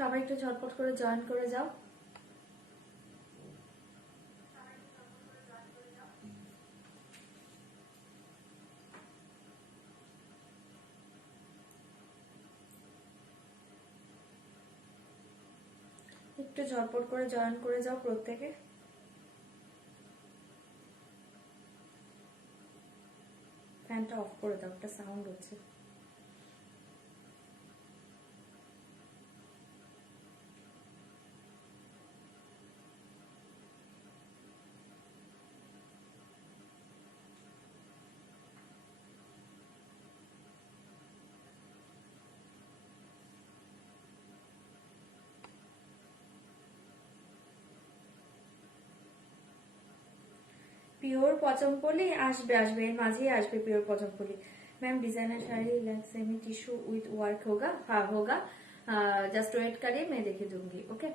সবাই একটু ঝটপট করে জয়েন করে যাও। একটু ঝটপট করে জয়েন করে যাও প্রত্যেকে। ফ্যানটা অফ করে দাও, একটা সাউন্ড হচ্ছে। পিওর পচমপল্লি আসবে, আসবে এর মাঝেই আসবে pure Pochampally. Ma'am designer sari like semi tissue with work होगा? हाँ होगा, जस्ट वेट करिए, मैं देखे दूंगी। ओके,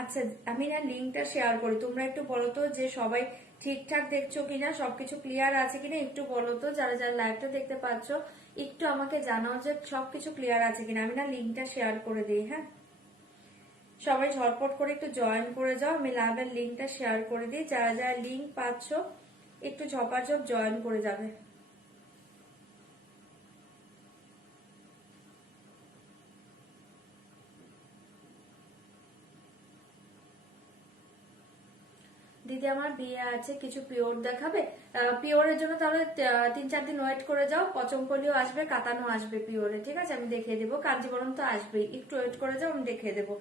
আচ্ছা আমি না লিঙ্কটা শেয়ার করি, তোমরা একটু বলো তো যে সবাই ঠিকঠাক দেখছো কিনা, সবকিছু ক্লিয়ার আছে কিনা একটু বলো তো। যারা যারা লাইভটা দেখতে পাচ্ছ একটু আমাকে জানাও যে সবকিছু ক্লিয়ার আছে কিনা। আমি না লিঙ্কটা শেয়ার করে দিই। হ্যাঁ, সবাই ঝটপট করে একটু জয়েন করে যাও, আমি লাইভের লিঙ্কটা শেয়ার করে দিই। যারা যারা লিঙ্ক পাচ্ছ একটু ঝপাঝপ জয়েন করে যাবে। দিদি আমার বিয়ে আছে, কিছু পিওর দেখাবে? পিওরের জন্য তাহলে 3-4 দিন ওয়েট করে যাও। পচমপল্লিও আসবে, কাতানো আসবে পিওরে, ঠিক আছে? আমি দেখিয়ে দেবো। কাঞ্জিবরম তো আসবেই, একটু ওয়েট করে যাও, আমি দেখিয়ে দেবো।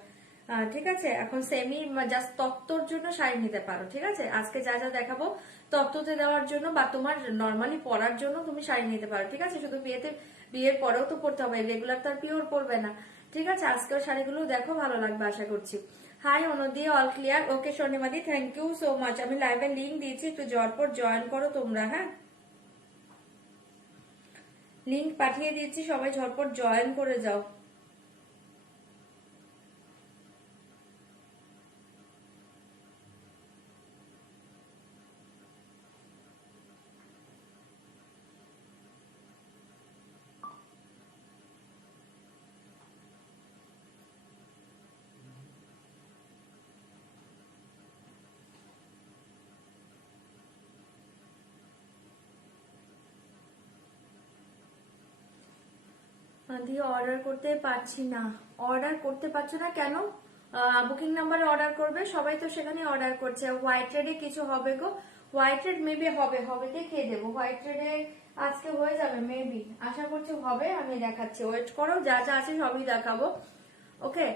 ঠিক আছে, এখন সেমি জাস্ট তত্ত্বর জন্য শাড়ি নিতে পারো, ঠিক আছে? আজকে যা যা দেখাবো তত্ত্বতে দেওয়ার জন্য বা তোমার নর্মালি পরার জন্য তুমি শাড়ি নিতে পারো, ঠিক আছে? শুধু বিয়ের পরেও তো পড়তে হবে, রেগুলার তো আর পিওর পরবে না, ঠিক আছে? আজকের শাড়িগুলো দেখো, ভালো লাগবে আশা করছি। হাই অনুদি, অল ক্লিয়ার? ওকে শর্ণিমাদি, থ্যাংক ইউ সো মাচ। আমি লাইভের লিঙ্ক দিয়েছি, একটু ঝটপট জয়েন করো তোমরা। হ্যাঁ, লিঙ্ক পাঠিয়ে দিয়েছি, সবাই ঝটপট জয়েন করে যাও। দিয়ে অর্ডার করতে পারছি না। অর্ডার করতে পারছো না কেন? বুকিং নাম্বারে অর্ডার করবে, সবাই তো সেখানে অর্ডার করছে। হোয়াইট রেডে কিছু হবে গো? হোয়াইট রেড মেবি হবে, হবে দেখিয়ে দেবো। হোয়াইট রেডে আজকে হয়ে যাবে মেবি, আশা করছি হবে। আমি দেখাচ্ছি, ওয়েট করো, যা যা আছে সবই দেখাবো। ওকে,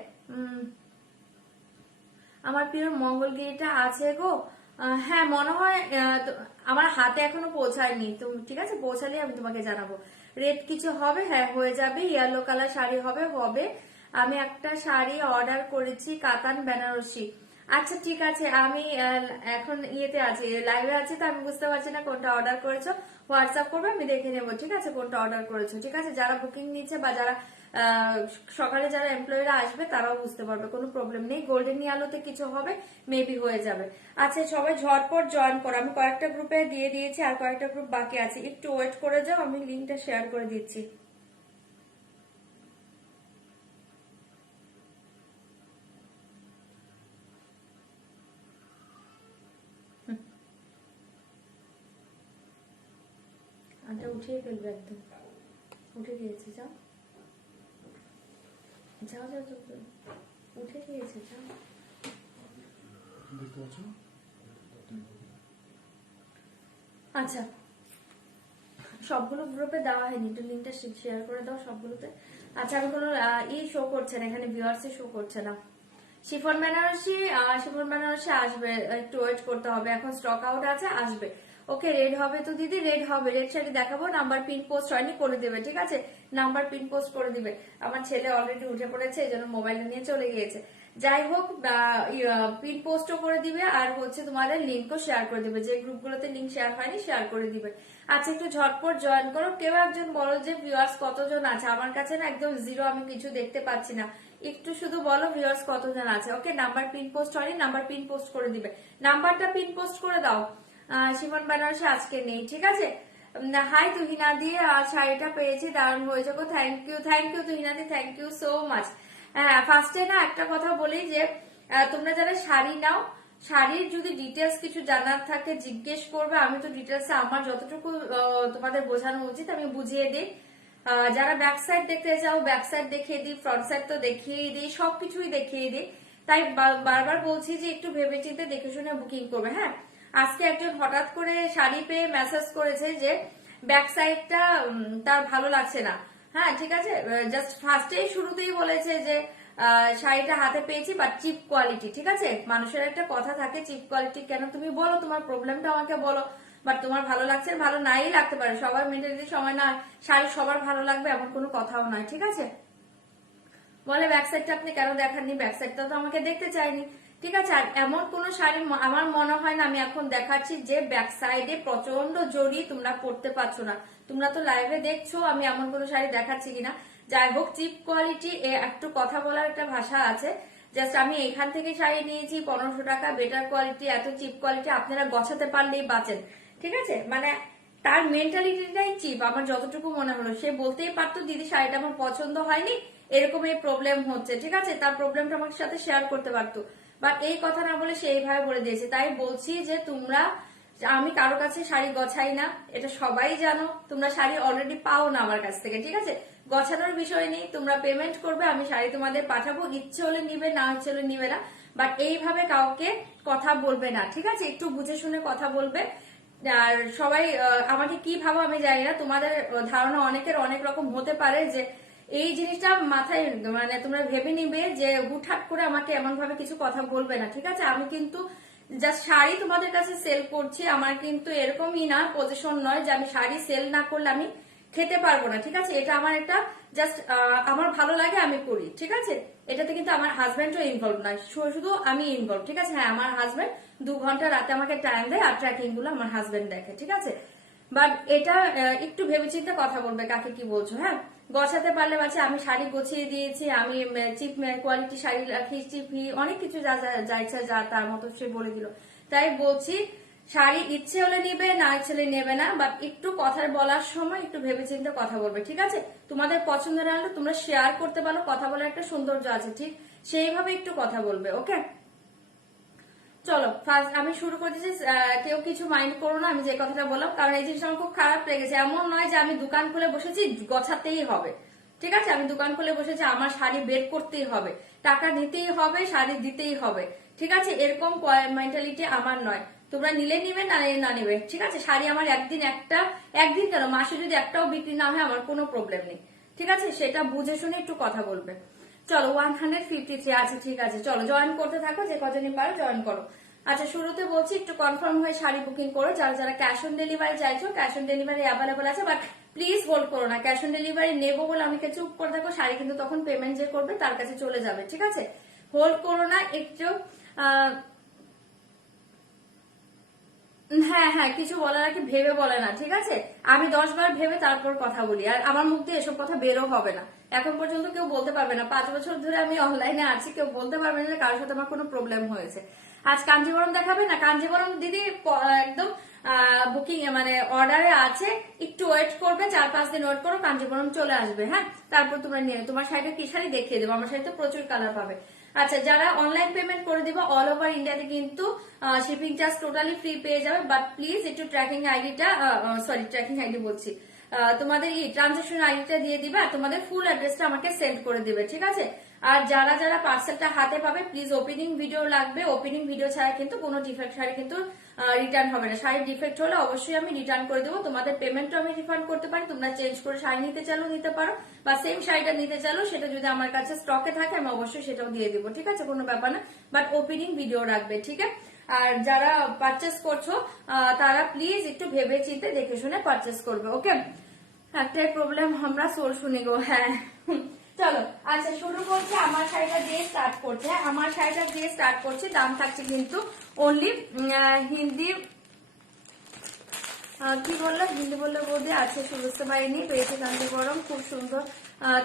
আমার প্রিয় মঙ্গলগিরিটা আছে গো। হ্যাঁ মনে হয় আমার হাতে এখনো পৌঁছায়নি তো, ঠিক আছে? পৌঁছালে আমি তোমাকে জানাবো। রেড কিছু হবে? হ্যাঁ হয়ে যাবে। ইয়েলো কালার শাড়ি হবে? হবে। আমি একটা শাড়ি অর্ডার করেছি, কাতান বেনারসি। আচ্ছা ঠিক আছে, আমি এখন ইয়েতে আছি, লাইভে আছি, তো আমি বুঝতে পারছি না কোনটা অর্ডার করেছো। হোয়াটসঅ্যাপ করবে, আমি দেখে নেবো, ঠিক আছে? কোনটা অর্ডার করেছো, ঠিক আছে? যারা বুকিং নিচ্ছে বা যারা সকালে যারা এমপ্লয়িরা আসবে তারাও বুঝতে পারবে, কোনো প্রবলেম নেই। গোল্ডেন ইয়ালোতে কিছু হবে, মেবি হয়ে যাবে। আচ্ছা সবাই ঝটপট জয়েন করো, আমি কয়েকটা গ্রুপে দিয়ে দিয়েছি, আর কয়েকটা গ্রুপ বাকি আছে, একটু ওয়েট করে যাও, আমি লিঙ্কটা শেয়ার করে দিচ্ছি। আটা উঠিয়ে ফেলবে একদম, উঠে গিয়েছে, যাও যাও যাও যাও, উঠে গিয়েছে, যাও। আচ্ছা সবগুলো গ্রুপে দেওয়া হয়নি, একটু লিঙ্কটা শেয়ার করে দাও সবগুলোতে। আচ্ছা আমি কোনো শো করছে না এখানে, ভিউয়ার্স শো করছে না। শিফন বেনারসি আসবে, একটু ওয়েট করতে হবে, এখন স্টক আউট আছে, আসবে। ওকে, রেড হবে তো দিদি? রেড হবে, রেড শাড়ি দেখাবো। নাম্বার পিন পোস্ট হয়নি, করে দিবে, ঠিক আছে? নাম্বার পিন পোস্ট করে দিবে। আমার ছেলে অলরেডি উঠে পড়েছে, এই জন্য মোবাইলটা নিয়ে চলে গিয়েছে। যাই হোক, পিন পোস্টও করে দিবে, আর হচ্ছে তোমাদের লিঙ্কও শেয়ার করে দিবে। যে গ্রুপগুলোতে লিঙ্ক শেয়ার হয়নি শেয়ার করে দিবে। আচ্ছা একটু ঝটপট জয়েন করো। কেউ একজন বলো যে ভিউয়ার্স কতজন আছে? আমার কাছে না একদম জিরো, আমি কিছু দেখতে পাচ্ছি না। একটু শুধু বলো ভিউয়ার্স কতজন আছে। ওকে, নাম্বার পিন পোস্ট হয়নি, নাম্বার পিন পোস্ট করে দিবে। নাম্বারটা পিন পোস্ট করে দাও। শিফন বেনারসি আজকে নেই, ঠিক আছে। হাই তুহিনা দি, শাড়িটা পেয়েছি, দারুণ হয়েছে গো, থ্যাংক ইউ তুহিনা দি, থ্যাংক ইউ সো মাচ। হ্যাঁ, ফার্স্টে না একটা কথা বলি যে তোমরা যারা শাড়ি নাও, শাড়ির যদি ডিটেলস কিছু জানার থাকে জিজ্ঞেস করবে, আমি তো ডিটেলস আমার যতটুকু তোমাদের বোঝানো উচিত আমি বুঝিয়ে দিই। যারা ব্যাক সাইড দেখতে চাও ব্যাক সাইড দেখিয়ে দিই, ফ্রন্ট সাইড তো দেখিয়ে দিই, সবকিছুই দেখিয়ে দিই। তাই বারবার বলছি যে একটু ভেবেচিন্তে দেখে শুনে বুকিং করবে। হ্যাঁ, আজকে একজন হঠাৎ করে শাড়ি পেয়ে মেসেজ করেছে যে ব্যাক সাইডটা তার ভালো লাগছে না। হ্যাঁ ঠিক আছে, জাস্ট ফার্স্টেই শুরুতেই বলেছে যে শাড়িটা হাতে পেয়েছি বাট চিপ কোয়ালিটি। ঠিক আছে, মানুষের একটা কথা থাকে চিপ কোয়ালিটি কেন, তুমি বলো তোমার প্রবলেমটা আমাকে বলো, বাট তোমার ভালো লাগছে, ভালো নাই লাগতে পারে, সবার মেন্টালিটি সময় না শাড়ি সবার ভালো লাগবে এমন কোনো কথাও নয়। ঠিক আছে, বলে ব্যাক সাইডটা আপনি কেন দেখাননি, ব্যাক সাইডটা তো আমাকে দেখতে চাইনি। ঠিক আছে, আর এমন কোন শাড়ি আমার মনে হয় না আমি এখন দেখাচ্ছি যে ব্যাক সাইডে প্রচন্ড জড়ি তোমরা পড়তে পারছো না। তোমরা তো লাইভে দেখছো আমি এমন কোন শাড়ি দেখাচ্ছি কিনা। যাই হোক, চিপ কোয়ালিটি একটু কথা বলার একটা ভাষা আছে। জাস্ট আমি এখান থেকে শাড়ি নিয়েছি 1500 টাকা, বেটার কোয়ালিটি, এত চিপ কোয়ালিটি, আপনারা গছাতে পারলেই বাঁচেন। ঠিক আছে, মানে তার মেন্টালিটিটাই চিপ আমার যতটুকু মনে হলো। সে বলতেই পারতো দিদি শাড়িটা আমার পছন্দ হয়নি, এরকম এই প্রবলেম হচ্ছে। ঠিক আছে, তার প্রবলেমটা আমার সাথে শেয়ার করতে পারতো, বাট এই কথা না বলে সে এইভাবে বলে দিয়েছে। তাই বলছি যে তোমরা, আমি কারো কাছে শাড়ি গছাই না, এটা সবাই জানো। তোমরা শাড়ি অলরেডি পাও না আমার কাছ থেকে। ঠিক আছে, গছানোর বিষয় নেই, তোমরা পেমেন্ট করবে, আমি শাড়ি তোমাদের পাঠাবো, ইচ্ছে হলে নিবে, না ইচ্ছে হলে নিবে না, বাট এইভাবে কাউকে কথা বলবে না। ঠিক আছে, একটু বুঝে শুনে কথা বলবে। আর সবাই আমাকে কি ভাবো আমি জানি না, তোমাদের ধারণা অনেকের অনেক রকম হতে পারে, যে এই জিনিসটা মাথায় মানে তোমরা ভেবে নিবে যে হুটহাট করে আমাকে এমন ভাবে কিছু কথা বলবে না। ঠিক আছে, আমি কিন্তু জাস্ট শাড়ি তোমাদের কাছে সেল করছি, আমার কিন্তু এরকমই না পজিশন নয় যে আমি শাড়ি সেল না করলে আমি খেতে পারবো না। ঠিক আছে, এটা আমার একটা জাস্ট আমার ভালো লাগে আমি করি। ঠিক আছে, এটাতে কিন্তু আমার হাজবেন্ডও ইনভলভ নয়, শুধু আমি ইনভলভ। ঠিক আছে, হ্যাঁ আমার হাজবেন্ড 2 ঘন্টা রাতে আমাকে টাইম দেয়, আর ট্র্যাকিং গুলো আমার হাজবেন্ড দেখে। ঠিক আছে, বাট এটা একটু ভেবেচিন্তে কথা বলবে কাকে কি বলছো। হ্যাঁ, গছাতে পারলে বাচ্চা, আমি শাড়ি গুছিয়ে দিয়েছি, আমি চিপ কোয়ালিটি শাড়ি রাখি, চিপি অনেক কিছু যা ইচ্ছা যা তার মতো সে বলে দিল। তাই বলছি শাড়ি ইচ্ছে হলে নিবে, না ইচ্ছে হলে নেবে না, বাট একটু কথা বলার সময় একটু ভেবেচিন্তে কথা বলবে। ঠিক আছে, তোমাদের পছন্দ না হলে তোমরা শেয়ার করতে পারো, কথা বলার একটা সৌন্দর্য আছে, ঠিক সেইভাবে একটু কথা বলবে। ওকে, চলো ফার্স্ট আমি শুরু করতেছি। কেউ কিছু মাইন্ড করো না আমি যে কথাটা বললাম, কারণ এই জিনিসটা আমার খুব খারাপ লেগেছে। এমন নয় যে আমি দোকান খুলে বসেছি গছাতেই হবে। ঠিক আছে, আমি দোকান খুলে বসেছি আমার শাড়ি বের করতেই হবে, টাকা দিতেই হবে, শাড়ি দিতেই হবে। ঠিক আছে, এরকম মেন্টালিটি আমার নয়। তোমরা নিলে নিবে, না নিবে। ঠিক আছে, শাড়ি আমার একদিন কেন মাসে যদি একটাও বিক্রি না হয় আমার কোনো প্রবলেম নেই। ঠিক আছে, সেটা বুঝে শুনে একটু কথা বলবে। চলো 153 আছে, ঠিক আছে, চলো জয়েন করতে থাকো, যে কজনই পারো জয়েন করো। আচ্ছা, শুরুতে বলছি একটু কনফার্ম হয়ে শাড়ি বুকিং করো। যারা যারা ক্যাশ অন ডেলিভারি চাইছো, ক্যাশ অন ডেলিভারি অ্যাভেলেবল আছে, বাট প্লিজ হোল্ড করো না। ক্যাশ অন ডেলিভারি নেবো বলে আমাকে চুপ করে দেখো, শাড়ি কিন্তু তখন পেমেন্ট যে করবে তার কাছে চলে যাবে। ঠিক আছে, হোল্ড করো না একটু। হ্যাঁ হ্যাঁ, কিছু বলার আগে ভেবে বলে না। ঠিক আছে, আমি 10 বার ভেবে তারপর কথা বলি, আর আমার মুখ দিয়ে এসব কথা বেরো হবে না। এখন পর্যন্ত কেউ বলতে পারবে না, 5 বছর ধরে আমি অনলাইনে আছি, কেউ বলতে পারবে না যে কারোর সাথে আমার কোনো প্রবলেম হয়েছে। আজ কাঞ্জিবরম দেখাবে না, কাঞ্জিবরম দিদি একদম বুকিং মানে অর্ডারে আছে, একটু ওয়েট করবে, 4-5 দিন ওয়েট করো, কাঞ্জিবরম চলে আসবে। হ্যাঁ, তারপর তোমরা নিয়ে তোমার শাড়িটা কি শাড়ি দেখিয়ে দেবো, আমার শাড়িতে প্রচুর কালার পাবে। আচ্ছা, যারা অনলাইন পেমেন্ট করে দিবো অল ওভার ইন্ডিয়াতে কিন্তু শিপিং চার্জ টোটালি ফ্রি পেয়ে যাবে, বাট প্লিজ একটু ট্র্যাকিং আইডিটা ট্র্যাকিং আইডি বলছি, তোমাদের ট্রানজাকশন আইডিটা দিয়ে দিবে, আর তোমাদের ফুল অ্যাড্রেসটা আমাকে সেন্ড করে দিবে। ঠিক আছে, আর যারা যারা পার্সেলটা হাতে পাবে প্লিজ ওপেনিং ভিডিও লাগবে। ওপেনিং ভিডিও ছাড়া কিন্তু কোনো ডিফেক্ট শাড়ি কিন্তু রিটার্ন হবে না। শাড়ির ডিফেক্ট হলে অবশ্যই আমি রিটার্ন করে দেবো, তোমাদের পেমেন্টও আমি রিফান্ড করতে পারি। তোমরা চেঞ্জ করে শাড়ি নিতে চাইলেও নিতে পারো, বা সেম শাড়িটা নিতে চাইলো সেটা যদি আমার কাছে স্টকে থাকে আমি অবশ্যই সেটাও দিয়ে দিবো। ঠিক আছে, কোনো ব্যাপার না, বাট ওপেনিং ভিডিও রাখবে। ঠিক আছে, আর যারা পারচেস করছো তারা প্লিজ একটু ভেবে চিন্তে দেখে শুনে পারচেস করবে। ওকে, একটাই প্রবলেম আমরা সোল শুনি গো। হ্যাঁ, চলো আচ্ছা শুরু করছি। আমার শাড়িটা দিয়ে স্টার্ট করছে, আমার শাড়িটা দিয়ে স্টার্ট করছি। দাম থাকছে কিন্তু অনলি হিন্দি কি বললো, হিন্দি বললো বৌদি? আছে, বুঝতে পারিনি। পেয়েছে কাঞ্জিবরম, খুব সুন্দর।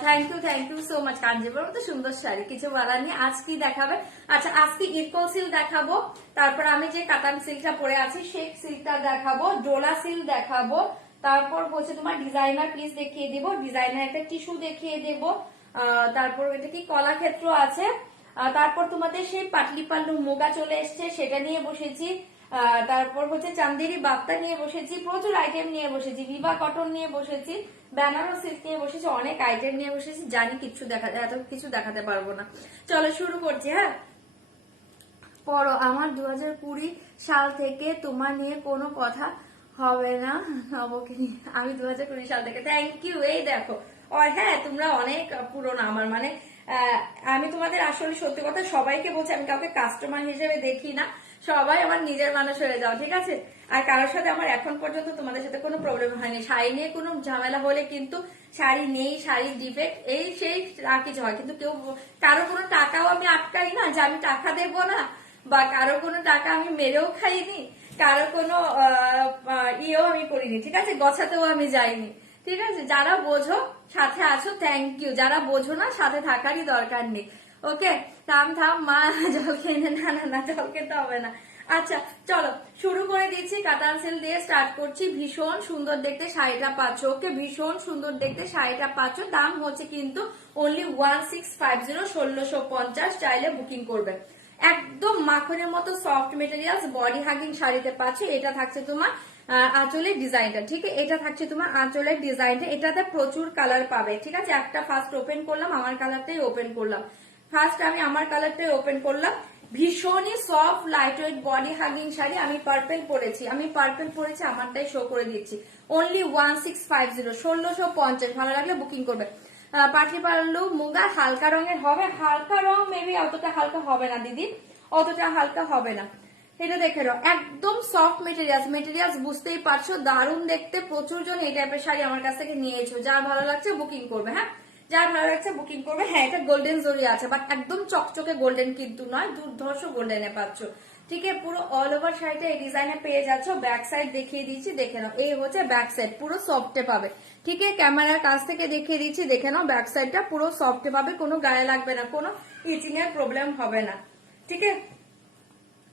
Thank you so much. Kanjivaram তো সুন্দর শাড়ি, কিছু বলার নেই। আজ কি দেখাবে? আচ্ছা, আজকে ইরকল সিল্ক দেখাবো, তারপর আমি যে কাতান সিল্কটা পরে আছি সেই সিল্কটা দেখাবো, ডোলা সিল্ক দেখাবো, তারপর হচ্ছে তোমার ডিজাইনার পিস দেখিয়ে দিব, ডিজাইনার একটা টিস্যু দেখিয়ে দেব, তারপর এটা কি কলাক্ষেত্র আছে, তারপর তোমাদের সেই পাটলি পাল্লু মুগা চলে এসছে, সেটা নিয়ে বসেছি। তারপর হচ্ছে চান্দেরি বাপ্তা নিয়ে বসেছি, প্রচুর আইটেম নিয়ে বসেছি, বিবা কটন নিয়ে বসেছি, বেনারস সিল্ক নিয়ে বসেছি, অনেক আইটেম নিয়ে বসেছি। জানি কিছু এত কিছু দেখাতে পারবো না। চলো শুরু করছি। হ্যাঁ, পড়ো। আমার 2020 সাল থেকে তোমার নিয়ে কোনো কথা হবে না। আমি 2020 সাল থেকে, থ্যাংক ইউ। এই দেখো, আর হ্যাঁ, তোমরা অনেক পুরনো আমার, মানে আমি তোমাদের আসলে সত্যি কথা সবাইকে বলছি, আমি কাউকে কাস্টমার হিসেবে দেখি না, সবাই আমার নিজের মানুষ হয়ে যাও, ঠিক আছে? আর কারোর সাথে আমার এখন পর্যন্ত তোমাদের সাথে কোনো প্রবলেম হয়নি। শাড়ি নিয়ে কোনো ঝামেলা হলে কিন্তু শাড়ি নেই, শাড়ির ডিফেক্ট এই সেই আর কিছু হয়, কিন্তু কেউ কারো কোনো টাকাও আমি আটকাই না যে আমি টাকা দেবো না, বা কারো কোনো টাকা আমি মেরেও খাইনি, কারো কোনো ইয়েও আমি করিনি, ঠিক আছে? গছাতেও আমি যাইনি, ঠিক আছে? যারা বোঝো সাথে আছো, থ্যাংক ইউ। যারা বোঝো না, সাথে থাকারই দরকার নেই। ওকে, থাম মা, জল খেয়ে না, জল খেতে হবে না। আচ্ছা চলো শুরু করে দিচ্ছি। কাতান সিল্ক দিয়ে স্টার্ট করছি। ভীষণ সুন্দর দেখতে শাড়িটা পাচ্ছ। ওকে, ভীষণ সুন্দর দেখতে শাড়িটা পাচ্ছ। দাম হচ্ছে কিন্তু অনলি 1650, 1650। চাইলে বুকিং করবে। একদম মাখনের মতো সফট মেটেরিয়ালস বডি হাগিং শাড়িতে পাচ্ছ। এটা থাকছে তোমার আঁচলের ডিজাইনটা, ঠিক আছে? এটা থাকছে তোমার আঁচলের ডিজাইনটা। এটাতে প্রচুর কালার পাবে, ঠিক আছে? একটা ফার্স্ট ওপেন করলাম, আমার কালারটাই ওপেন করলাম। ফার্স্ট আমি আমার কালারটাই ওপেন করলাম। ভীষণই soft light weight body hugging sari. আমি পার্পেল পরেছি, আমারটাই শো করে দিচ্ছি। অনলি 1650, 1650। ভালো লাগলে বুকিং করবে। পাটলি পাল্লু মুগা হালকা রঙের হবে। হালকা রং মেবি অতটা হালকা হবে না দিদি, অতটা হালকা হবে না। এটা দেখে নাও, একদম সফট মেটেরিয়ালস বুঝতেই পারছো, দারুণ দেখতে। প্রচুর জন এই টাইপের শাড়ি আমার কাছ থেকে নিয়েছো। যার ভালো লাগছে বুকিং করবে। হ্যাঁ, যার ভালো লাগছে বুকিং করবে। হ্যাঁ, এটা গোল্ডেন জরি আছে, বাট একদম চকচকে গোল্ডেন কিন্তু নয়, দুর্ধর্ষ গোল্ডেনে পাচ্ছ। ঠিক আছে, পুরো অল ওভার শাড়িটা এই ডিজাইনে পেয়ে যাচ্ছ। ব্যাক সাইড দেখিয়ে দিচ্ছি, দেখে নাও। এই হচ্ছে ব্যাক সাইড, পুরো সফটে পাবে। ঠিক আছে, ক্যামেরার কাছ থেকে দেখিয়ে দিচ্ছি, দেখে নাও। ব্যাক সাইডটা পুরো সফটে পাবে, কোনো গায়ে লাগবে না, কোনো ইচিং এর প্রবলেম হবে না। ঠিক আছে,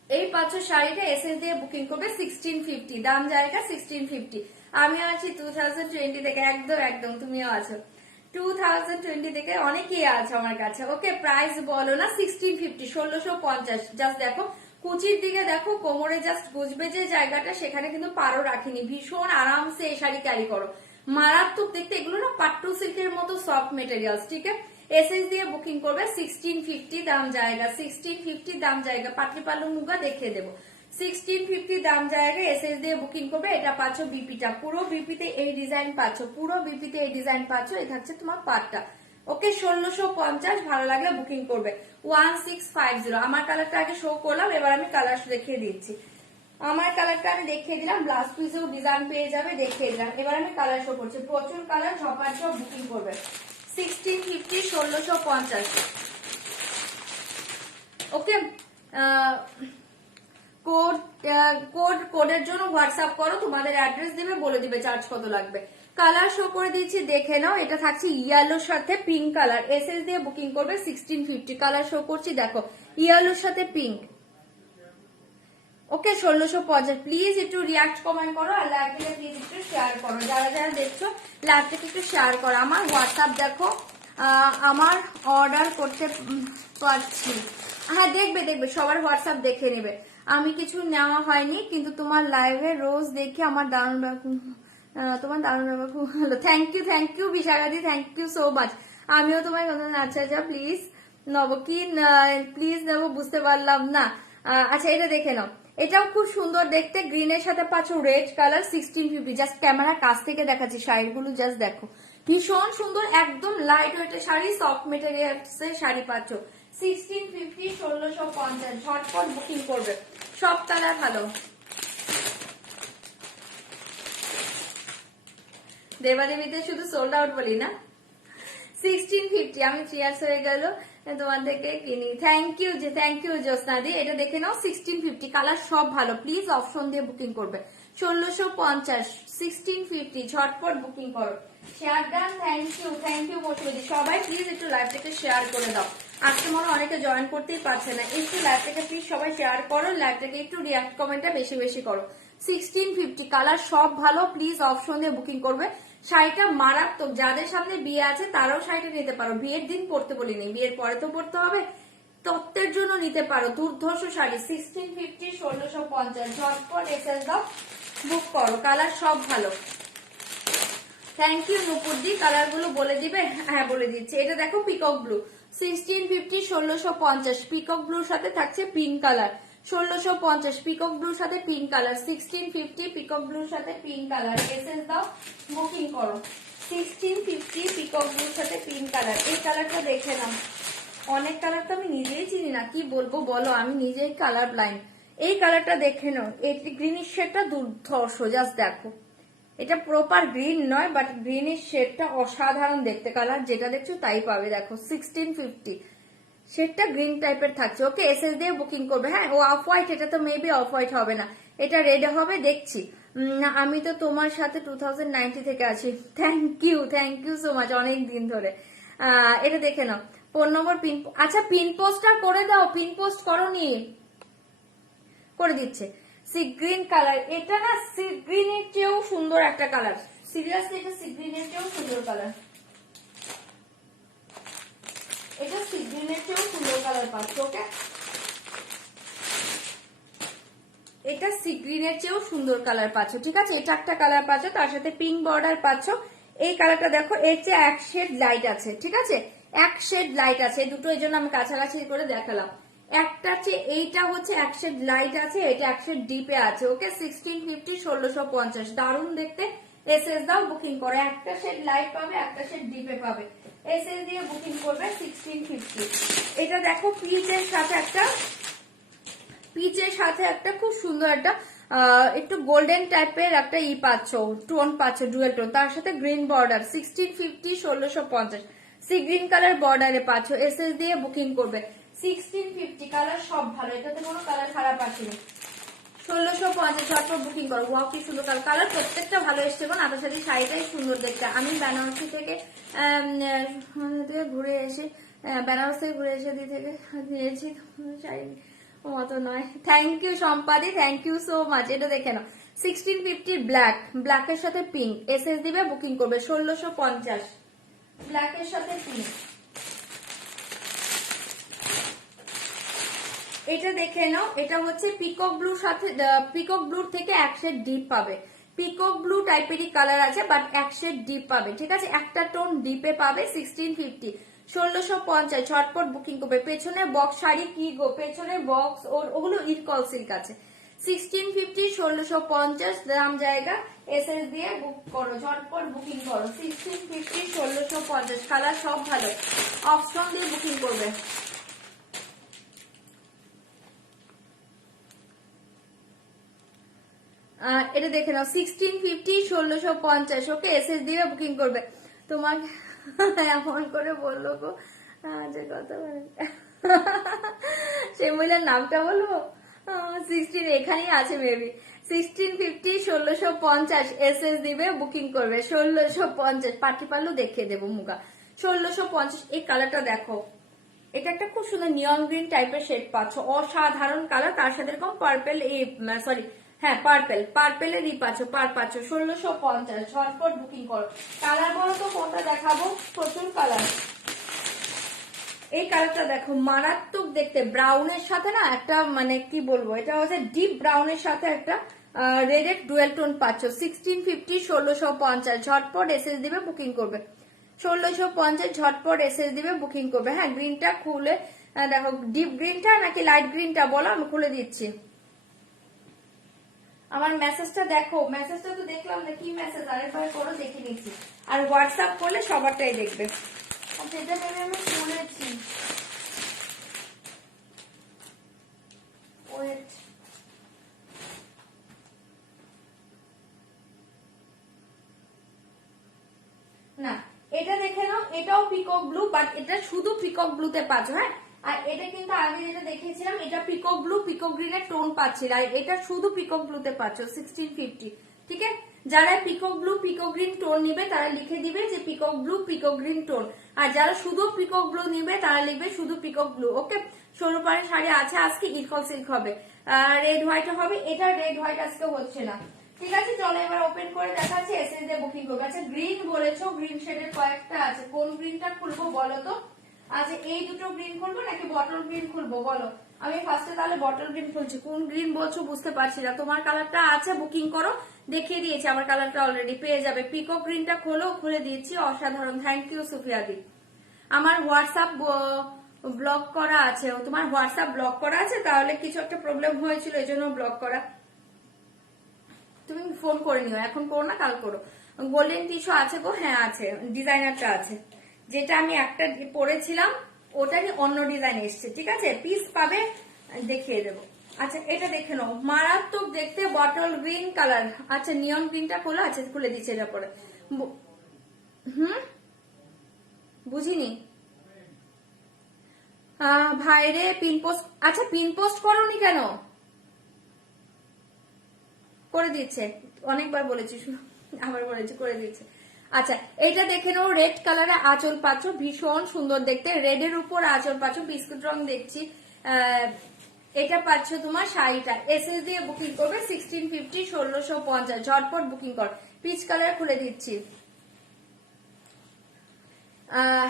এই পাচ্ছ শাড়িটা এসএস দিয়ে বুকিং করবে 1650। দাম জায়গা 1650। আমি আছি 2020 থেকে, একদম তুমিও আছো 2020 থেকে, অনেকেই আছে আমার কাছে। ওকে, প্রাইস বলো না 1650, 1650। জাস্ট দেখো কুচির দিকে, দেখো কোমরে জাস্ট গুজবে যে জায়গাটা, সেখানে কিন্তু পারো রাখিনি। ভীষণ আরামসে এই শাড়ি ক্যারি করো, মারাত্মক দেখতে। এগুলো না পাট্টু সিল্কের মতো সফট মেটেরিয়ালস। ঠিক আছে, এসএস দিয়ে বুকিং করবে 1650। দাম জায়গা 1650, দাম জায়গা। পাটলি পাল্লু মুগা দেখিয়ে দেবো। 1650 দাম জায়গা, এসএস দিয়ে বুকিং করবে। এটা পাচ্ছ বিপিটা, পুরো বিপিতে এই ডিজাইন পাচ্ছ, পুরো বিপিতে এই ডিজাইন পাচ্ছ। এটা হচ্ছে তোমার পাটটা। ওকে, 1650। ভালো লাগলে বুকিং করবে 1650। আমার কালারটা আগে শো করলাম, এবার আমি কালার দেখিয়ে দিচ্ছি। আমার কালারটা আমি দেখিয়ে দিলাম, ব্লাউজ পিসেও ডিজাইন পেয়ে যাবে, দেখিয়ে দিলাম। এবার আমি কালার শো করছি। প্রচুর কালার, ঝপার বুকিং করবে 1650, 1650। ওকে, কোডের জন্য হোয়াটসঅ্যাপ করো, তোমাদের অ্যাড্রেস দিবে, বলে দিবে চার্জ কত লাগবে। কালার শো করে দিচ্ছি, দেখে নাও। এটা থাকছে ইয়েলোর সাথে পিঙ্ক কালার। এসএস দিয়ে বুকিং করবে 1650। কালার শো করছি, দেখো ইয়েলোর সাথে পিঙ্ক। ওকে, 1650। প্লিজ একটু রিয়াক্ট কমেন্ট করো, আর লাইভটাকে প্লিজ একটু শেয়ার করো। যারা যারা দেখছো লাইভটাকে একটু শেয়ার করো। আমার হোয়াটসঅ্যাপ দেখো, আমার অর্ডার করতে পারছি। হ্যাঁ, দেখবে সবার হোয়াটসঅ্যাপ দেখে নেবে। আমি কিছু নেওয়া হয়নি, কিন্তু তোমার লাইভে রোজ দেখি আমার দারুণ তোমার দারুণ ব্যাপার খুব ভালো। থ্যাংক ইউ বিশাখাদি, থ্যাংক ইউ সো মাচ। আমিও তোমার কথা। আচ্ছা প্লিজ নেবো কি, প্লিজ নেবো, বুঝতে পারলাম না। আচ্ছা, এটা দেখে নাও, এটাও খুব সুন্দর দেখতে। গ্রিনের সাথে পাচ্ছ রেড কালার। 1650। জাস্ট ক্যামেরার কাছ থেকে দেখাচ্ছি শাড়িগুলো, জাস্ট দেখো, ভীষণ সুন্দর, একদম লাইট ওয়েটের শাড়ি, সফট মেটেরিয়ালস এর শাড়ি পাচ্ছ 1650, 1650। ঝটপট বুকিং করবে, সব কালার ভালো। দেবাদেবীতে শুধু সোল্ড আউট বলি না। 1650 আমি 3 ইয়ার্স হয়ে গেল তোমার থেকে কিনি। থ্যাংক ইউ জ্যোৎস্নাদি। এটা দেখে নাও 1650। কালার সব ভালো, প্লিজ অপশন দিয়ে বুকিং করবে। 1650 1650 ঝটপট বুকিং করো। শেয়ার ডান, থ্যাংক ইউ বসুদি। সবাই প্লিজ একটু লাইভটাকে শেয়ার করে দাও। আজকে মনে অনেকে জয়েন করতেই পারছে না, একটু লাইভটাকে প্লিজ সবাই শেয়ার করো, লাইভটাকে একটু রিয়াক্ট কমেন্টটা বেশি বেশি করো। 1650 কালার সব ভালো, প্লিজ অপশন দিয়ে বুকিং করবে। শাড়িটা মারাত্মক, যাদের সামনে বিয়ে আছে তারাও শাড়িটা নিতে পারো, বিয়ের দিন পরতে বলিনি, বিয়ের পরে তো পরতে হবে, তত্ত্বের জন্য নিতে পারো। দুর্ধর্ষ শাড়ি 1650 1650 ঝটপট এসএস দাও, বুক করো। কালার সব ভালো। থ্যাংক ইউ নুপুরদি, কালার গুলো বলে দিবে? হ্যাঁ বলে দিচ্ছি। এটা দেখো পিকক ব্লু 1650 1650 পিকক ব্লুর সাথে থাকছে পিঙ্ক কালার। 1650 পিকক ব্লুর সাথে পিঙ্ক কালার। 1650 পিকক ব্লুর সাথে পিঙ্ক কালার। এসএস দাও, বুকিং করো। 1650 পিকক ব্লুর সাথে পিঙ্ক কালার। এই কালারটা দেখে নাও, অনেক কালার তো আমি নিজেই চিনি না, কি বলবো বলো, আমি নিজেই কালার ব্লাইন্ড। এই কালারটা দেখে নাও, এই গ্রিনিশ শেডটা দুর্ধর্ষ, জাস্ট দেখো। এটা প্রপার গ্রিন নয়, বাট গ্রিনিশ শেডটা অসাধারণ দেখতে। কালার যেটা দেখছো তাই পাবে, দেখো 1650 শেডটা গ্রিন টাইপের থাকছে। ওকে, এসএস দিয়ে বুকিং করবে। হ্যাঁ, ও অফ হোয়াইট, এটা তো মেবি অফ হোয়াইট হবে না, এটা রেড হবে দেখছি। আমি তো তোমার সাথে 2090 থেকে আছি। থ্যাংক ইউ সো মাচ, অনেক দিন ধরে। এটা দেখে নাও, 4 নম্বর পিন। আচ্ছা পিন পোস্টটা করে দাও, পিন পোস্ট করোনি, করে দিচ্ছে। সি গ্রিন কালার, এটা না সি গ্রিনের চেয়েও সুন্দর একটা কালার, সিরিয়াসলি এটা সি গ্রিনের চেয়েও সুন্দর কালার, এটা সি গ্রিনের চেয়েও সুন্দর কালার পাচ্ছ। ওকে, এটা সি গ্রিনের চেয়েও সুন্দর কালার পাচ্ছ, ঠিক আছে। এটা একটা কালার পাচ্ছ, তার সাথে পিঙ্ক বর্ডার পাচ্ছ। এই কালারটা দেখো, এর চেয়ে এক শেড লাইট আছে, ঠিক আছে, এক শেড লাইট আছে। দুটো এই জন্য আমি কাছাকাছি করে দেখালাম। একটা চেয়ে এইটা হচ্ছে এক শেড লাইট আছে, এটা এক শেড ডিপে আছে। ওকে, 1650 1650 দারুণ দেখতে। এসএস দাও, বুকিং করো। একটা শেড লাইট পাবে, একটা শেড ডিপে পাবে। এসএস দিয়ে বুকিং করবে 1650। এটা দেখো পিচের সাথে একটা, পিচের সাথে একটা খুব সুন্দর একটা একটু গোল্ডেন টাইপের একটা পাচ্ছ, টোন পাচ্ছ, ডুয়েল টোন, তার সাথে green border. 1650 1650 sea green colour বর্ডারে পাচ্ছ। এসএস দিয়ে বুকিং করবে। 1650 কালার সব ভালো, এটাতে কোনো কালার খারাপ আসেনি। 1650 ঝটপট বুকিং করো। ওয়াও কি সুন্দর কালার, কালার প্রত্যেকটা ভালো এসছে গো। নাতার সাথে শাড়িটাই সুন্দর দেখতে। আমি বেনারসি থেকে ঘুরে এসে, বেনারস থেকে ঘুরে এসে দিয়ে থেকে নিয়েছি শাড়ি মতো নয়। থ্যাংক ইউ সম্পাদি, থ্যাংক ইউ সো মাচ। এটা দেখে নাও, 1650 ব্ল্যাক, ব্ল্যাকের সাথে পিঙ্ক। এসএস দিবে, বুকিং করবে। 1650 ব্ল্যাকের সাথে পিঙ্ক। এটা দেখে নাও, এটা হচ্ছে পিকক ব্লুর সাথে, পিকক ব্লুর থেকে এক শেড ডিপ পাবে। পিকক ব্লু টাইপেরই কালার আছে, বাট এক শেড ডিপ পাবে, ঠিক আছে, একটা টোন ডিপে পাবে। 1650 1650 ঝটপট বুকিং করবে। পেছনে বক্স শাড়ি কি গো, পেছনের বক্স ওগুলো ইরকল সিল্ক আছে। 1650 1650 দাম জায়গা। এসএস দিয়ে বুক করো, ঝটপট বুকিং করো। 1650 1650 কালার সব ভালো, অপশন দিয়ে বুকিং করবে। এটা দেখে নাও, 1650 1650। ওকে, এসএস দিয়ে বুকিং করবে। তোমাকে এমন করে বললো গো যে কথা বলে, সেই মহিলার নামটা বলবো? 16 এখানেই আছে মেবি। 1650 1650 এসএস দিবে, বুকিং করবে। 1650 পাটি পাল্লু দেখিয়ে দেবো মুগা। 1650 এই কালারটা দেখো, এটা একটা খুব সুন্দর নিয়ন গ্রিন টাইপের শেড পাচ্ছ, অসাধারণ কালার। তার সাথে এরকম পার্পেল, সরি হ্যাঁ পার্পেলের পাচ্ছ, পার পাচ্ছ। 1650 ঝটপট বুকিং করো। কালার বলো তো কোনটা দেখাবো, প্রচুর কালার। এই কালারটা দেখো, মারাত্মক দেখতে, ব্রাউনের সাথে না একটা, মানে কি বলবো, এটা হচ্ছে ডিপ ব্রাউনের সাথে একটা রেড ডুয়েল টোন পাচ্ছ। 1650 1650 ঝটপট এসএস দিবে, বুকিং করবে। 1650 ঝটপট এসএস দিবে, বুকিং করবে। হ্যাঁ, গ্রিনটা খুলে দেখো, ডিপ গ্রিনটা নাকি লাইট গ্রিনটা বলো, আমি খুলে দিচ্ছি। আমার মেসেজটা দেখো, মেসেজটা তো দেখলাম না, কি মেসেজ আরেকবার করো, দেখে নিচ্ছি। আর হোয়াটসঅ্যাপ করলে সবারটাই দেখবে। যেটা ভেবে আমি খুলেছি, ওয়েট, না এটা দেখে নাও, এটাও পিকক ব্লু, বাট এটা শুধু পিকক ব্লুতে পাচ্ছ। হ্যাঁ, আর এটা কিন্তু আগে যেটা দেখেছিলাম এটা পিকক ব্লু পিকক গ্রিনের টোন পাচ্ছিল, আর এটা শুধু পিকক ব্লুতে পাচ্ছ 1650। ঠিক আছে, যারা peacock blue peacock green tone নিবে তারা লিখে দিবে যে peacock blue peacock green tone, আর যারা শুধু পিকক ব্লু নিবে তারা লিখবে শুধু পিকক ব্লু। ওকে, 16 পাড়ের শাড়ি আছে আজকে, ইরকল সিল্ক হবে, রেড হোয়াইট হবে, এটা রেড হোয়াইট আজকে হচ্ছে না। ঠিক আছে, চলো এবার ওপেন করে দেখাচ্ছি, এসএস দিয়ে বুকিং করবে। আচ্ছা গ্রিন বলেছো, গ্রিন শেডের কয়েকটা আছে, কোন গ্রিনটা খুলবো বলো তো? আচ্ছা এই দুটো গ্রিন খুলবো নাকি বটল গ্রিন খুলবো বলো? আমি ফার্স্টে তাহলে বটল গ্রিন খুলছি। কোন গ্রিন বলছো বুঝতে পারছি না। তোমার কালারটা আছে বুকিং করো, দেখিয়ে দিয়েছি আমার কালারটা অলরেডি পেয়ে যাবে। পিকক গ্রিনটা খোলো, খুলে দিয়েছি, অসাধারণ, থ্যাংক ইউ সুফিয়া দি। আমার হোয়াটসঅ্যাপ ব্লক করা আছে, তোমার হোয়াটসঅ্যাপ ব্লক করা আছে, তাহলে কিছু একটা প্রবলেম হয়েছিল এই জন্য ব্লক করা। তুমি ফোন করে নিও, এখন করো না, কাল করো। গোল্ডেন টিস্যু আছে গো? হ্যাঁ আছে, ডিজাইনারটা আছে, যেটা আমি একটা পরেছিলাম ওটারই অন্য ডিজাইন এসছে। ঠিক আছে, পিস পাবে, দেখিয়ে দেবো। আচ্ছা এটা দেখে নাও, মারাত্মক দেখতে, বটল গ্রিন কালার। আচ্ছা নিয়ন গ্রিনটা খোলা আছে, খুলে দিচ্ছে এটা পরে। বুঝিনি ভাইরে, পিন পোস্ট, আচ্ছা পিন পোস্ট করোনি কেন? করে দিচ্ছে, অনেকবার বলেছি, আবার বলেছি করে দিচ্ছে। আচ্ছা এটা দেখে নাও, রেড কালারে আঁচল পাচ্ছ, ভীষণ সুন্দর দেখতে, রেড এর উপর আঁচল পাচ্ছ, বিস্কুট রং দেখছি। এটা পাচ্ছ তোমার শাড়িটা, এসএস দিয়ে বুকিং করবে 1650, 1650, ঝটপট বুকিং কর। পিচ কালার খুলে দিচ্ছি।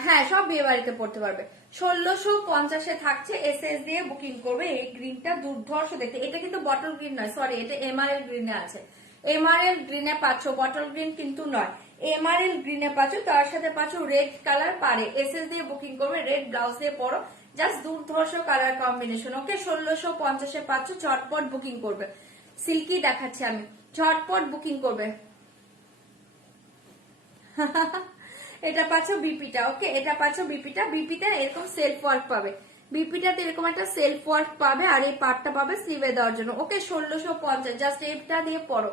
হ্যাঁ সব বিয়ে বাড়িতে পড়তে পারবে। 1650 থাকছে, এসএস দিয়ে বুকিং করবে। এই গ্রিনটা দুর্ধর্ষ দেখতে, এটা কিন্তু বটল গ্রিন নয়, সরি এটা এমআরএল গ্রিনে আছে। এমআরএল গ্রিনে পাচ্ছ, বটল গ্রিন কিন্তু নয়, এমআরএল গ্রিনে পাচ্ছ, তার সাথে পাচ্ছ রেড কালার পারে। এসএস দিয়ে বুকিং করবে, রেড ব্লাউজ দিয়ে পরো, জাস্ট দুর্ধর্ষ কালার কম্বিনেশন। ওকে 1650 পাচ্ছ, ঝটপট বুকিং করবে। সিল্কি দেখাচ্ছি আমি, ঝটপট বুকিং করবে। এটা পাচ্ছ বিপিটা। ওকে এটা পাচ্ছ বিপিটা, বিপিতে এরকম সেলফ ওয়ার্ক পাবে, বিপিটাতে এরকম একটা সেলফ ওয়ার্ক পাবে, আর এই পার্টটা পাবে স্লিভে দেওয়ার জন্য। ওকে 1650, জাস্ট এটা দিয়ে পড়ো,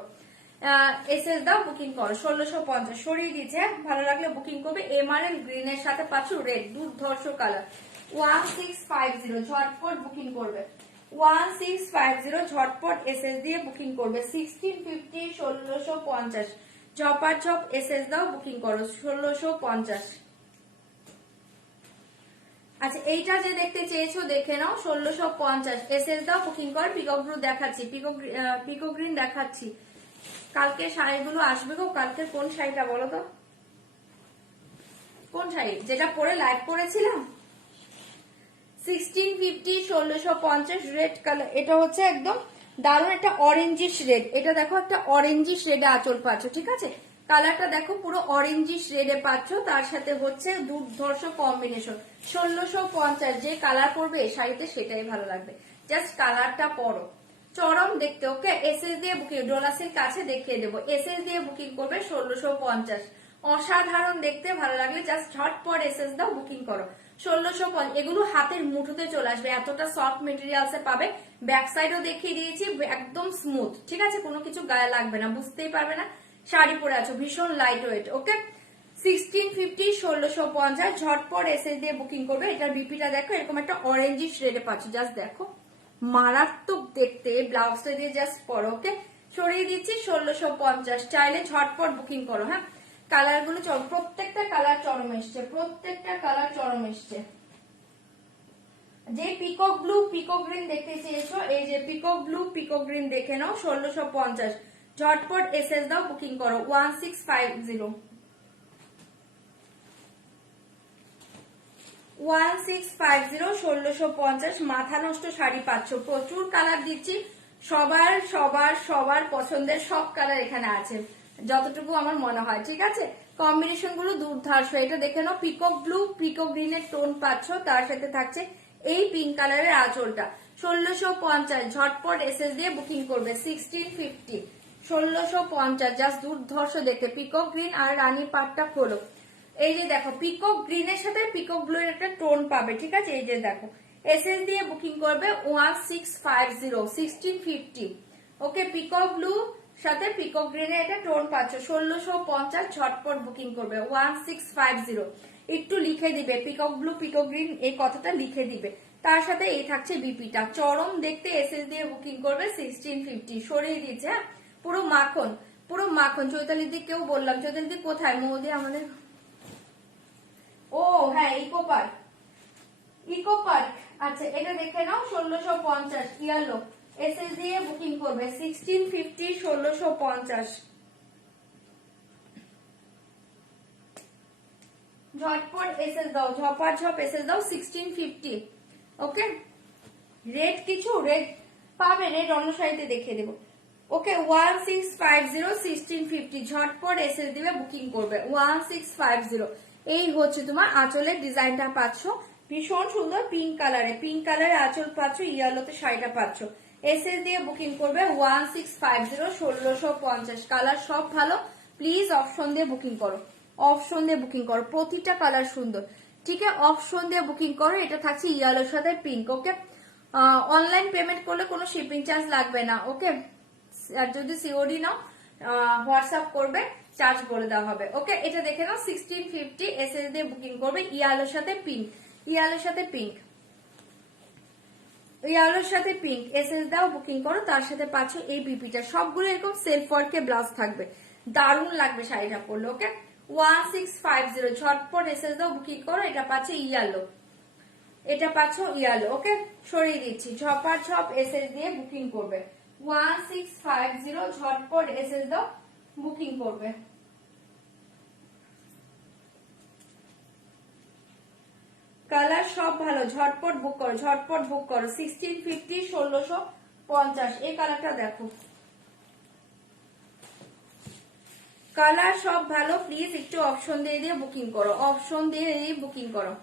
এসএস দাও, বুকিং করো। 1650 সরিয়ে দিচ্ছে, ভালো লাগলে বুকিং করবে। এমআরএল গ্রিন এর সাথে পাচ্ছ রেড, দুর্ধর্ষ কালার। 1650 ঝটপট বুকিং করবে, 1650 ঝটপট এসএস দিয়ে বুকিং করবে। 1650, 1650 ঝপার ঝপ এসএস দাও, বুকিং করো। 1650। আচ্ছা এইটা যে দেখতে চেয়েছো দেখে নাও, 1650 এসএস দাও, বুকিং করো। পিকক ব্লু দেখাচ্ছি, পিকক গ্রিন দেখাচ্ছি। কালকে শাড়িগুলো আসবে গো, কালকে কোন শাড়িটা বলো তো? কোন শাড়ি যেটা পরে লাইভ করেছিলাম? 1650, 1650 রেড কালার। এটা হচ্ছে একদম দারুণ একটা অরেঞ্জিশ রেড, এটা দেখো একটা অরেঞ্জিশ রেডে আঁচল পাচ্ছ। ঠিক আছে, কালারটা দেখো পুরো অরেঞ্জিশ রেডে পাচ্ছ, তার সাথে হচ্ছে দুর্ধর্ষ কম্বিনেশন। 1650 যে কালার পরবে এই শাড়িতে সেটাই ভালো লাগবে, জাস্ট কালারটা পরো, চরম দেখতে। ওকে এসএস দিয়ে বুকিং, ডোলাসের কাছে দেখিয়ে দেবো, এসএস দিয়ে বুকিং করবে 1650, অসাধারণ দেখতে, ভালো লাগলে জাস্ট ঝটপট এসএস দাও, বুকিং করো। 1650 এগুলো হাতের মুঠোতে চলে আসবে, এতটা সফট মেটেরিয়ালসে পাবে। ব্যাক সাইডও দেখিয়ে দিয়েছি, একদম স্মুথ। ঠিক আছে, কোনো কিছু গায়ে লাগবে না, বুঝতেই পারবে না শাড়ি পরে আছো, ভীষণ লাইট ওয়েট। ওকে 1650, 1650 ঝটপট এসএস দিয়ে বুকিং করবে। এটার বিপিটা দেখো, এরকম একটা অরেঞ্জিশ রেডে পাচ্ছ, জাস্ট দেখো মারাত্মক দেখতে, ব্লাউজটা দিয়ে জাস্ট পরো। ওকে সরিয়ে দিচ্ছি 1650, চাইলে ঝটপট বুকিং করো। হ্যাঁ কালার গুলো প্রত্যেকটা কালার চরম এসছে, প্রত্যেকটা কালার চরম এসছে। যে পিকক ব্লু পিকক গ্রিন দেখতে চেয়েছো, এই যে পিকক ব্লু পিকক গ্রিন দেখে নাও, 1650 ঝটপট এসএস দাও, বুকিং করো। 1650, 1650 মাথা নষ্ট শাড়ি পাচ্ছ, প্রচুর কালার দিচ্ছি, সবার সবার সবার পছন্দের সব কালার এখানে আছে, যতটুকু আমার মনে হয়। ঠিক আছে, কম্বিনেশন গুলো দুর্ধর্ষ। এটা দেখে নাও, পিকক ব্লু পিকক গ্রিনের টোন পাচ্ছ, তার সাথে থাকছে এই পিঙ্ক কালারের আঁচলটা। 1650 ঝটপট এসএস দিয়ে বুকিং করবে। 1650, 1650 জাস্ট দুর্ধর্ষ দেখতে, পিকক গ্রিন আর রানী পাটটা খোলো। এই যে দেখো পিকক গ্রিনের সাথে পিকক ব্লু এর একটা টোন পাবে। ঠিক আছে, এই যে দেখো এসএস দিয়ে বুকিং করবে 1650, 1650। ওকে পিকক ব্লু সাথে পিকক গ্রিনের একটা টোন পাচ্ছ, 1650 ঝটপট বুকিং করবে। 1650 একটু লিখে দিবে পিকক ব্লু পিকক গ্রিন এই কথাটা লিখে দিবে। তার সাথে এই থাকছে বিপিটা, চরম দেখতে এসএস দিয়ে বুকিং করবে 1650 সরিয়ে দিচ্ছে। হ্যাঁ পুরো মাখন, পুরো মাখন। চৈতালি দিকেও বললাম, চৈতালি দিক কোথায় মৌদি আমাদের? ও হ্যাঁ ইকো পার্ক, ইকো পার্ক। আচ্ছা এটা দেখে নাও 1650 ইয়ালো এসএস দিয়ে বুকিং করবে 1650 1650। ঝটপট এসএস দাও, ঝপাঝপ এসএস দাও 1650। ওকে রেড কিছু রেড পাবে, রেড অন্য সাইডে দেখিয়ে দেবো। ওকে 1650 1650 ঝটপট এসএস দিবে বুকিং করবে 1650। এই হচ্ছে তোমার আঁচলের ডিজাইনটা পাচ্ছ, ভীষণ সুন্দর পিঙ্ক কালারে, পিঙ্ক কালারে আঁচল পাচ্ছ, ইয়েলোতে শাড়িটা পাচ্ছ। এসএস দিয়ে বুকিং করবে 1650 1650। কালার সব ভালো, প্লিজ অপশন দিয়ে বুকিং করো, অপশন দিয়ে বুকিং করো, প্রতিটা কালার সুন্দর। ঠিক আছে অপশন দিয়ে বুকিং করো। এটা থাকছে ইয়েলোর সাথে পিঙ্ক। ওকে অনলাইন পেমেন্ট করলে কোনো শিপিং চার্জ লাগবে না। ওকে আর যদি সিওডি নাও হোয়াটসঅ্যাপ করবে, চার্জ বলে দেওয়া হবে। ওকে এটা দেখে নাও 1650 এসএস দিয়ে বুকিং করবে, ইয়ালোর সাথে পিঙ্ক, ইয়ালোর সাথে পিঙ্ক, ইয়ালোর সাথে পিঙ্ক এসএস দাও বুকিং করো। তার সাথে পাচ্ছ এই বিপিটা, সবগুলো এরকম সেলফ ওয়ার্কে ব্লাউজ থাকবে, দারুণ লাগবে শাড়িটা পরলে। ওকে 1650 ঝটপট এসএস দাও বুকিং করো। এটা পাচ্ছে ইয়ালো, এটা পাচ্ছ ইয়ালো। ওকে সরিয়ে দিচ্ছি, ঝপার ঝপ এসএস দিয়ে বুকিং করবে 1650 ঝটপট এসএস দাও বুকিং করবে। কালার সব ভালো, ঝটপট বুক করো, ঝটপট বুক করো 1650 1650। এই কালারটা দেখো, কালার সব ভালো, প্লিজ একটু অপশন দিয়ে দিয়ে বুকিং করো, অপশন দিয়ে দিয়ে বুকিং করো।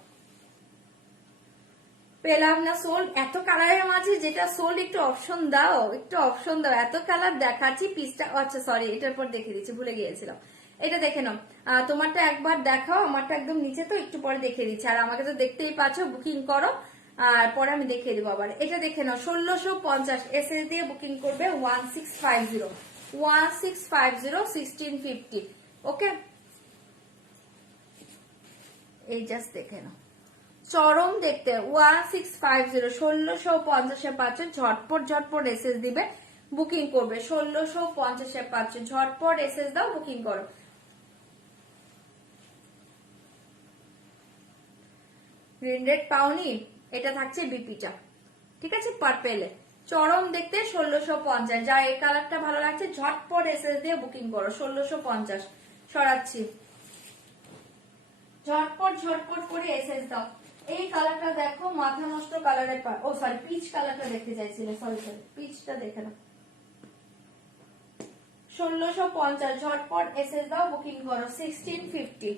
পেলাম না সোল, এত কালারের মাঝে যেটা সোল একটু অপশন দাও, একটু অপশন দাও। এত কালার দেখাচ্ছি পিসটা, আচ্ছা সরি এটার পর দেখে দিচ্ছি, ভুলে গিয়েছিলাম। এটা দেখে নাও, তোমারটা একবার দেখাও, আমারটা একদম নিচে তো একটু পরে দেখে দিচ্ছি। আর আমাকে তো দেখতেই পাচ্ছ, বুকিং করো আর পরে আমি দেখিয়ে দেবো আবার। এটা দেখে নাও 1650 এসএস দিয়ে বুকিং করবে 1650 1650 1650। ওকে এই জাস্ট দেখে নাও, চরম দেখতে 1650 1650 পাচ্ছ। ঝটপট ঝটপট এসএস দিবে বুকিং করবে 1650 পাচ্ছ। ঝটপট এসএস দাও বুকিং করো। গ্রিন রেড পাওনি, এটা থাকছে বিপিটা, ঠিক আছে পার্পেলে, চরম দেখতে 1650। যা এই কালারটা ভালো লাগছে ঝটপট এসএস দিয়ে বুকিং করো 1650। সরাচ্ছি, ঝটপট ঝটপট করে এসএস দাও। এই কালারটা দেখো, মাথা নষ্ট কালারের, ও সরি পিচ কালারটা দেখতে চাইছিলে, সরি সরি পিচটা দেখে নাও 1650। ঝটপট এসএস দাও বুকিং করো 1650।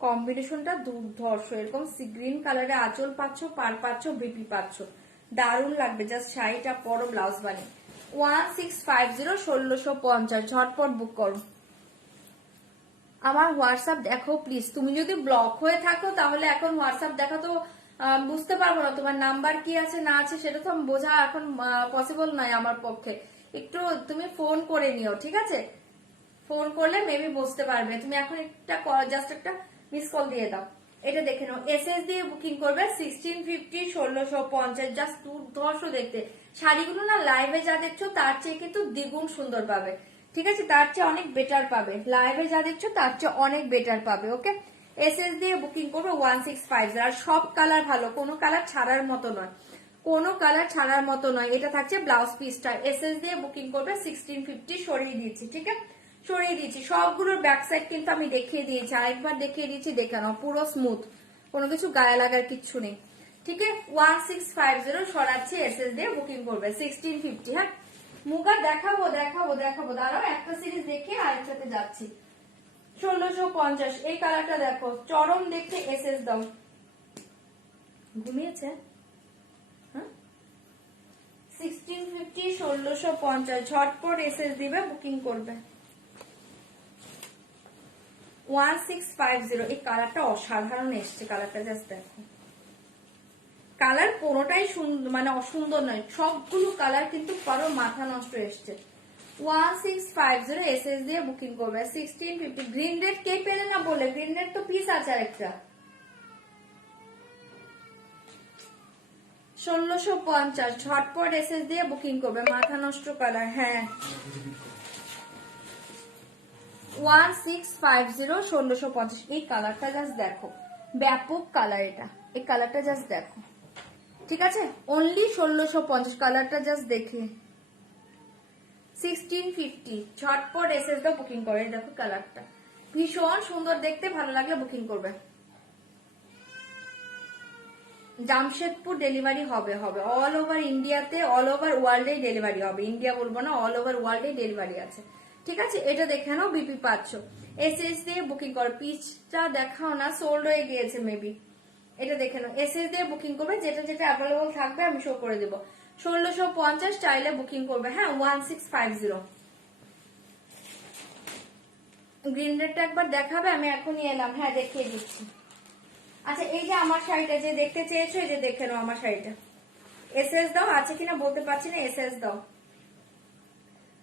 কম্বিনেশনটা দুর্ধর্ষ, এরকম সি গ্রিন কালারে আঁচল পাচ্ছ, পার পাচ্ছ, বিপি পাচ্ছ, দারুণ লাগবে। জাস্ট শাড়িটা পরো ব্লাউজ বানিয়ে 1650 1650। ঝটপট বুক করো। আমার হোয়াটসঅ্যাপ দেখো প্লিজ, তুমি যদি ব্লক হয়ে থাকো তাহলে এখন হোয়াটসঅ্যাপ দেখা তো বুঝতে পারবো না তোমার নাম্বার কি আছে না আছে, সেটা তো বোঝা এখন পসিবল নয় আমার পক্ষে। একটু তুমি ফোন করে নিও, ঠিক আছে? ফোন করলে মেবি বুঝতে পারবে। তুমি এখন একটা জাস্ট একটা মিস কল দিয়ে দাও। এটা দেখে নাও, এসএস দিয়ে বুকিং করবে 1650 1650। জাস্ট দুর্ধর্ষ দেখতে শাড়িগুলো না, লাইভে যা দেখছো তার চেয়ে কিন্তু দ্বিগুণ সুন্দর পাবে, ঠিক আছে? তার চেয়ে অনেক বেটার পাবে, লাইভে যা দেখছো তার চেয়ে অনেক বেটার পাবে। ওকে এসএস দিয়ে বুকিং করবে 1650। আর সব কালার ভালো, কোনো কালার ছাড়ার মতো নয়, কোনো কালার ছাড়ার মতো নয়। এটা থাকছে ব্লাউজ পিসটা, এসএস দিয়ে বুকিং করবে 1650। সরিয়ে দিচ্ছি, ঠিক আছে সরিয়ে দিয়েছি। সবগুলোর ব্যাক সাইড কিন্তু আমি দেখিয়ে দিয়েছি, আরেকবার দেখিয়ে দিয়েছি, দেখে নাও পুরো স্মুথ, কোনো কিছু গায়ে লাগার কিচ্ছু নেই, ঠিক আছে? 1650 সরাচ্ছি, এসএস দিয়ে বুকিং করবে 1650। হ্যাঁ মুগা দেখাবো দেখাবো দেখাবো, দাঁড়াও একটা সিরিজ দেখে আরেকটাতে যাচ্ছি। 1650 এই কালারটা দেখো, চরম দেখতে এসএস দাও। ঘুমিয়েছে 1650 1650। ঝটপট এসএস দিবে বুকিং করবে 1650। এই কালারটা অসাধারণ এসছে, কালারটা জাস্ট দেখো, কালার কোনোটাই সুন্দর মানে অসুন্দর নয়, সবগুলো কালার কিন্তু কারো মাথা নষ্ট এসছে। 1650 SS দিয়ে বুকিং করবে। 1650 গ্রিন রেড কে পেলে না বলে, গ্রিন রেড তো পিস আছে আরেকটা। 1650 ঝটপট SS দিয়ে বুকিং করবে, মাথা নষ্ট কালার। হ্যাঁ 1650 1650। এই কালারটা জাস্ট দেখো, ব্যাপক কালার এটা, এই কালারটা জাস্ট দেখো, ঠিক আছে? অনলি 1650 কালারটা জাস্ট দেখে। 1650 ঝটপট এসএস দাও বুকিং করে। দেখো কালারটা ভীষণ সুন্দর দেখতে, ভালো লাগলে বুকিং করবে। জামশেদপুর ডেলিভারি হবে অল ওভার ইন্ডিয়াতে, অল ওভার ওয়ার্ল্ডে ডেলিভারি হবে, ইন্ডিয়া বলবো না, অল ওভার ওয়ার্ল্ডে ডেলিভারি আছে, ঠিক আছে? এটা দেখে নাও, বিপি পাচ্ছ, এসএস দিয়ে বুকিং করো। পিচটা দেখাও না, সোল্ড হয়ে গিয়েছে মেবি, এটা দেখে নাও, এসএস দিয়ে বুকিং করবে, যেটা যেটা অ্যাভেলেবল থাকবে আমি শো করে দেবো। 1650 চাইলে বুকিং করবে। হ্যাঁ 1650। গ্রিন রেডটা একবার দেখাবে, আমি এখনই এলাম। হ্যাঁ দেখিয়ে দিচ্ছি। আচ্ছা এই যে আমার শাড়িটা যে দেখতে চেয়েছো, এই যে দেখে নাও আমার শাড়িটা, এসএস দাও, আছে কিনা বলতে পারছি না, এসএস দাও,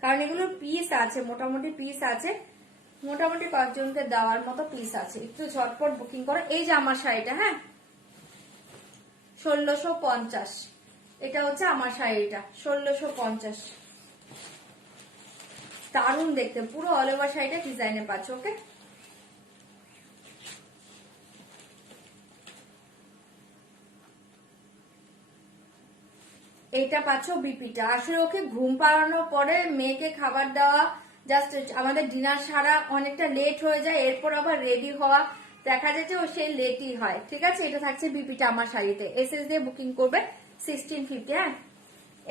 কারণ এগুলো পিস আছে, মোটামুটি পিস আছে, মোটামুটি কয়েকজনকে দেওয়ার মতো পিস আছে, একটু ঝটপট বুকিং করো। এই যে আমার শাড়িটা, হ্যাঁ 1650, এটা হচ্ছে আমার শাড়িটা 1650। দারুণ দেখতে, পুরো অল ওভার শাড়িটা ডিজাইনে পাচ্ছ। ওকে এইটা পাচ্ছ বিপিটা। আসলে ওকে ঘুম পাড়ানোর পরে মেয়েকে খাবার দেওয়া, জাস্ট আমাদের ডিনার সারা অনেকটা লেট হয়ে যায়, এরপর আবার রেডি হওয়া, দেখা যাচ্ছে ও সেই লেটই হয়, ঠিক আছে? এটা থাকছে বিপিটা আমার শাড়িতে, এসএস দিয়ে বুকিং করবে 1650। হ্যাঁ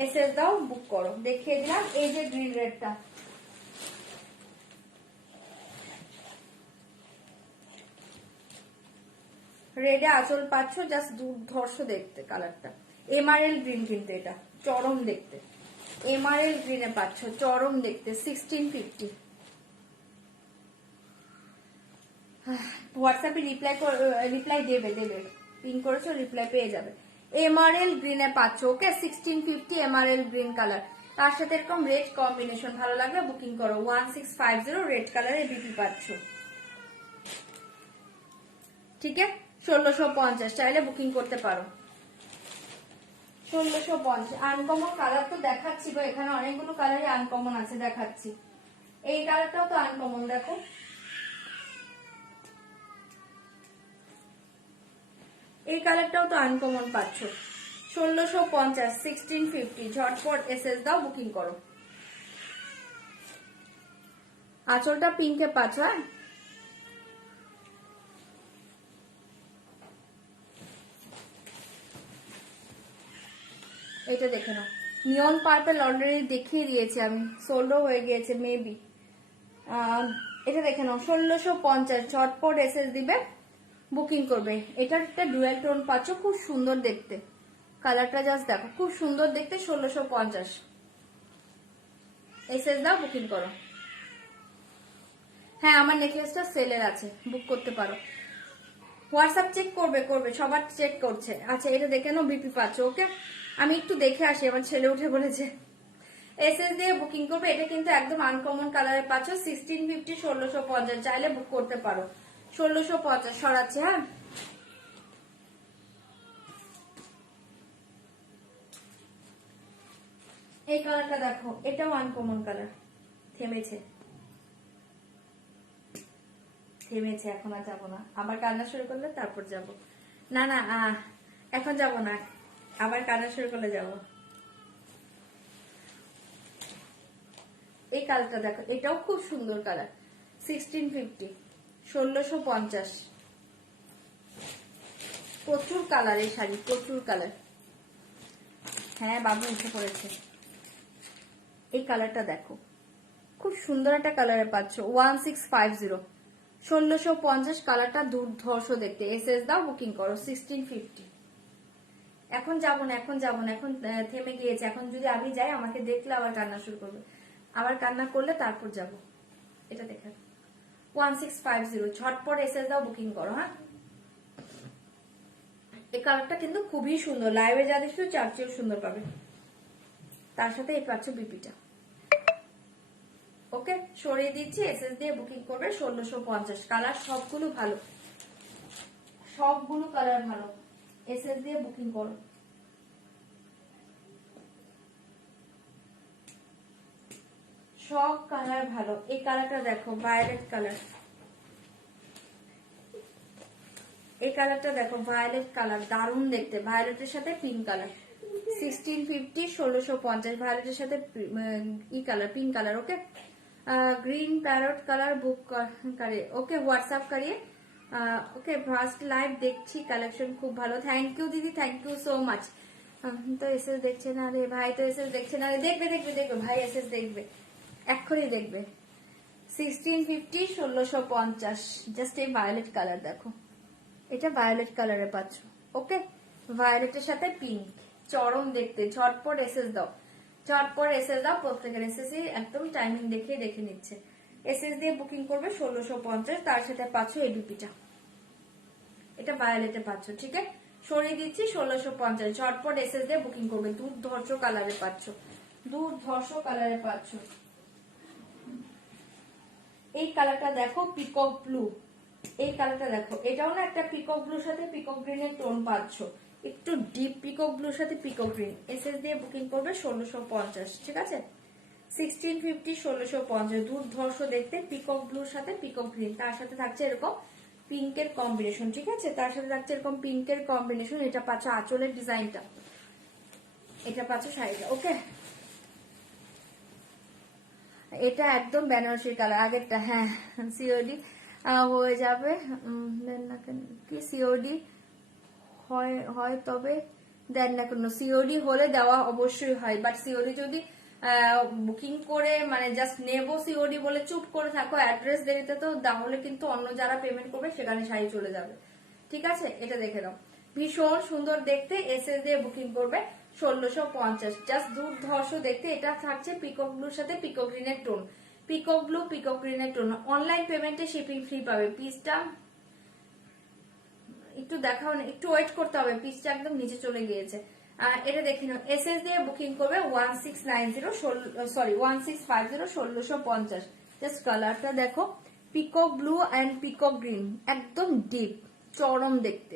এসএস দাও, বুক করো, দেখিয়ে দিলাম। এই যে গ্রিন রেডটা, রেডে আঁচল পাচ্ছ, জাস্ট দুর্ধর্ষ দেখতে কালারটা। এমআরএল গ্রিন কিন্তু এটা চরম দেখতে, এমআরএল গ্রিনে পাচ্ছ, চরম দেখতে। 1650। হোয়াটসঅ্যাপে রিপ্লাই দেবে, পিন করেছো, রিপ্লাই পেয়ে যাবে। এমআরএল গ্রিনে পাচ্ছ, ওকে 1650 এমআরএল গ্রিন কালার, তার সাথে এরকম রেড কম্বিনেশন, ভালো লাগবে বুকিং করো। 1650 রেড কালারে বিপি পাচ্ছ, ঠিক আছে? 1650 চাইলে বুকিং করতে পারো। 1650 আনকমন কালার তো দেখাচ্ছি গো, এখানে অনেকগুলো কালারই আনকমন আছে, দেখাচ্ছি। এই কালারটাও তো আনকমন, দেখো এই কালারটাও তো আনকমন পাচ্ছ। 1650 1650 ঝটপট এসএস দাও, বুকিং করো। আঁচলটা পিঙ্কে পাচ্ছ। হ্যাঁ এটা দেখে নাও, নিয়ন পার্পল অলরেডি দেখিয়ে দিয়েছি আমি, সোল্ডও হয়ে গিয়েছে মেবি। এটা দেখে নাও 1650 ঝটপট এসএস দিবে, বুকিং করবে। এটার একটা ডুয়াল টোন পাচ্ছ, খুব সুন্দর দেখতে, কালারটা জাস্ট দেখো, খুব সুন্দর দেখতে। 1650 এসএস দাও, বুকিং করো। হ্যাঁ আমার নেকলেসটা সেলের আছে, বুক করতে পারো। হোয়াটসঅ্যাপ চেক করবে সবার চেক করছে। আচ্ছা এটা দেখে নাও, বিপি পাচ্ছ। ওকে আমি একটু দেখে আসি, আমার ছেলে উঠে বলেছে। এসএস দিয়ে বুকিং করবে, এটা কিন্তু একদম আনকমন কালারে পাচ্ছ। 1650 1650 চাইলে বুক করতে পারো। 1650 সরাচ্ছে। হ্যাঁ এই কালারটা দেখো, এটাও আনকমন কালার। থেমেছে, এখন আর যাবো না, আবার কান্না শুরু করলে তারপর যাব। না না এখন যাব না, আবার কান্না শুরু করলে যাব। এই কালারটা দেখো, এটাও খুব সুন্দর কালার। 1650 1650 প্রচুর কালার এই শাড়ি, প্রচুর কালার। হ্যাঁ বাবু উঠে পড়েছে। এই কালারটা দেখো, খুব সুন্দর একটা কালারে পাচ্ছ। 1650 1650 কালারটা দুর্ধর্ষ দেখতে। এসএস দাও, বুকিং করো। 1650 এখন যাব না, এখন থেমে গিয়েছে। এখন যদি আমি যাই, আমাকে দেখলে আবার কান্না শুরু করবে, আবার কান্না করলে তারপর যাব। এটা দেখে 1650 ঝটপট এসএস দাও, বুকিং করো। হ্যাঁ এই কালারটা কিন্তু খুবই সুন্দর, লাইভে যা দেখছো চার চেয়েও সুন্দর পাবে। তার সাথে এই পাচ্ছ বিপিটা। ওকে, সরিয়ে দিচ্ছি। এসএস দিয়ে বুকিং করবে 1650। কালার সবগুলো ভালো, সবগুলো কালার ভালো। এসএস দিয়ে বুকিং করো। সব কালার ভালো। এই কালারটা দেখো, ভায়োলেট কালার। এই কালারটা দেখো, ভায়োলেট কালার, দারুণ দেখতে। ভায়োলেটের সাথে পিঙ্ক কালার। 1650, 1650। ভায়োলেটের সাথে ই কালার, পিঙ্ক কালার। ওকে, ग्रीन पैरट कलर बुक करे। ओके, হোয়াটসঅ্যাপ करिए। ওকে, ফার্স্ট লাইভ দেখছি, কালেকশন খুব ভালো। থ্যাংক ইউ দিদি, থ্যাংক ইউ সো মাচ। তো এসএস দেখছে না রে ভাই, তো এসএস দেখছে না রে। দেখবে দেখবে দেখবে ভাই, এসএস দেখবে, এক্ষুনি দেখবে। 1650, 1650। জাস্ট এই ভায়োলেট কালার দেখো, এটা ভায়োলেট কালারে পাচ্ছ। ওকে, ভায়োলেটের সাথে পিঙ্ক, চরম দেখতে। ঝটপট এসএস দাও, ঝটপট এসএস দাও। প্রত্যেকের এসএস একদম টাইমিং দেখে দেখে নিচ্ছে। এসএস দিয়ে বুকিং করবে 1650। তার সাথে পাচ্ছ এবিপিটা, এটা ভায়োলেটে পাচ্ছ। ঠিক আছে, সরিয়ে দিচ্ছি 1650। ঝটপট এসএস দিয়ে বুকিং করবে। দুর্ধর্ষ কালারে পাচ্ছ, দুর্ধর্ষ কালারে পাচ্ছ। এই কালারটা দেখো, পিকক ব্লু। এই কালারটা দেখো, এটাও না একটা পিকক ব্লুর সাথে পিকক গ্রিনের টোন পাচ্ছ, একটু ডিপ পিকক ব্লুর সাথে পিকক গ্রিন। এসএস দিয়ে বুকিং করবে 1650। ঠিক আছে, 1650, 1650। দুর্ধর্ষ দেখতে, পিকক ব্লুর সাথে পিকক গ্রিন। তার সাথে থাকছে এরকম পিঙ্কের কম্বিনেশন। ঠিক আছে, তার সাথে থাকছে এরকম পিঙ্কের কম্বিনেশন। এটা পাচ্ছ আঁচলের ডিজাইনটা, এটা পাচ্ছ শাড়িটা। ওকে, এটা একদম বেনারসি কালার আগেরটা। হ্যাঁ, সিওডি হয়ে যাবে। কি সিওডি হয় তবে দেন না কেন? সিওডি হলে দেওয়া অবশ্যই হয়, বাট সিওডি যদি বুকিং করে মানে জাস্ট নেবো সিওডি বলে চুপ করে থাকো অ্যাড্রেস দেরিতে, তো তাহলে কিন্তু অন্য যারা পেমেন্ট করবে সেখানে শাড়ি চলে যাবে। ঠিক আছে, এটা দেখে নাও, ভীষণ সুন্দর দেখতে। এসএস দিয়ে বুকিং করবে 1650। জাস্ট দুর্ধর্ষ দেখতে। এটা থাকছে পিকক ব্লুর সাথে পিকক গ্রিনের টোন, পিকক ব্লু পিকক গ্রিনের টোন। অনলাইন পেমেন্টে শিপিং ফ্রি পাবে। পিসটা একটু দেখাও না, একটু ওয়েট করতে হবে, পিসটা একদম নিচে চলে গিয়েছে। এটা দেখে নাও, এসএস দিয়ে বুকিং করবে 1690, সরি 1650, 1650। জাস্ট কালারটা দেখো, peacock blue and peacock green, একদম ডিপ, চরম দেখতে।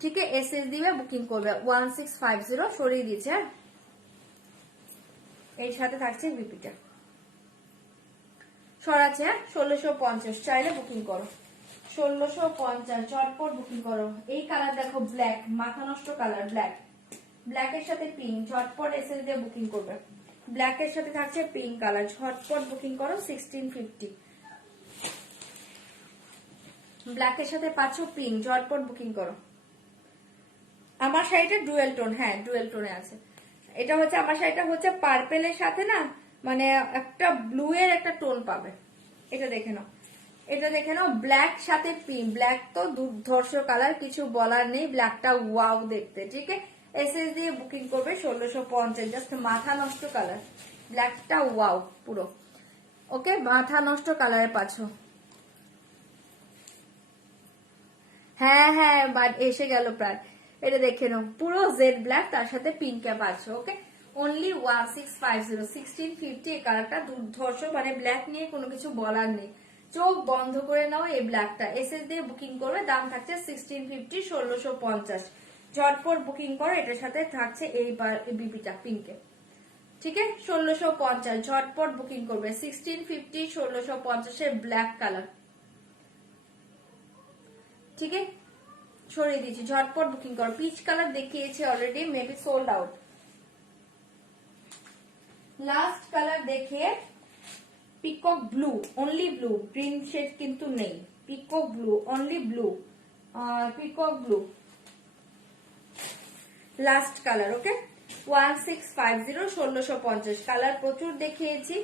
ঠিক আছে, এসএস দিয়ে বুকিং করবে 1650। সরিয়ে দিয়েছে। হ্যাঁ, এর সাথে থাকছে বিপিটা সরাচ্ছে। হ্যাঁ, 1650। চাইলে বুকিং করো 1650। ঝটপট বুকিং করো। এই কালার দেখো, ব্ল্যাক, মাথা নষ্ট কালার, ব্ল্যাক, ব্ল্যাকের সাথে পিঙ্ক। ঝটপট এসএস দিয়ে বুকিং করবে। ব্ল্যাকের সাথে থাকছে পিঙ্ক কালার। ঝটপট বুকিং করো 1650। ব্ল্যাকের সাথে পাচ্ছ পিঙ্ক। ঝটপট বুকিং করো। আমার শাড়িটা ডুয়েল টোন, হ্যাঁ ডুয়েল টোনে আছে। এটা হচ্ছে আমার শাড়িটা হচ্ছে পার্পেলের সাথে না মানে একটা ব্লু এর একটা টোন পাবে। এটা দেখে নাও, এটা দেখে নাও, ব্ল্যাক সাথে পিঙ্ক। ব্ল্যাক তো দুর্ধর্ষ কালার, কিছু বলার নেই, ব্ল্যাকটা ওয়াও দেখতে। ঠিক আছে, এসএস দিয়ে বুকিং করবে 1650। জাস্ট মাথা নষ্ট কালার, ব্ল্যাকটা ওয়াও পুরো। ওকে, মাথা নষ্ট কালারে পাচ্ছ। হ্যাঁ হ্যাঁ, বাট এসে গেল প্রায়। এটা দেখে নাও, পুরো জেড ব্ল্যাক, তার সাথে পিঙ্ক পাচ্ছ। ওকে, অনলি 1650, 1650। এই কালারটা দুর্ধর্ষ, মানে ব্ল্যাক নিয়ে কোনো কিছু বলার নেই। চোখ বন্ধ করে নাও এই ব্ল্যাকটা। এসএস দিয়ে বুকিং করবে, দাম থাকছে 1650, 1650। ঝটপট বুকিং করো। এটার সাথে থাকছে এই বিপিটা পিঙ্কে। ঠিক আছে, 1650। ঝটপট বুকিং করবে 1650, 1650 ব্ল্যাক কালার। ঠিক আছে, সরিয়ে দিচ্ছি। ঝটপট বুকিং করো। পিচ কালার দেখিয়েছি already, maybe sold out. Last colour দেখিয়ে peacock blue, only blue, green shade কিন্তু নেই। Peacock blue, only blue, peacock blue last colour. Okay, 1650, 1650। Colour প্রচুর দেখিয়েছি,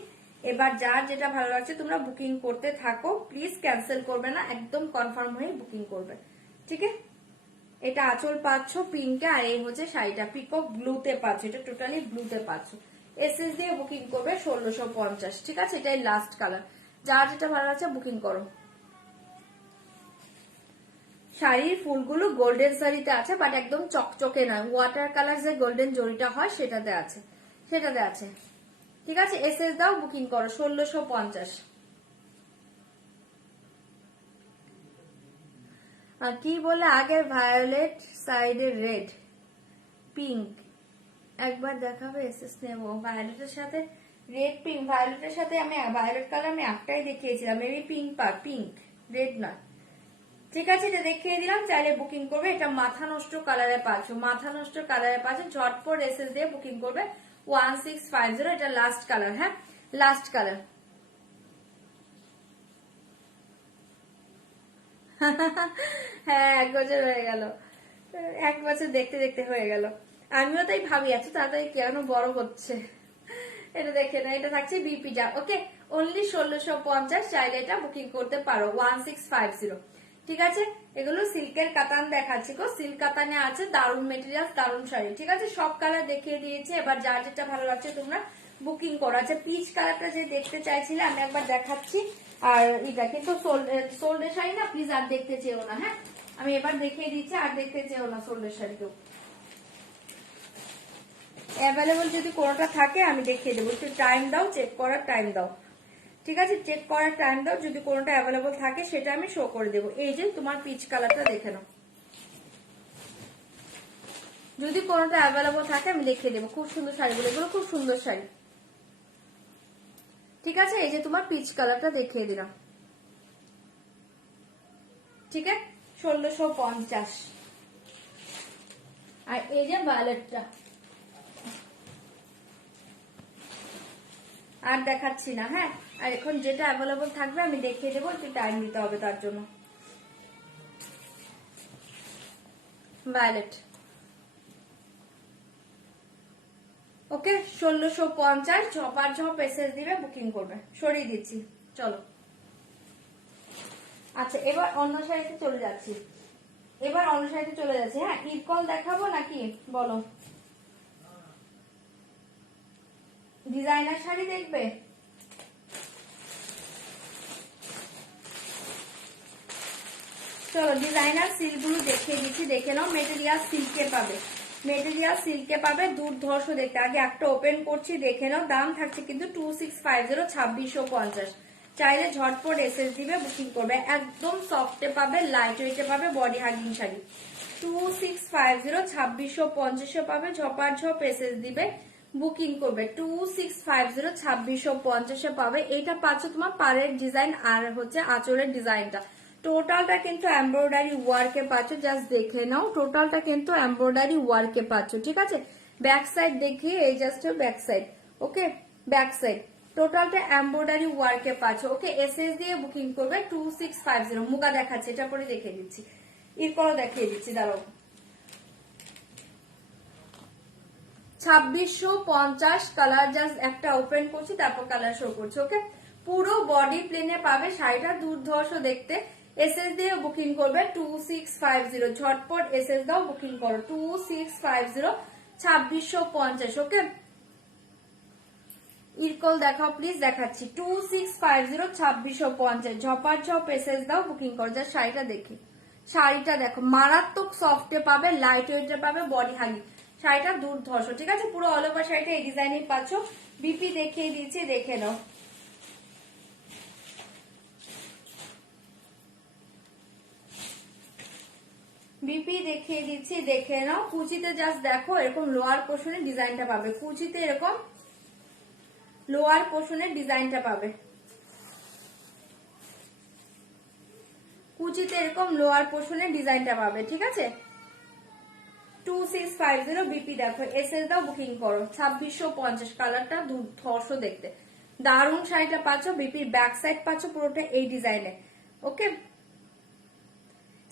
এবার যার যেটা ভালো লাগছে তোমরা বুকিং করতে থাকো। প্লিজ ক্যান্সেল করবে না, একদম কনফার্ম হয়ে বুকিং করবে। ঠিক আছে, এটা আঁচল পাচ্ছ পিঙ্কে, আর এই হচ্ছে শাড়িটা পিকক ব্লুতে পাচ্ছ। এটা টোটালি ব্লুতে পাচ্ছ। এসএস দিয়ে বুকিং করবে 1650। ঠিক আছে, এটাই লাস্ট কালার। যার যেটা ভালো লাগছে বুকিং করো। শাড়ির ফুলগুলো গোল্ডেন শাড়িতে আছে, বাট একদম চকচকে নয়, ওয়াটার কালার যে গোল্ডেন জরিটা হয় সেটাতে আছে, সেটাতে আছে। ঠিক আছে, এসএস দাও, বুকিং করো 1650। আর কি বলে আগে ভায়োলেট সাইডে রেড পিঙ্ক একবার দেখাবে, এসএস নেবো। ভায়োলেটের সাথে রেড পিঙ্ক, ভায়োলেটের সাথে আমি ভায়োলেট কালার আমি একটাই দেখিয়েছিলাম, মেবি পিঙ্ক পিঙ্ক, রেড না। ঠিক আছে, এটা দেখিয়ে দিলাম, চাইলে বুকিং করবে। এটা মাথা নষ্ট কালারে পাচ্ছ, মাথা নষ্ট কালারে পাচ্ছ, ঝটপট এসএস দিয়ে বুকিং করবে 1650। এটা লাস্ট কালার, হ্যাঁ লাস্ট কালার। হ্যাঁ 1 বছর হয়ে গেল, 1 বছর দেখতে দেখতে হয়ে গেল। আমিও তাই ভাবি এত তাড়াতাড়ি কেন বড় হচ্ছে। এটা দেখে না, এটা থাকছে বিপিটা, ওকে অনলি 1650, চাইলে এটা বুকিং করতে পারো 1650। ঠিক আছে, এগুলো সিল্কের কাতান দেখাচ্ছি গো, সিল্ক কাতানে আছে, দারুন মেটেরিয়াল, দারুন শাড়ি। ঠিক আছে, সব কালার দেখিয়ে দিয়েছি, এবার যার যেটা ভালো লাগছে তোমরা বুকিং করো। আচ্ছা, পিচ কালারটা যে দেখতে চাইছিলে আমি একবার দেখাচ্ছি। আর এটা কিন্তু সোল্ডের শাড়ি না, প্লিজ আর দেখতে চেও না, হ্যাঁ আমি এবার দেখিয়ে দিচ্ছি, আর দেখতে চেও না সোল্ডের শাড়ি কেউ। অ্যাভেলেবল যদি কোনোটা থাকে আমি দেখিয়ে দেবো, একটু টাইম দাও, চেক করার টাইম দাও। ঠিক আছে, চেক করার টাইম দাও, যদি কোনোটা অ্যাভেলেবল থাকে সেটা আমি শো করে দেবো। এই যে তোমার পিচ কালারটা দেখে নাও, যদি কোনোটা অ্যাভেলেবল থাকে আমি দেখিয়ে দেবো। খুব সুন্দর শাড়িগুলো, এগুলো খুব সুন্দর শাড়ি। ঠিক আছে, এই যে তোমার পিচ কালারটা দেখিয়ে দিলাম। ঠিক আছে, 1650। আর এই যে ভায়োলেটটা আর দেখাচ্ছি না, হ্যাঁ আর এখন যেটা অ্যাভেলেবল থাকবে আমি দেখিয়ে দেবো, একটু টাইম দিতে হবে তার জন্য। ভায়োলেট, ওকে 1650, ঝপার ঝপ এসএস দিবে, বুকিং করবে, সরিয়ে দিচ্ছি। চলো, আচ্ছা এবার অন্য শাড়িতে চলে যাচ্ছি, হ্যাঁ ইরকল দেখাবো নাকি বলো? ডিজাইনার শাড়ি দেখবে? চলো ডিজাইনার সিল্ক গুলো দেখিয়ে দিচ্ছি, দেখে নাও। মেটেরিয়াল সিল্কে পাবে, মেটেরিয়াল সিল্কে পাবে, দুর্ধর্ষ দেখতে। আগে একটা ওপেন করছি, দেখে নাও। দাম থাকছে কিন্তু 2650, 2650। চাইলে ঝটপট এসএস দিবে, বুকিং করবে। একদম সফটে পাবে, লাইট ওয়েটে পাবে, বডি হাগিং শাড়ি 2650, 2650 পাবে, ঝপার ঝপ এসএস দিবে, বুকিং করবে 2650, 2650 পাবে। এটা পাচ্ছ তোমার পাড়ের ডিজাইন আর হচ্ছে আঁচলের ডিজাইনটা। টোটালটা কিন্তু এমব্রয়ডারি ওয়ার্কে পাচ্ছ, জাস্ট দেখে নাও। টোটালটা কিন্তু এমব্রয়ডারি ওয়ার্কে পাচ্ছ। ঠিক আছে, ব্যাক সাইড দেখিয়ে, এই জাস্ট ব্যাক সাইড, ওকে ব্যাক সাইড টোটালটা এমব্রয়ডারি ওয়ার্কে পাচ্ছ। ওকে এসএস দিয়ে বুকিং করবে 2650। মুগা দেখাচ্ছে, এটা পরে দেখিয়ে দিচ্ছি, এরপরও দেখিয়ে দিচ্ছি, দাঁড়াও। 2650 কালার, জাস্ট একটা ওপেন করছি তারপর কালার শো করছি। ওকে পুরো বডি প্লেনে পাবে, শাড়িটা দুর্ধর্ষ দেখতে। এসএস দিয়ে বুকিং করবে 2650, ঝটপট এসএস দাও, বুকিং করো 2650, 2650। ওকে ইরকল দেখাও প্লিজ, দেখাচ্ছি 2650, 2650, ঝপার ঝপ এসএস দাও, বুকিং করো। যা শাড়িটা দেখি, শাড়িটা দেখো, মারাত্মক সফটে পাবে, লাইট ওয়েটে পাবে, বডি হাগি, শাড়িটা দুর্ধর্ষ। ঠিক আছে, পুরো অল ওভার শাড়িটা এই ডিজাইনে পাচ্ছ। বিপি দেখিয়ে দিচ্ছি, দেখে নাও। বিপি দেখিয়ে দিচ্ছি, দেখে নাও। কুচিতে জাস্ট দেখো, এরকম লোয়ার পোর্শনের ডিজাইনটা পাবে, কুচিতে এরকম লোয়ার পোর্শনের ডিজাইনটা পাবে, কুচিতে এরকম লোয়ার পোর্শনের ডিজাইনটা পাবে। ঠিক আছে, 2650 বিপি দেখো, এসএস দাও, বুকিং করো 2650। কালারটা দুর্ধর্ষ দেখতে, দারুণ শাড়িটা পাচ্ছ। বিপির ব্যাক সাইড পাচ্ছ পুরোটা এই ডিজাইনে। ওকে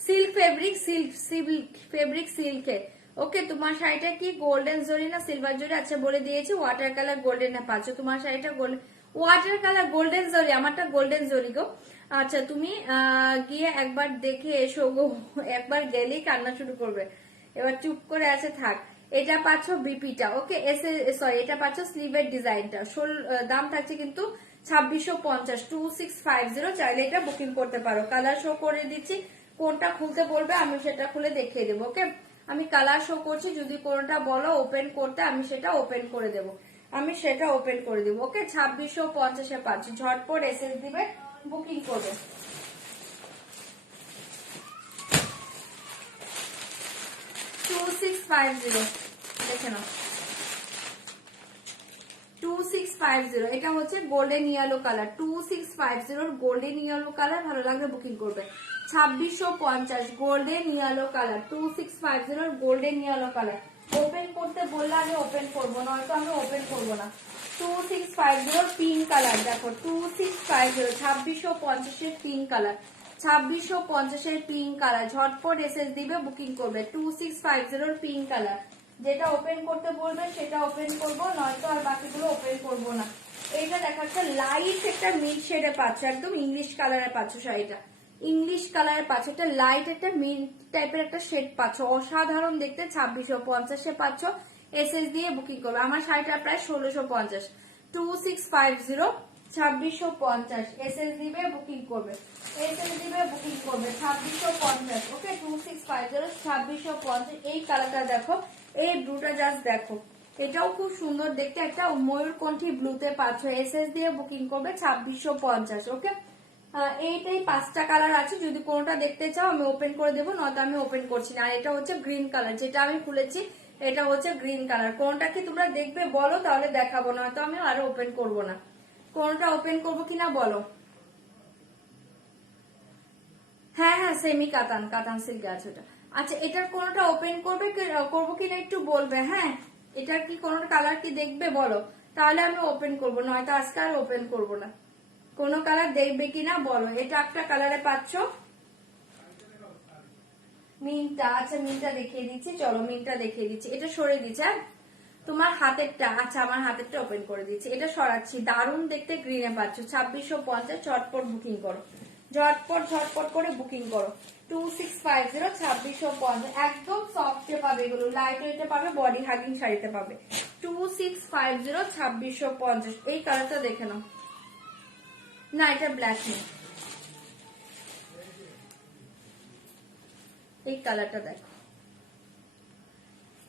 সিল্ক ফেব্রিক, সিল্কে। ওকে তোমার শাড়িটা কি গোল্ডেন জরি না সিলভার জরি? আচ্ছা বলে দিয়েছি, ওয়াটার কালার গোল্ডেন না পাচ্ছ। তোমার শাড়িটা ওয়াটার কালার গোল্ডেন জরি, আমারটা গোল্ডেন জরি গো। আচ্ছা তুমি গিয়ে একবার দেখে এসো গো, একবার গেলেই কান্না শুরু করবে, এবার চুপ করে আছে থাক। এটা পাচ্ছ বিপিটা, ওকে সরি এটা পাচ্ছ স্লিভের ডিজাইনটা। দাম থাকছে কিন্তু 2650, 2650। চাইলে এটা বুকিং করতে পারো। কালার শো করে দিচ্ছি, কোনটা খুলতে বলবে আমি সেটা খুলে দেখিয়ে দেবো। ওকে, আমি কালার শো করছি, যদি কোনটা বলো ওপেন করতে আমি সেটা ওপেন করে দেবো, আমি সেটা ওপেন করে দেবো। ওকে, 2650 পাচ্ছি, ঝটপট এসএস দিবে, বুকিং করবে। 2650 দেখে নাও, 2650, এটা হচ্ছে golden yellow colour, 2650 golden yellow colour, ভালো লাগলে বুকিং করবে। 2650 golden yellow colour, 2650 golden yellow colour. Open করতে বললে আমি ওপেন করবো, নয়তো আমি ওপেন করবো না। 2650 পিঙ্ক কালার, দেখো 2650 2650 পিঙ্ক কালার, 2650 পিঙ্ক কালার, ঝটপট এসএস দিবে, বুকিং করবে। 2650 পিঙ্ক কালার, যেটা ওপেন করতে বলবে সেটা ওপেন করবো, নয়তো আর বাকিগুলো ওপেন করবো না। এইটা দেখাচ্ছে লাইট একটা মিড শেডে পাচ্ছ, একদম ইংলিশ কালারে পাচ্ছ শাড়িটা, ইংলিশ কালারে পাচ্ছ, একটা লাইট একটা মিড টাইপের একটা শেড পাচ্ছ, অসাধারণ দেখতে। 2650 পাচ্ছ, এসএস দিয়ে বুকিং করবে। আমার শাড়িটা প্রায় 1650, 2650 2650 এসএস দিবে, বুকিং করবে, এসএস দিবে, বুকিং করবে 2650। ওকে, 2650 2650। এই কালারটা দেখো, এই ব্লুটা জাস্ট দেখো, এটাও খুব সুন্দর দেখতে, একটা ময়ূরকণ্ঠী ব্লুতে পাচ্ছ, এসএস দিয়ে বুকিং করবে 2650। ওকে, এইটাই 5টা কালার আছে, যদি কোনটা দেখতে চাও আমি ওপেন করে দেবো, নয়তো আমি ওপেন করছি না। আর এটা হচ্ছে গ্রিন কালার, যেটা আমি খুলেছি এটা হচ্ছে গ্রিন কালার। কোনটা কি তোমরা দেখবে বলো, তাহলে দেখাবো, নয়তো আমি আরো ওপেন করবো না। কোনটা ওপেন করবো কিনা বলো। হ্যাঁ হ্যাঁ, সেমি কাতান, কাতান সিল্ক আছে ওটা। আচ্ছা, এটার কোনটা ওপেন করবো কিনা একটু বলবে। হ্যাঁ, এটার কি কোন কালার কি দেখবে বলো, তাহলে আমি ওপেন করবো, নয়তো আজকে আর ওপেন করবো না। কোন কালার দেখবে কিনা বলো। এটা একটা কালারে পাচ্ছ, মিনটা। আচ্ছা, মিনটা দেখিয়ে দিচ্ছি, চলো মিনটা দেখিয়ে দিচ্ছি, এটা সরে দিচ্ছি। হ্যাঁ, তোমার হাতেরটা, আচ্ছা আমার হাতেরটা ওপেন করে দিচ্ছি, এটা সরাচ্ছি। দারুণ দেখতে গ্রিনে পাচ্ছ, 2650, ঝটপট বুকিং করো, ঝটপট ঝটপট করে বুকিং করো। 2650 2650, একদম সফটে পাবে এগুলো, লাইট ওয়েটে পাবে, বডি হাগিং শাড়িতে পাবে। 2650 2650, এই কালারটা দেখে নাও। না, এটা ব্ল্যাক নেই, এই কালারটা দেখো,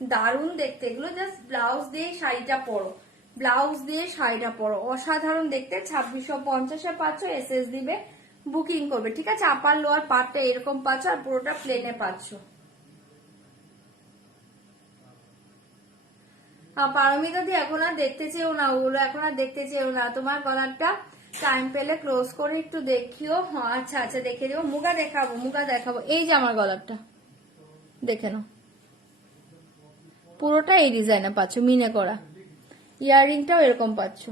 দারুণ দেখতে এগুলো। জাস্ট ব্লাউজ দিয়ে শাড়িটা পরো, ব্লাউজ দিয়ে শাড়িটা পরো, অসাধারণ দেখতে। 2650 পাচ্ছ, এসএস দিবে, বুকিং করবে। ঠিক আছে, আপার লোয়ার পার্টটা এরকম পাচ্ছ, আর পুরোটা প্লেনে পাচ্ছ। পারমিতা দি এখন আর দেখতে চেও না, ওগুলো এখন আর দেখতে চেও না। তোমার গলারটা টাইম পেলে ক্লোজ করে একটু দেখিও। আচ্ছা আচ্ছা, দেখে দিও, মুগা দেখাবো, মুগা দেখাবো। এই যে আমার গলারটা দেখে নাও, পুরোটা এই ডিজাইনে পাচ্ছ, মিনে করা। ইয়াররিংটাও এরকম পাচ্ছ।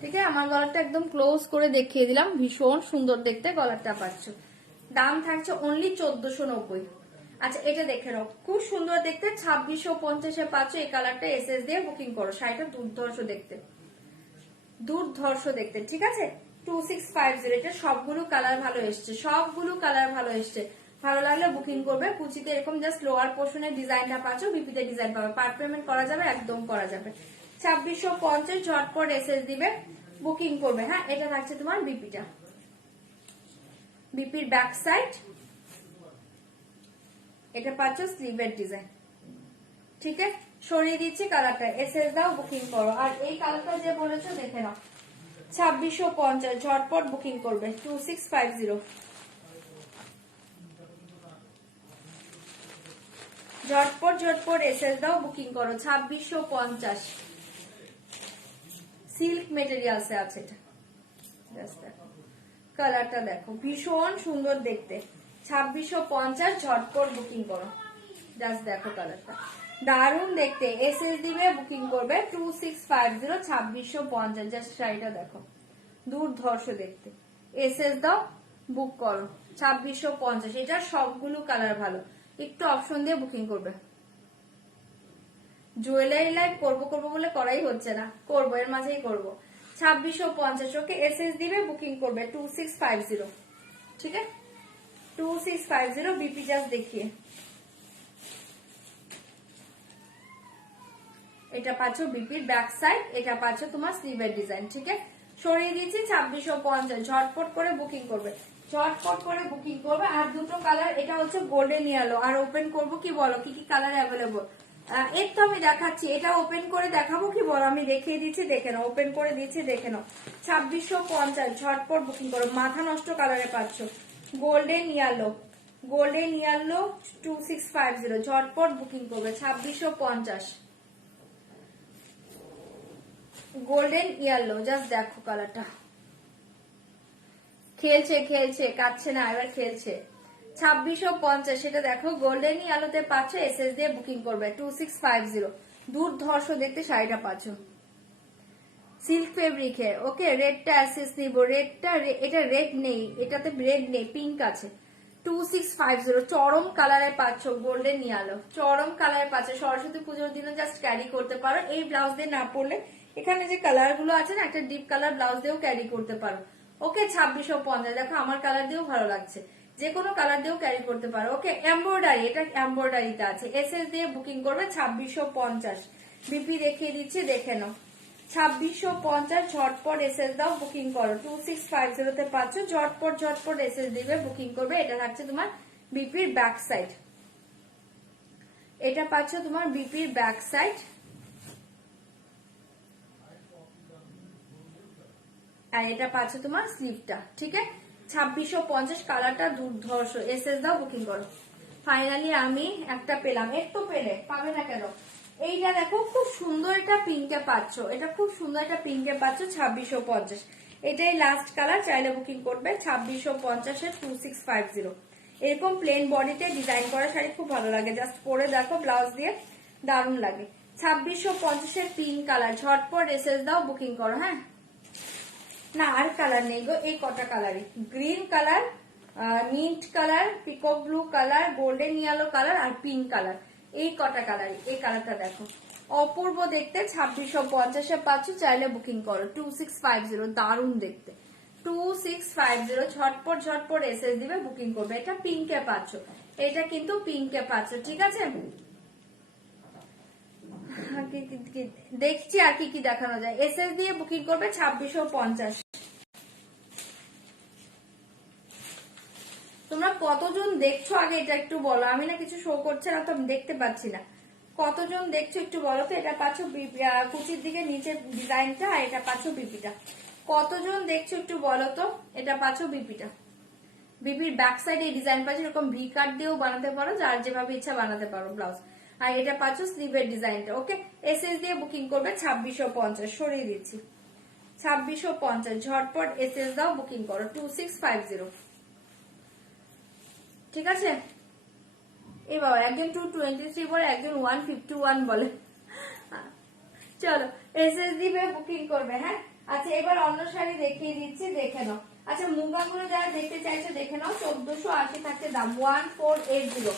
ঠিক আছে, আমার গলারটা একদম ক্লোজ করে দেখিয়ে দিলাম, ভীষণ সুন্দর দেখতে গলারটা পাচ্ছ। দাম থাকছে অনলি 1490। আচ্ছা, এটা দেখে নাও, খুব সুন্দর দেখতে, 2650 পাচ্ছ। এই কালারটা এসএস দিয়ে বুকিং করো, শাড়িটা দুর্ধর্ষ দেখতে, দুর্ধর্ষ দেখতে। ঠিক আছে, 2650, এটা সবগুলো কালার ভালো এসছে, সবগুলো কালার ভালো এসছে। ভালো লাগলে বুকিং করবে। কুচিতে এরকম জাস্ট লোয়ার পোর্শনের ডিজাইনটা পাচ্ছ, বিপিতে ডিজাইন পাবে, পার্ট পেমেন্ট করা যাবে, একদম করা যাবে। 2650, ঝটপট এসএস দিবে, বুকিং করবে। হ্যাঁ, এটা থাকছে তোমার বিপিটা, বিপির ব্যাক সাইড, এটা পাচ্ছ স্লিভের ডিজাইন। ঠিক আছে, সরিয়ে দিচ্ছি কালারটা, এসএস দাও, বুকিং করো। আর এই কালারটা যে বলেছো দেখে নাও, 2650, ঝটপট বুকিং করবে। 2650, ঝটপট ঝটপট এসএস দাও, বুকিং করো। 2650, সিল্ক মেটেরিয়ালসে আছে এটা, দেখো কালারটা, দেখো ভীষণ সুন্দর দেখতে। 2650, ঝটপট বুকিং করো, জাস্ট দেখো কালারটা দারুণ দেখতে, এসএস দিবে, বুকিং করবে। 2650, 2650, জাস্ট শাড়িটা দেখো, দুর্ধর্ষ দেখতে, এসএস দাও, বুক করো। 2650, এটা সবগুলো কালার ভালো, একটু অপশন দিয়ে বুকিং করবে। জুয়েলারি লাইভ করবো করবো বলে করাই হচ্ছে না, করবো, এর মাঝেই করবো। 2650, ওকে, এসএস দিবে, বুকিং করবে। 2650, ঠিক আছে, 2650, বিপি জাস্ট দেখিয়ে। এটা পাচ্ছ বিপির ব্যাক সাইড, এটা পাচ্ছ তোমার স্লিভের ডিজাইন। ঠিক আছে, সরিয়ে দিচ্ছি 2650, ঝটপট করে বুকিং করবে, ঝটপট করে বুকিং করবে। আর দুটো কালার, এটা হচ্ছে গোল্ডেন ইয়েলো। আর ওপেন করব কি বলো, কি কি কালার অ্যাভেলেবল এর তো আমি দেখাচ্ছি, এটা ওপেন করে দেখাবো কি বলো, আমি দেখিয়ে দিচ্ছি দেখে নাও, ওপেন করে দিচ্ছি দেখে নাও। 2650, ঝটপট বুকিং করো, মাথা নষ্ট কালারে পাচ্ছ, গোল্ডেন ইয়েলো, গোল্ডেন ইয়েলো 2650, ঝটপট বুকিং করবে 2650। গোল্ডেন ইয়েলো, জাস্ট দেখো কালারটা, খেলছে খেলছে, কাটছে না, এবার খেলছে। 2650, সেটা দেখো, গোল্ডেন ইয়েলোতে পাচ্ছ, এসএস দিয়ে বুকিং করবে 2650, দুর্ধর্ষ দেখতে শাড়িটা পাচ্ছ, সিল্ক ফেব্রিকে। ওকে, রেডটা অ্যাসেস নিব, রেডটা, এটা রেড নেই, এটাতে রেড নেই, পিঙ্ক আছে। 2650, চরম কালারে পাচ্ছ, গোল্ডেন ইয়েলো, চরম কালারে পাচ্ছ, সরস্বতী পুজোর দিনে জাস্ট ক্যারি করতে পারো। এই ব্লাউজ দিয়ে না পরলে এখানে যে কালার গুলো আছে না, একটা ডিপ কালার ব্লাউজ দিয়েও ক্যারি করতে পারো। ওকে, 2650, দেখো আমার কালার দিয়েও ভালো লাগছে, যে কোনো কালার দিয়েও ক্যারি করতে পারো। ওকে, এমব্রয়ডারি, এটা এমব্রয়ডারিতে আছে, এসএস দিয়ে বুকিং করবে 2650। বিপি দেখিয়ে দিচ্ছি, দেখে নাও, 2650, ঝটপট এসএস দাও, বুকিং করো। 2650 তে পাচ্ছ, ঝটপট ঝটপট এসএস দিবে, বুকিং করবে। এটা থাকছে তোমার বিপির ব্যাক সাইড, এটা পাচ্ছ তোমার বিপির ব্যাক সাইড, আর এটা পাচ্ছ তোমার স্লিভটা। ঠিক আছে, 2650, কালারটা দুর্ধর্ষ, এসএস দাও, বুকিং করো। ফাইনালি আমি একটা পেলাম, একটু পেলে, পাবে না কেন। এইটা দেখো, খুব সুন্দর একটা পিঙ্কে পাচ্ছ, এটা খুব সুন্দর একটা পিঙ্কে পাচ্ছ 2650, এটাই লাস্ট কালার, চাইলে বুকিং করবে 2650 2650। এরকম প্লেন বডিতে ডিজাইন করা শাড়ি খুব ভালো লাগে, জাস্ট পরে দেখো ব্লাউজ দিয়ে, দারুণ লাগে। 2650 পিঙ্ক কালার, ঝটপট এসএস দাও, বুকিং করো। হ্যাঁ, না আর কালার নেই গো, এই কটা কালারই, green colour, mint colour, peacock blue colour, golden yellow colour আর পিঙ্ক কালার, এই কটা কালারই। এই কালারটা দেখো, অপূর্ব দেখতে, 2650 পাচ্ছ, চাইলে বুকিং করো। 2650, দারুণ দেখতে, 2650, ঝটপট ঝটপট এসএস দিবে, বুকিং করবে। এটা পিঙ্কে পাচ্ছ, এটা কিন্তু পিঙ্কে পাচ্ছ। ঠিক আছে, দেখছি আর কি কি দেখানো যায়। এসএস দিয়ে বুকিং করবে 2650। তোমরা কতজন দেখছো আগে এটা একটু বলো, আমি না কিছু শো করছে না তো, দেখতে পাচ্ছি না। কতজন দেখছো একটু বলো তো। এটা পাচ্ছ কুচির দিকে নিচের ডিজাইনটা, আর এটা পাচ্ছ বিপিটা। কতজন দেখছো একটু বলো তো। এটা পাচ্ছ বিপিটা, বিপির ব্যাক সাইডে এই ডিজাইন পাচ্ছ, এরকম ভি কাট দিয়েও বানাতে পারো, যার যেভাবে ইচ্ছা বানাতে পারো ব্লাউজ। আর এটা পাচ্ছ স্লিভের ডিজাইনটা। ওকে, এসএস দিয়ে বুকিং করবে 2650, সরিয়ে দিচ্ছি 2650, ঝটপট এসএস দাও, বুকিং করো 2650। ঠিক আছে, এবার একজন 223 বলে, একজন 151 বলে। চলো, এসএস দিবে, বুকিং করবে। হ্যাঁ, আচ্ছা এবার অন্য শাড়ি দেখিয়ে দিচ্ছি, দেখে নাও। আচ্ছা, মুগাগুলো যারা দেখতে চাইছো দেখে নাও, 1480 থাকছে দাম, 1480,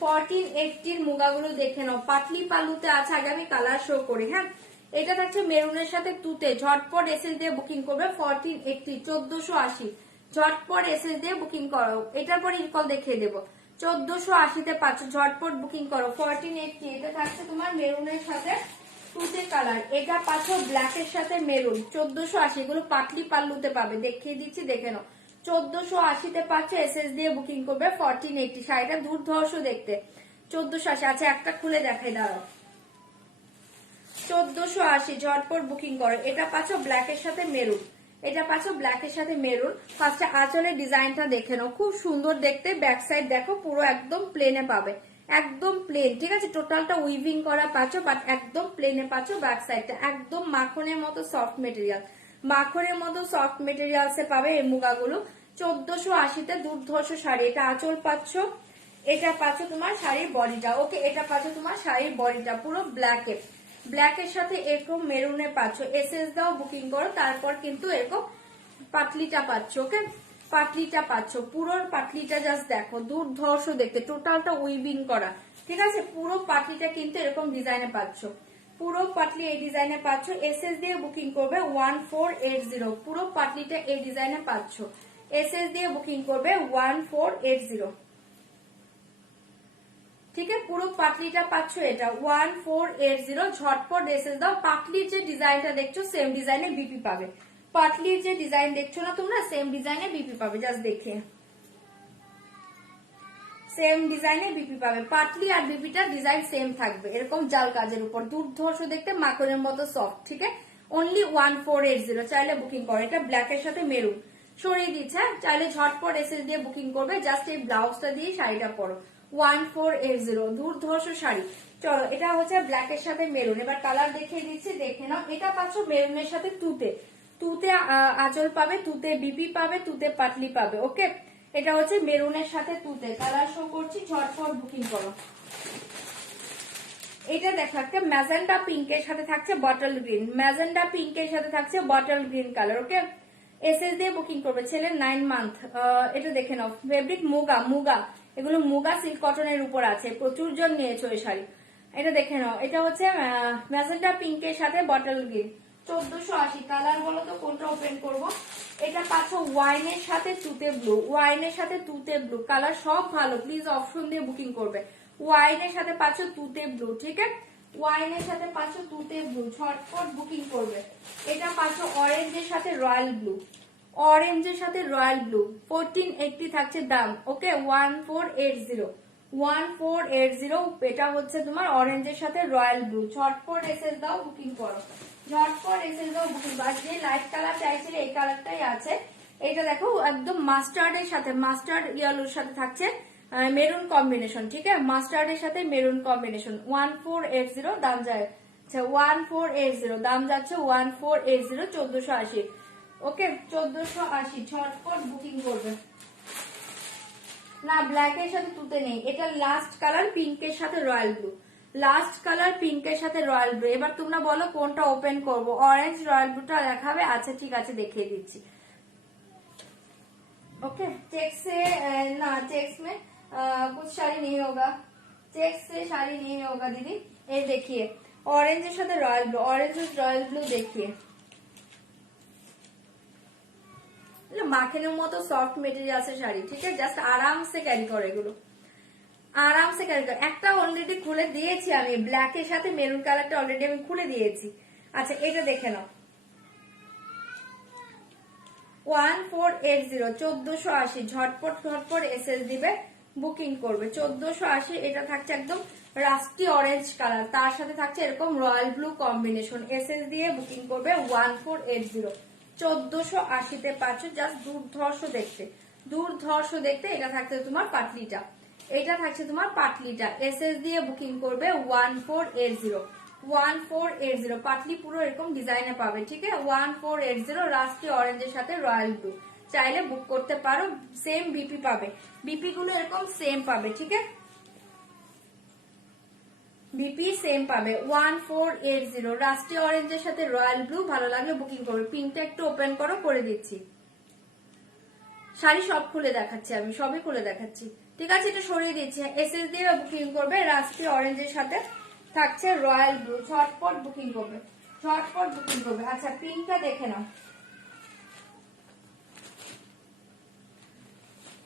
1480 মুগাগুলো দেখে নাও। পাটলি পালুতে আছে, আগে আমি কালার শো করি। হ্যাঁ, এটা থাকছে মেরুনের সাথে তুতে, ঝটপট এসএস দিয়ে বুকিং করবে 1480, 1480, ঝটপট এসএস দিয়ে বুকিং করো। এটার পর ইনকল দেখিয়ে দেবো। 1480 পাচ্ছ, ঝটপট বুকিং করো 1480। এটা থাকছে তোমার মেরুনের সাথে তুতে কালার, এটা পাচ্ছ ব্ল্যাকের সাথে মেরুন, 1480, এগুলো পাটলি পাল্লুতে পাবে, দেখিয়ে দিচ্ছি দেখে নাও। 1480 পাচ্ছে, এসএস দিয়ে বুকিং করবে 1480, শাড়িটা দুর্ধর্ষ দেখতে, 1480। আচ্ছা একটা খুলে দেখাই, দাঁড়াও, 1480, ঝটপট বুকিং করো। এটা পাচ্ছ ব্ল্যাকের সাথে মেরুন, এটা পাচ্ছ ব্ল্যাকের সাথে মেরুন। ফার্স্টে আঁচলের ডিজাইনটা দেখে নাও, খুব সুন্দর দেখতে। ব্যাক সাইড দেখো, পুরো একদম প্লেনে পাবে, একদম প্লেন। ঠিক আছে, টোটালটা উইভিং করা পাচ্ছ, বাট একদম প্লেনে পাচ্ছ। ব্যাক সাইডটা একদম মাখনের মতো সফট মেটেরিয়াল, মাখনের মতো সফট মেটেরিয়ালসে পাবে এই মুগাগুলো। 1480-তে দুর্ধর্ষ শাড়ি। এটা আঁচল পাচ্ছ, এটা পাচ্ছ তোমার শাড়ির বডিটা। ওকে, এটা পাচ্ছ তোমার শাড়ির বডিটা পুরো ব্ল্যাকে, ব্ল্যাকের সাথে এরকম মেরুনে পাচ্ছ। এসএস দাও, বুকিং করো। তারপর কিন্তু এরকম পাটলিটা পাচ্ছ। ওকে, পাটলিটা পাচ্ছ, পুরো পাটলিটা জাস্ট দেখো, দুর্ধর্ষ দেখতে, টোটালটা উইভিং করা। ঠিক আছে, পুরো পাটলিটা কিন্তু এরকম ডিজাইনে পাচ্ছ, পুরো পাটলি এই ডিজাইনে পাচ্ছ। এসএস দিয়ে বুকিং করবে 1480, পুরো পাটলিটা এই ডিজাইনে পাচ্ছ। এসএস দিয়ে বুকিং করবে 1480। ঠিক আছে, পুরো পাটলিটা পাচ্ছ, এটা 1480, ঝটপট এসএস দাও। পাটলির যে ডিজাইনটা দেখছো সেম ডিজাইনে বিপি পাবে, পাটলির যে ডিজাইন দেখছো না তোমরা, সেম ডিজাইনে বিপি পাবে, জাস্ট দেখে সেম ডিজাইনে বিপি পাবে। পাটলি আর বিপিটা ডিজাইন সেম থাকবে, এরকম জাল কাজের উপর, দুর্ধর্ষ দেখতে, মাখনের মতো সফট। ঠিক আছে, অনলি 1480, চাইলে বুকিং করো। এটা ব্ল্যাক এর সাথে মেরুন সরিয়ে দিচ্ছে, চাইলে ঝটপট এসএস দিয়ে বুকিং করবে, জাস্ট এই ব্লাউজটা দিয়ে শাড়িটা পরো। 1480 দুর্ধর্ষ শাড়ি। চলো, এটা হচ্ছে ব্ল্যাক এর সাথে মেরুন। এবার কালার দেখিয়ে দিচ্ছি, দেখে নাও। এটা পাচ্ছ মেরুনের সাথে তুতে, তুতে আঁচল পাবে, তুতে বিপি পাবে, তুতে পাটলি পাবে। ওকে, এটা হচ্ছে মেরুনের সাথে তুতে। কালার শো করছি, ঝটপট বুকিং করো। এটা দেখো, একটা ম্যাজেন্ডা পিঙ্কের সাথে থাকছে বটল গ্রিন, ম্যাজেন্ডা পিঙ্কের সাথে থাকছে বটল গ্রিন কালার। ওকে, এসএস দিয়ে বুকিং করবে, ছেলের 9 মান্থ। এটা দেখে নাও, ফেব্রিক মুগা, মুগা এগুলো মুগা সিল্ক কটনের উপর আছে, প্রচুর জন নিয়েছো এই শাড়ি। এটা দেখে নাও, এটা হচ্ছে ম্যাজেন্ডা পিঙ্কের সাথে বটল গ্রিন, 1480। কালার বলো তো কোনটা ওপেন করব? এটা পাচ্ছ ওয়াইনের সাথে তুতে ব্লু, ওয়াইনের সাথে তুতে ব্লু কালার, সব ভালো। প্লিজ অপশন দিয়ে বুকিং করবে। ওয়াইনের সাথে পাচ্ছ তুতে ব্লু, ঠিক আছে, ওয়াইনের সাথে পাচ্ছ তুতে ব্লু, ঝটপট বুকিং করবে। এটা পাচ্ছ অরেঞ্জের সাথে রয়্যাল ব্লু, অরেঞ্জের সাথে রয়্যাল ব্লু, 1480 থাকছে দাম। ওকে, 1480, 1480। এটা হচ্ছে তোমার অরেঞ্জের সাথে রয়্যাল ব্লু। ঝটপট এসএস দাও, বুকিং করো, ঝটপট এসএস দাও, বুকিং। আর যে লাইট কালার চাইছিলে এই কালারটাই আছে। এটা দেখো, একদম মাস্টার্ডের সাথে, মাস্টার্ড ইয়েলোর সাথে থাকছে মেরুন কম্বিনেশন। ঠিক আছে, মাস্টার্ডের সাথে মেরুন কম্বিনেশন। 1480 দাম যায়, আচ্ছা 1480 দাম যাচ্ছে, 1480, 1480। ওকে, 1480, ঝটপট বুকিং করবে। না, ব্ল্যাক এর সাথে তুতে নেই, এটা লাস্ট কালার পিঙ্কের সাথে রয়্যাল ব্লু, লাস্ট কালার পিঙ্কের সাথে রয়্যাল ব্লু। এবার তোমরা বলো কোনটা ওপেন করব? অরেঞ্জ রয়্যাল ব্লুটা দেখাবে? আচ্ছা ঠিক আছে, দেখিয়ে দিচ্ছি। ओके, चेक से ना, चेक्स में कुछ साड़ी नहीं होगा, चेक से साड़ी नहीं होगा दीदी। ये देखिए, ऑरेंज के साथ royal blue, orange royal blue देखिए, মাখনের মতো সফট মেটেরিয়াল আছে শাড়ি। ঠিক আছে, জাস্ট আরামসে ক্যারি করো, এগুলো আরামসে ক্যারি করো। একটা অলরেডি খুলে দিয়েছি আমি, ব্ল্যাক এর সাথে মেরুন কালারটা অলরেডি আমি খুলে দিয়েছি। আচ্ছা, এটা দেখে নাও, 1480, 1480, ঝটপট ঝটপট এসএস দিবে, বুকিং করবে। 1480, এটা থাকছে একদম রাস্টি অরেঞ্জ কালার, তার সাথে থাকছে এরকম রয়্যাল ব্লু কম্বিনেশন। এসএস দিয়ে বুকিং করবে 1480, 1480 তে পাচ্ছ। জাস্ট দুর্ধর্ষ দেখতে, দুর্ধর্ষ দেখতে। এটা থাকছে তোমার পাটলিটা, এটা থাকছে তোমার পাটলিটা। এসএস দিয়ে বুকিং করবে 1480, 1480। পাটলি পুরো এরকম ডিজাইনে পাবে। ঠিক আছে, 1480, রাস্টি অরেঞ্জের সাথে রয়্যাল ব্লু। চাইলে বুক করতে পারো, সেম বিপি পাবে, বিপি গুলো এরকম সেম পাবে। ঠিক আছে, বিপি সেম পাবে। 1480, রাস্টি অরেঞ্জের সাথে রয়্যাল ব্লু। ভালো লাগলে বুকিং করবে। পিঙ্কটা একটু ওপেন করো, করে দিচ্ছি। শাড়ি সব খুলে দেখাচ্ছি আমি, সবই খুলে দেখাচ্ছি। ঠিক আছে, এটা সরিয়ে দিচ্ছি। এসএস দিয়ে বুকিং করবে, রাস্টি অরেঞ্জের সাথে থাকছে রয়্যাল ব্লু। ঝটপট বুকিং করবে, ঝটপট বুকিং করবে। আচ্ছা, পিঙ্কটা দেখে নাও,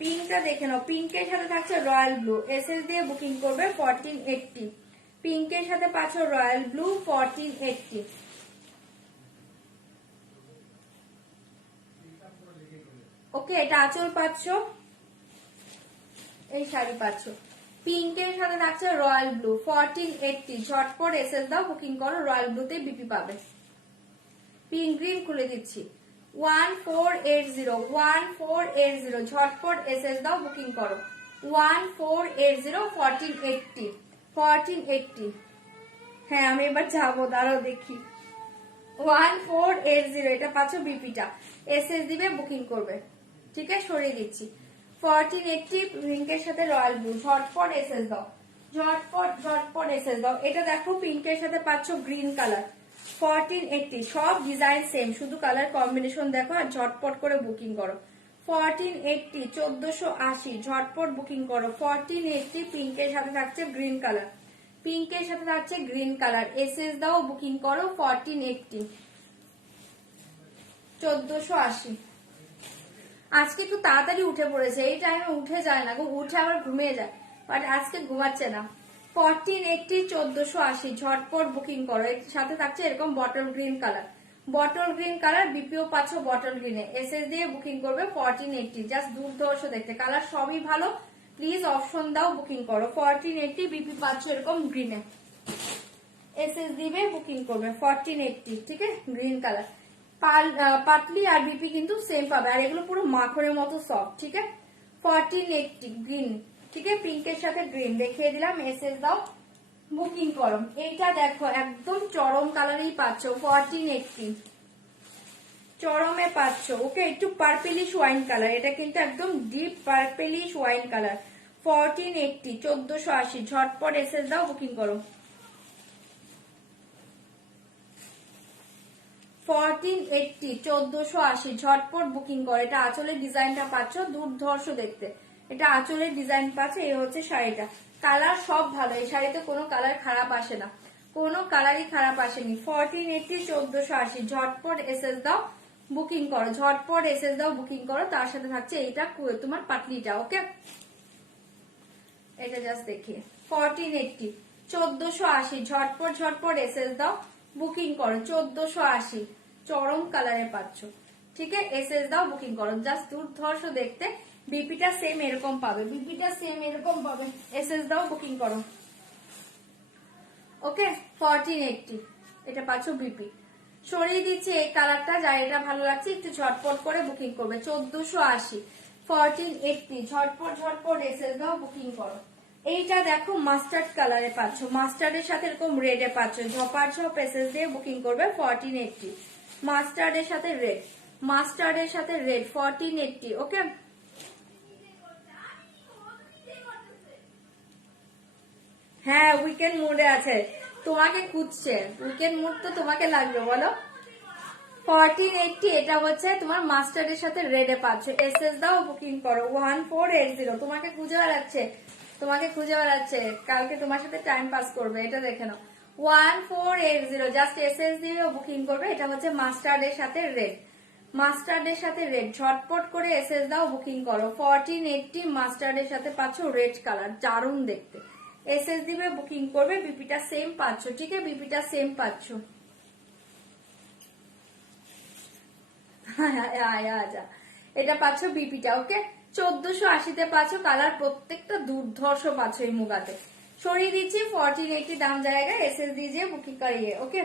পিঙ্কটা দেখে নাও। পিঙ্কের সাথে থাকছে রয়্যাল ব্লু। এসএস দিয়ে বুকিং করবে 1480, পিঙ্কের সাথে পাচ্ছ রয়্যাল ব্লু 1480। ওকে, এটা আঁচল পাচ্ছ, এই শাড়ি পাচ্ছ। পিঙ্কের সাথে থাকছে রয়্যাল ব্লু 1480। ঝটপট এসএস দাও, বুকিং করো। রয়্যাল ব্লুতে বিপি পাবে। পিঙ্ক গ্রিন খুলে দিচ্ছি, 1480, 1480। ঝটপট এসএস দাও, বুকিং করো। 1480, 1480, 1480। হ্যাঁ, আমি এবার যাবো, দাঁড়াও দেখি। 1480, এটা পাচ্ছ বিপিটা। এসএস দিবে, বুকিং করবে। ঠিক আছে, সরিয়ে দিচ্ছি। 1480, পিঙ্কের সাথে রয়্যাল ব্লু। ঝটপট এসএস দাও, ঝটপট ঝটপট এসএস দাও। এটা দেখো, পিঙ্কের সাথে পাচ্ছ গ্রিন কালার, 1480। সব ডিজাইন সেম, শুধু কালার কম্বিনেশন দেখো আর ঝটপট করে বুকিং করো। 1480, 1480, ঝটপট বুকিং করো। 1480, পিঙ্কের সাথে থাকছে গ্রিন কালার, পিঙ্কের সাথে থাকছে গ্রিন কালার। এসএস দাও, বুকিং করো। 1480, 1480। আজকে একটু তাড়াতাড়ি উঠে পড়েছে, এই টাইমে উঠে যায় না গো, উঠে আবার ঘুমিয়ে যায়, বাট আজকে ঘুমাচ্ছে না। 1480, 1480, ঝটপট বুকিং করো। এর সাথে থাকছে এরকম bottle green colour, bottle green colour, BPO পাচ্ছ বটল গ্রিনে, এসএস দিয়ে বুকিং করবে 1480, জাস্ট দুর্ধর্ষ দেখতে, কালার সবই ভালো, প্লিজ অপশন দাও বুকিং করো। 1480 বিপি পাচ্ছ এরকম গ্রিনে, এসএস দিবে বুকিং করবে 1480, ঠিক আছে, গ্রিন কালার। পাতলি আর বিপি কিন্তু সেম পাবে, আর এগুলো পুরো মাখনের মতো সফট, ঠিক আছে। 1480 গ্রিন, ঠিক আছে, পিঙ্কের সাথে গ্রিন দেখিয়ে দিলাম, এসএস দাও বুকিং করো। এইটা দেখো একদম চরম কালারই পাচ্ছ 1480, চরমে পাচ্ছ, ওকে, একটু পার্পেলিশ ওয়াইন কালার, এটা কিন্তু একদম ডিপ পার্পেলিশ ওয়াইন কালার। 1480, 1480, ঝটপট এসএস দাও বুকিং করো। 1480, 1480, ঝটপট বুকিং করো। এটা আঁচলের ডিজাইনটা পাচ্ছ, দুর্ধর্ষ দেখতে, এটা আঁচলের ডিজাইন পাচ্ছ, এই হচ্ছে শাড়িটা। কালার সব ভালো, এই শাড়িতে কোনো কালার খারাপ আসে না, কোনো কালারই খারাপ আসেনি। 1480, 1480, ঝটপট এসএস দাও বুকিং করো, ঝটপট এসএস দাও বুকিং করো। তার সাথে থাকছে এইটা তোমার পাটলিটা, ওকে, এটা জাস্ট দেখিয়ে 1480, 1480, ঝটপট ঝটপট এসএস দাও বুকিং করো। 1480 চরম কালারে পাচ্ছ, ঠিক আছে, এসএস দাও বুকিং করো, জাস্ট দুর্ধর্ষ দেখতে। বিপিটা সেম এরকম পাবে, বিপিটা সেম এরকম পাবে, এসএস দাও বুকিং করো, ওকে। 1480 এটা পাচ্ছ বিপি, সরিয়ে দিচ্ছি এই কালারটা, যার এটা ভালো লাগছে একটু ঝটপট করে বুকিং করবে। 1480, 1480, ঝটপট ঝটপট এসএস দাও বুকিং করো। এইটা দেখো মাস্টার্ড কালারে পাচ্ছ, মাস্টার্ডের সাথে এরকম রেডে পাচ্ছ, ঝপার ঝপ এসএস দিয়ে বুকিং করবে 1480, মাস্টার্ডের সাথে রেড, মাস্টার্ডের সাথে রেড 1480, ওকে। হ্যাঁ উইকেন্ড মুডে আছে, তোমাকে খুঁজছে, উইকেন্ড মুড তো তোমাকে লাগবে বলো। 1480, এটা হচ্ছে তোমার মাস্টার্ডের সাথে রেডে পাচ্ছ, এসএস দাও বুকিং করো। 1480, তোমাকে খুঁজে বেড়াচ্ছে, তোমাকে খুঁজে বেড়াচ্ছে, কালকে তোমার সাথে টাইম পাস করবে, এটা দেখে নাও। 1480, জাস্ট এসএস দিয়ে বুকিং করবে, এটা হচ্ছে মাস্টার্ডের সাথে রেড, মাস্টার্ডের সাথে রেড, ঝটপট করে এসএস দাও বুকিং করো। 1480, মাস্টার্ডের সাথে পাচ্ছ রেড কালার, দারুণ দেখতে, এসএস দিবে বুকিং করবে। বিপিটা সেম পাচ্ছ, ঠিক আছে, বিপিটা সেম পাচ্ছ। আচ্ছা এটা পাচ্ছ বিপিটা, ওকে। 1480 পাচ্ছ, কালার প্রত্যেকটা দুর্ধর্ষ পাচ্ছ এই মুগাতে। সরিয়ে দিচ্ছি 1480 দাম জায়গায়, এসএস দিয়ে বুকিং করিয়ে, ওকে।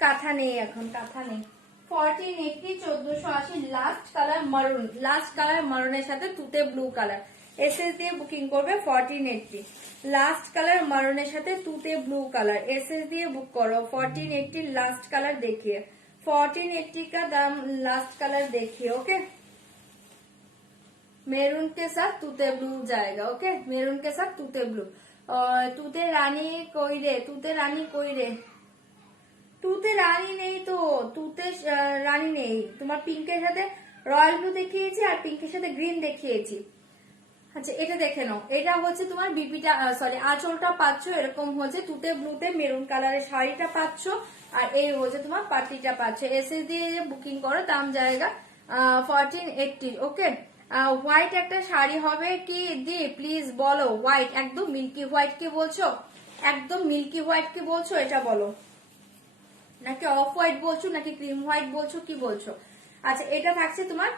কাঁথা নেই এখন, কাঁথা নেই। 1480, 1480, লাস্ট কালার মারুন, লাস্ট কালার মারুনের সাথে তুতে ব্লু কালার, এসএস দিয়ে বুকিং করবে 1480, লাস্ট কালার মারুনের সাথে তুতে ব্লু কালার, एसएस দিয়ে বুক করো। 1480 लास्ट कलर देखिए, 1480 का दाम लास्ट कलर देखिए, ओके। मेरून के साथ तूते ब्लू जाएगा, ओके, मेरून के साथ तूते ब्लू। और तूते रानी कोई रे, तूते रानी कोई रे, তুতে রানী নেই তো, তুতে রানী নেই, তোমার পিঙ্কের সাথে রয়্যাল ব্লু দেখিয়েছি আর পিঙ্কের সাথে গ্রিন দেখিয়েছি। আচ্ছা এটা দেখে নাও, এটা হচ্ছে তোমার বিপিটা, সরি আঁচলটা পাচ্ছ এরকম হচ্ছে তুতে ব্লুতে মেরুন কালারের শাড়িটা পাচ্ছ, আর এই হচ্ছে তোমার পাটিটা পাচ্ছ। এসএস দিয়ে বুকিং করো, দাম জায়গা 1480, ওকে। হোয়াইট একটা শাড়ি হবে কি দি প্লিজ বলো, হোয়াইট একদম মিল্কি হোয়াইট কি বলছো, একদম মিল্কি হোয়াইট কি বলছো এটা বলো, নাকি অফ হোয়াইট বলছো, নাকি ক্রিম হোয়াইট বলছো, কি বলছো? আচ্ছা এটা থাকছে তোমার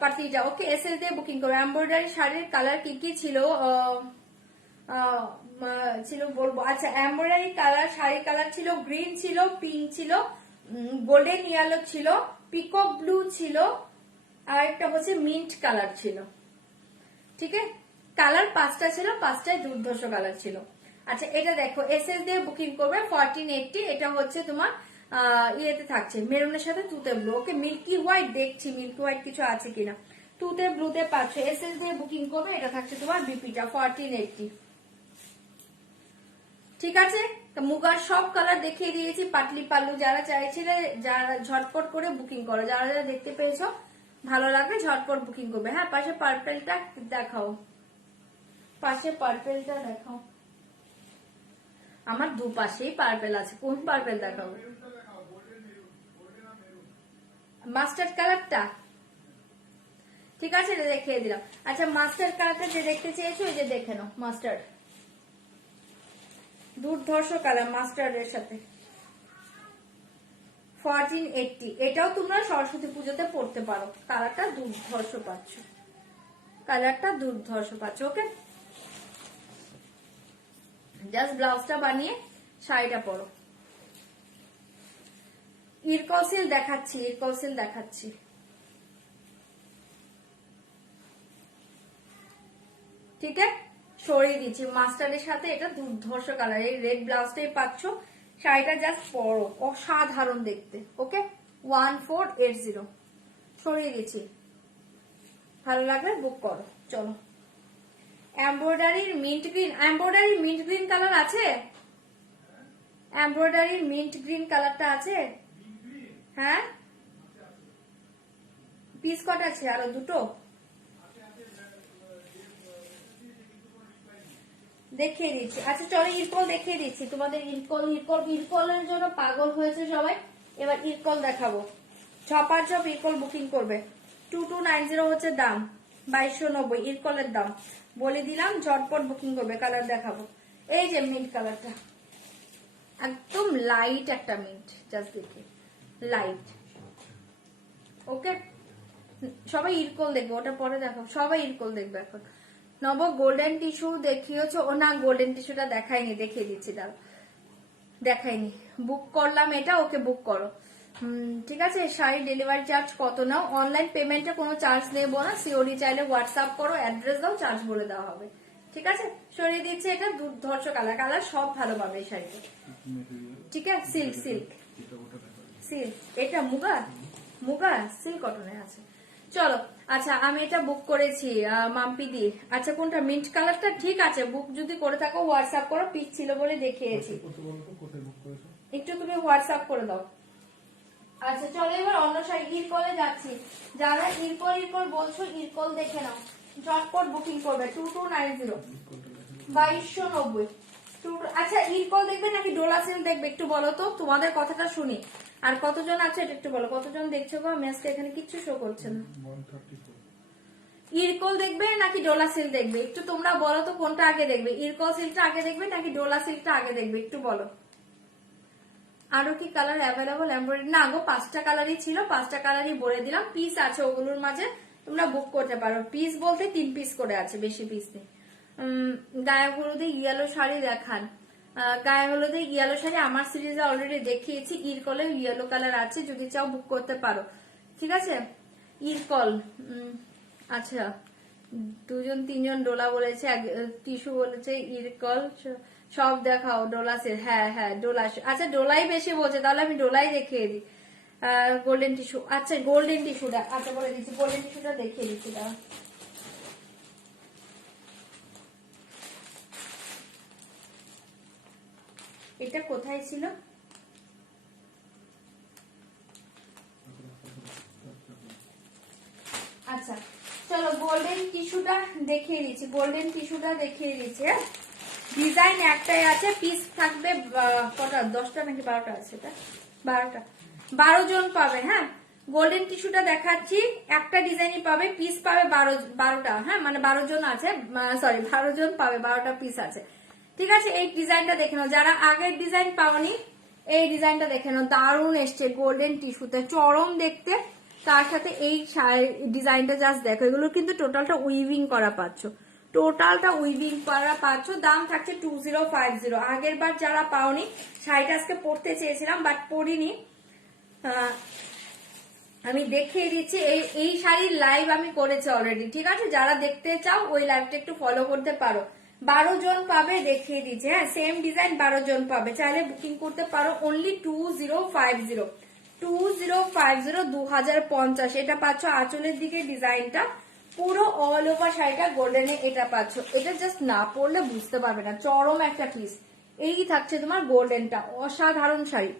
পাটিটা, ওকে। এসএস দিয়ে বুকিং করো। এমব্রয়ডারি শাড়ির কালার কি কি ছিল ছিল বলবো। আচ্ছা এমব্রয়ডারি কালার শাড়ি কালার ছিল গ্রিন ছিল, পিঙ্ক ছিল, গোল্ডেন ইয়েলো ছিল, পিকক ব্লু ছিল, আর একটা হচ্ছে মিন্ট কালার ছিল, ঠিক আছে। কালার পাঁচটা ছিল, পাঁচটায় দুর্ধর্ষ কালার ছিল। আচ্ছা এটা দেখো এসএস দিয়ে বুকিং করবে 1480, এটা হচ্ছে তোমার ইয়েতে থাকছে মেরুনের সাথে তুতে ব্লু, ওকে। মিল্কি হোয়াইট দেখছি, মিল্কি হোয়াইট কিছু আছে কিনা, তুতে ব্লুতে পাচ্ছ, এসএস দিয়ে বুকিং করবে, এটা থাকছে তোমার বিপিটা 1480, ঠিক আছে। মুগার সব কালার দেখিয়ে দিয়েছি, পাটলি পাল্লু যারা চাইছিলে, যারা ঝটপট করে বুকিং করো, যারা যারা দেখতে পেয়েছো ভালো লাগবে ঝটপট বুকিং করবে। হ্যাঁ পাশে পার্পেলটা দেখাও, পাশে পার্পেলটা দেখাও, আমার দুপাশেই পার্পেল আছে, কোন পার্পেল দেখাবো? মাস্টার্ড কালারটা, ঠিক আছে দেখিয়ে দিলাম। আচ্ছা মাস্টার্ড কালারটা যে দেখতে চেয়েছো, এই যে দেখে নাও মাস্টার্ড, দুর্ধর্ষ কালার মাস্টার্ডের সাথে 1480। এটাও তোমরা সরস্বতী পুজোতে পড়তে পারো। কালারটা দুর্ধর্ষ পাচ্ছ, কালারটা দুর্ধর্ষ পাচ্ছ। ওকে, জাস্ট ব্লাউজটা বানিয়ে শাড়িটা পরো। ইরকল দেখাচ্ছি, ইরকল দেখাচ্ছি। ঠিক আছে, সরিয়ে দিচ্ছি। মাস্টারের সাথে এটা দুর্ধর্ষ কালার, এই রেড ব্লাউজটাই পাচ্ছ। শাড়িটা জাস্ট পরো, অসাধারণ দেখতে। ওকে, 1480 সরিয়ে দিচ্ছি। ভালো লাগলে বুক করো। চলো, এমব্রয়ডারির mint green, embroidery mint green colour আছে? এমব্রয়ডারির মিন্ট গ্রিন কালারটা আছে? হ্যাঁ, পিস কট আছে? আরো দুটো দেখিয়ে দিচ্ছি। আচ্ছা চলো, ইরকল দেখিয়ে দিচ্ছি তোমাদের। ইরকলের জন্য পাগল হয়েছে সবাই। এবার ইরকল দেখাবো। ঝপাঝপ ইরকল বুকিং করবে। 2290 হচ্ছে দাম, 2290 ইরকলের দাম বলে দিলাম। ঝটপট বুকিং করবে। কালার দেখাবো, এই যে মিন্ট কালারটা, একদম লাইট একটা মিন্ট, জাস্ট দেখে লাইট। ওকে, সবাই ইরকল দেখবে, ওটা পরে দেখো। সবাই ইরকল দেখবে এখন। নব গোল্ডেন টিস্যু দেখিয়েছো? ও না, গোল্ডেন টিস্যুটা দেখাইনি, দেখিয়ে দিচ্ছি। দাও, দেখাইনি। বুক করলাম এটা, ওকে বুক করো। ঠিক আছে। শাড়ি ডেলিভারি চার্জ কত নাও? অনলাইন পেমেন্টে কোনো চার্জ নেবো না। সিওডি চাইলে হোয়াটসঅ্যাপ করো, অ্যাড্রেস দাও, চার্জ বলে দেওয়া হবে। ঠিক আছে, সরিয়ে দিচ্ছি। এটা দুর্ধর্ষ কালার, কালার সব ভালো পাবে এই শাড়িতে। ঠিক আছে, সিল্ক সিল্ক সিল্ক। এটা মুগা, মুগা সিল্ক কটনে আছে। চলো, আচ্ছা আমি এটা বুক করেছি মাম্পি দি। আচ্ছা কোনটা? মিন্ট কালারটা। ঠিক আছে, বুক যদি করে থাকো হোয়াটসঅ্যাপ করো, পিক ছিল বলে দেখিয়েছি। একটু তুমি হোয়াটসঅ্যাপ করে দাও। আচ্ছা চলো, এবার অন্য শাড়ি ইরকলে যাচ্ছি। যারা ইরকল ইরকল বলছো, ইরকল দেখে নাও, ঝটপট বুকিং করবে। 2290, 2290। আচ্ছা ইরকল দেখবে নাকি ডোলা সিল্ক দেখবে একটু বলো তো, তোমাদের কথাটা শুনি। আর কতজন আছে এটা একটু বলো, কতজন দেখছো গো? আমি আজকে এখানে কিচ্ছু শো করছে না। ইরকল দেখবে নাকি ডোলা সিল্ক দেখবে একটু তোমরা বলো তো, কোনটা আগে দেখবে? ইরকল সিল্কটা আগে দেখবে নাকি ডোলা সিল্কটা আগে দেখবে একটু বলো। আরো কি কালার অ্যাভেলেবল? এমব্রয়ডারি না গো, 5টা কালারই ছিল, 5টা কালারই বলে দিলাম। পিস আছে ওগুলোর মাঝে, তোমরা বুক করতে পারো। পিস বলতে 3 পিস করে আছে, বেশি পিস নেই। গায়ে হলুদে ইয়েলো শাড়ি দেখান। গায়ে হলুদে ইয়েলো শাড়ি আমার সিরিজে অলরেডি দেখিয়েছি। ইরকলে ইয়েলো কালার আছে, যদি চাও বুক করতে পারো। ঠিক আছে, ইরকল। আচ্ছা, 2-3জন ডোলা বলেছে, টিস্যু বলেছে, ইরকল সব দেখাও। ডোলা সে, হ্যাঁ হ্যাঁ ডোলা। আচ্ছা ডোলাই বেশি বলছে, তাহলে আমি ডোলাই দেখিয়ে দিই। গোল্ডেন টিস্যু, আচ্ছা গোল্ডেন টিস্যুটা, আচ্ছা বলে দিচ্ছি, গোল্ডেন টিস্যুটা দেখিয়ে দিচ্ছি। দাও, এটা কোথায় ছিল? আচ্ছা চলো, গোল্ডেন টিস্যুটা দেখিয়ে দিচ্ছি। গোল্ডেন টিস্যুটা দেখিয়ে দিচ্ছি। হ্যাঁ, ডিজাইন একটাই আছে, পিস থাকবে কটা? 10টা নাকি 12টা আছে? 12টা, 12 জন পাবে। হ্যাঁ, গোল্ডেন টিস্যুটা দেখাচ্ছি, একটা ডিজাইনই পাবে, পিস পাবে 12টা। হ্যাঁ, মানে 12 জন আছে, সরি 12 জন পাবে, 12টা পিস আছে। ঠিক আছে, এই ডিজাইনটা দেখে নাও। যারা আগের ডিজাইন পাওনি, এই ডিজাইনটা দেখে নাও, দারুণ এসছে গোল্ডেন টিস্যুতে, চরম দেখতে। তার সাথে এই ডিজাইনটা জাস্ট দেখো, এগুলো কিন্তু টোটালটা উইভিং করা পাচ্ছ, টোটালটা উইভিং করা পাচ্ছ। দাম থাকছে 2050। আগের বার যারা পাওনি, শাড়িটা আজকে পরতে চেয়েছিলাম বাট পরিনি, আমি দেখিয়ে দিচ্ছি। এই শাড়ির লাইভ আমি করেছি অলরেডি। ঠিক আছে, যারা দেখতে চাও ওই লাইভটা একটু ফলো করতে পারো। 12 জন পাবে, দেখিয়ে দিচ্ছি। হ্যাঁ, সেম ডিজাইন 12 জন পাবে, চাইলে বুকিং করতে পারো। অনলি 2050, 2050। এটা পাচ্ছ আঁচলের দিকে ডিজাইনটা, পুরো অল ওভার শাড়িটা গোল্ডেনে এটা পাচ্ছ। এটা জাস্ট না পরলে বুঝতে পারবে না, চরম একটা পিস। এই থাকছে তোমার গোল্ডেনটা, অসাধারণ শাড়ি।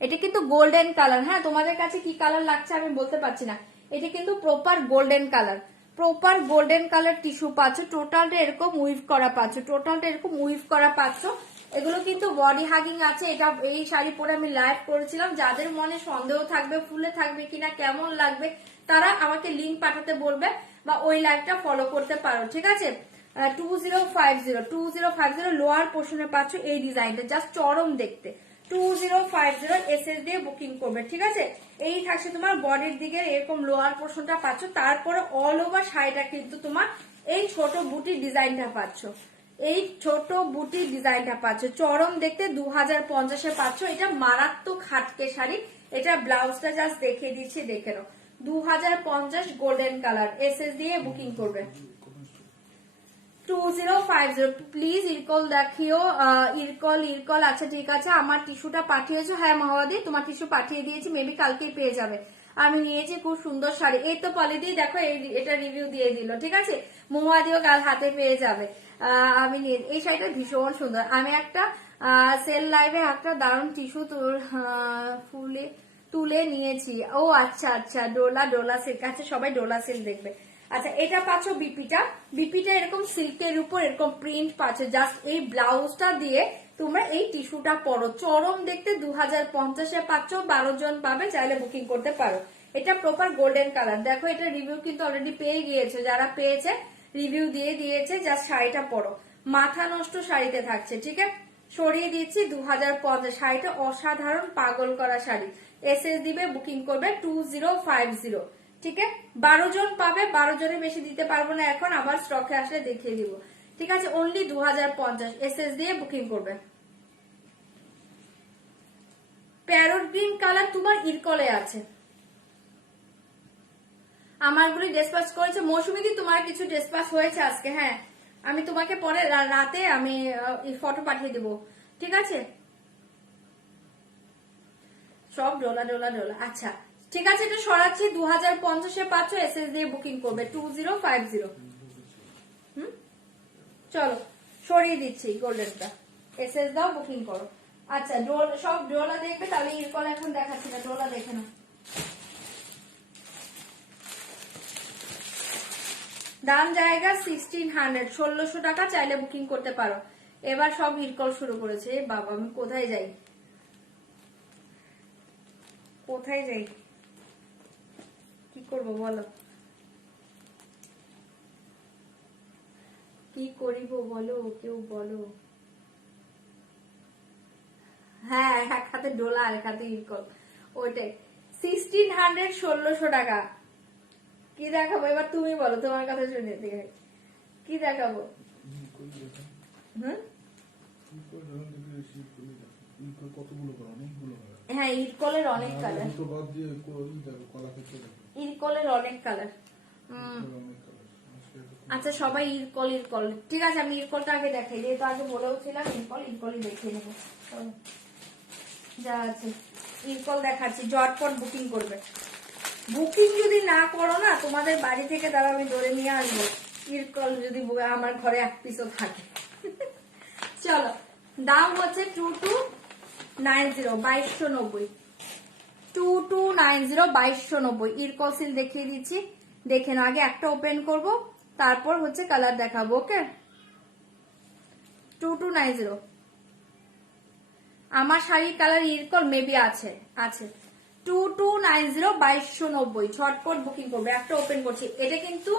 এটা কিন্তু গোল্ডেন কালার। হ্যাঁ, তোমাদের কাছে কি কালার লাগছে আমি বলতে পারছি না, এটা কিন্তু proper golden colour, proper golden colour tissue পাচ্ছ। টোটালটা এরকম উইভ করা পাচ্ছ, টোটালটা এরকম উইভ করা পাচ্ছ। এগুলো কিন্তু বডি হাগিং আছে। এটা এই শাড়ি পরে আমি লাইভ করেছিলাম। যাদের মনে সন্দেহ থাকবে ফুলে থাকবে কিনা, কেমন লাগবে, তারা আমাকে লিঙ্ক পাঠাতে বলবে বা ওই লাইভটা ফলো করতে পারো। ঠিক আছে, 2050 লোয়ার পোর্শনে পাচ্ছ এই ডিজাইনটা, জাস্ট চরম দেখতে। 2050 এসএস দিয়ে বুকিং করবে, ঠিক আছে। এই থাকছে তোমার বডির দিকে এরকম লোয়ার পোর্শনটা পাচ্ছ, তারপরে অল ওভার শাড়িটা কিন্তু তোমার এই ছোট বুটির ডিজাইনটা পাচ্ছ, এই ছোট বুটির ডিজাইনটা পাচ্ছ, চরম দেখতে। 2050 পাচ্ছ। এটা মারাত্মক হাটকে শাড়ি। এটা ব্লাউজটা জাস্ট দেখিয়ে দিচ্ছি, দেখে নাও। 2050 গোল্ডেন কালার, এসএস দিয়ে বুকিং করবে। 2050 প্লিজ ইরকল দেখিও। ইরকল আচ্ছা ঠিক আছে। আমার টিস্যুটা পাঠিয়েছো? হ্যাঁ মহাবাদী, তোমার টিস্যু পাঠিয়ে দিয়েছি, মেবি কালকেই পেয়ে যাবে। আমি নিয়েছি খুব সুন্দর শাড়ি। এই তো পলিদি দেখো, এটা রিভিউ দিয়ে দিল, ঠিক আছে। মহাদিও কাল হাতে পেয়ে যাবে। আমি এই শাড়িটা ভীষণ সুন্দর। আমি একটা সেল লাইভে একটা দারুণ টিস্যু তুলে নিয়েছি। ও আচ্ছা আচ্ছা, ডোলা সিল্ক। আচ্ছা সবাই ডোলা সিল্ক দেখবে। আচ্ছা এটা পাচ্ছ বিপিটা এরকম সিল্কের উপর এরকম প্রিন্ট পাচ্ছ, জাস্ট এই ব্লাউজটা দিয়ে তোমরা এই টিস্যুটা পরো, চরম দেখতে। 2050 পাচ্ছ, 12 জন পাবে, চাইলে বুকিং করতে পারো। এটা প্রপার গোল্ডেন কালার। দেখো এটা রিভিউ কিন্তু অলরেডি পেয়ে গিয়েছে, যারা পেয়েছে রিভিউ দিয়ে দিয়েছে। জাস্ট শাড়িটা পরো, মাথা নষ্ট শাড়িতে থাকছে, ঠিক আছে। সরিয়ে দিচ্ছি 2050। শাড়িটা অসাধারণ, পাগল করা শাড়ি। এসএস দিবে, বুকিং করবে 2050, ঠিক আছে। 12 জন পাবে, 12 জনের বেশি দিতে পারবো না এখন, আবার স্টকে আসলে দেখিয়ে দিব, ঠিক আছে। অনলি 2050 এসএস দিয়ে বুকিং করবে। প্যারট গ্রিন কালার তোমার ইরকলে আছে। আমারগুলি ডিসপাস করেছে মৌসুমীদি, তোমার কিছু ডিসপাস হয়েছে আজকে। হ্যাঁ আমি তোমাকে পরে রাতে আমি ফটো পাঠিয়ে দিব, ঠিক আছে। সব ডোলা। আচ্ছা ঠিক আছে, এটা সরাচ্ছি। 2050 পাচ্ছ, এসএস দিয়ে বুকিং করবে 2050। চলো সরিয়ে দিচ্ছি গোল্ডেনটা, এসএস দাও, বুকিং করো। আচ্ছা সব ডোলা দেখবে, তাহলে ইরকল এখন দেখাচ্ছি না, ডোলা দেখে না। দাম জায়গা 1600, 1600 টাকা, চাইলে বুকিং করতে পারো। এবার সব ইরকল শুরু করেছে। বাবা আমি কোথায় যাই কি করব বলো, কি করিব বলো, কেউ বলো। হ্যাঁ এক হাতে ডোলা আর এক হাতে ইরকল, ওইটাই। 1600, 1600 টাকা। কি দেখাবো এবার তুমি বলো, তোমার কথা শুনে কি দেখাবো? হ্যাঁ ইরকলের অনেক কালার, ইরকলের অনেক কালার। আচ্ছা সবাই ইরকল, ঠিক আছে। আমি ইরকলটা আগে দেখাই, যেহেতু আগে বলেও ছিলাম ইরকলই দেখিয়ে নেবো। যা আছে ইরকল দেখাচ্ছি, জটপট বুকিং করবে। বুকিং যদি না করো না, তোমাদের বাড়ি থেকে তারা আমি ধরে নিয়ে আসবো ইরকল, যদি আমার ঘরে এক পিসও থাকে। চলো দাম হচ্ছে 2290, 2290, 2290, 2290। ইরকল সিল দেখিয়ে দিচ্ছি, দেখে না। আগে একটা ওপেন করব, তারপর হচ্ছে কালার দেখাবো, ওকে। 2290। আমার শাড়ির কালার ইরকল মেবি আছে। 2290, 2290, ছটপট বুকিং করবে। একটা ওপেন করছি। এটা কিন্তু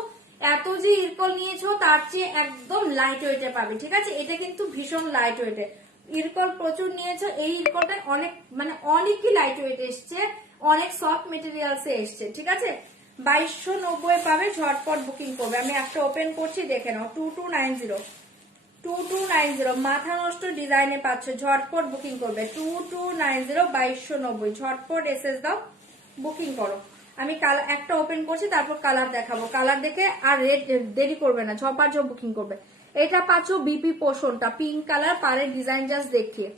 এত যে ইরকল নিয়েছো তার চেয়ে একদম লাইট ওয়েটে পাবে, ঠিক আছে। এটা কিন্তু ভীষণ লাইট ওয়েটে, ইরকল প্রচুর নিয়েছো। এই ইরকলটা অনেকই লাইট ওয়েট এসছে, অনেক সফট মেটেরিয়ালসে এসছে, ঠিক আছে। 2290 পাবে, ঝটপট বুকিং করবে। আমি একটা ওপেন করছি, দেখে নাও। 2290, 2290, মাথা নষ্ট ডিজাইনে পাচ্ছ, ঝটপট বুকিং করবে। 2290, 2290, ঝটপট এসএস দাও, বুকিং করো। আমি একটা ওপেন করছি, তারপর কালার দেখাবো। কালার দেখে আর দেরি করবে না, ঝপার ঝপ বুকিং করবে। এটা পাচ্ছ বিপি পোর্শনটা, পিঙ্ক কালার। পাড়ের ডিজাইন জাস্ট দেখিয়ে,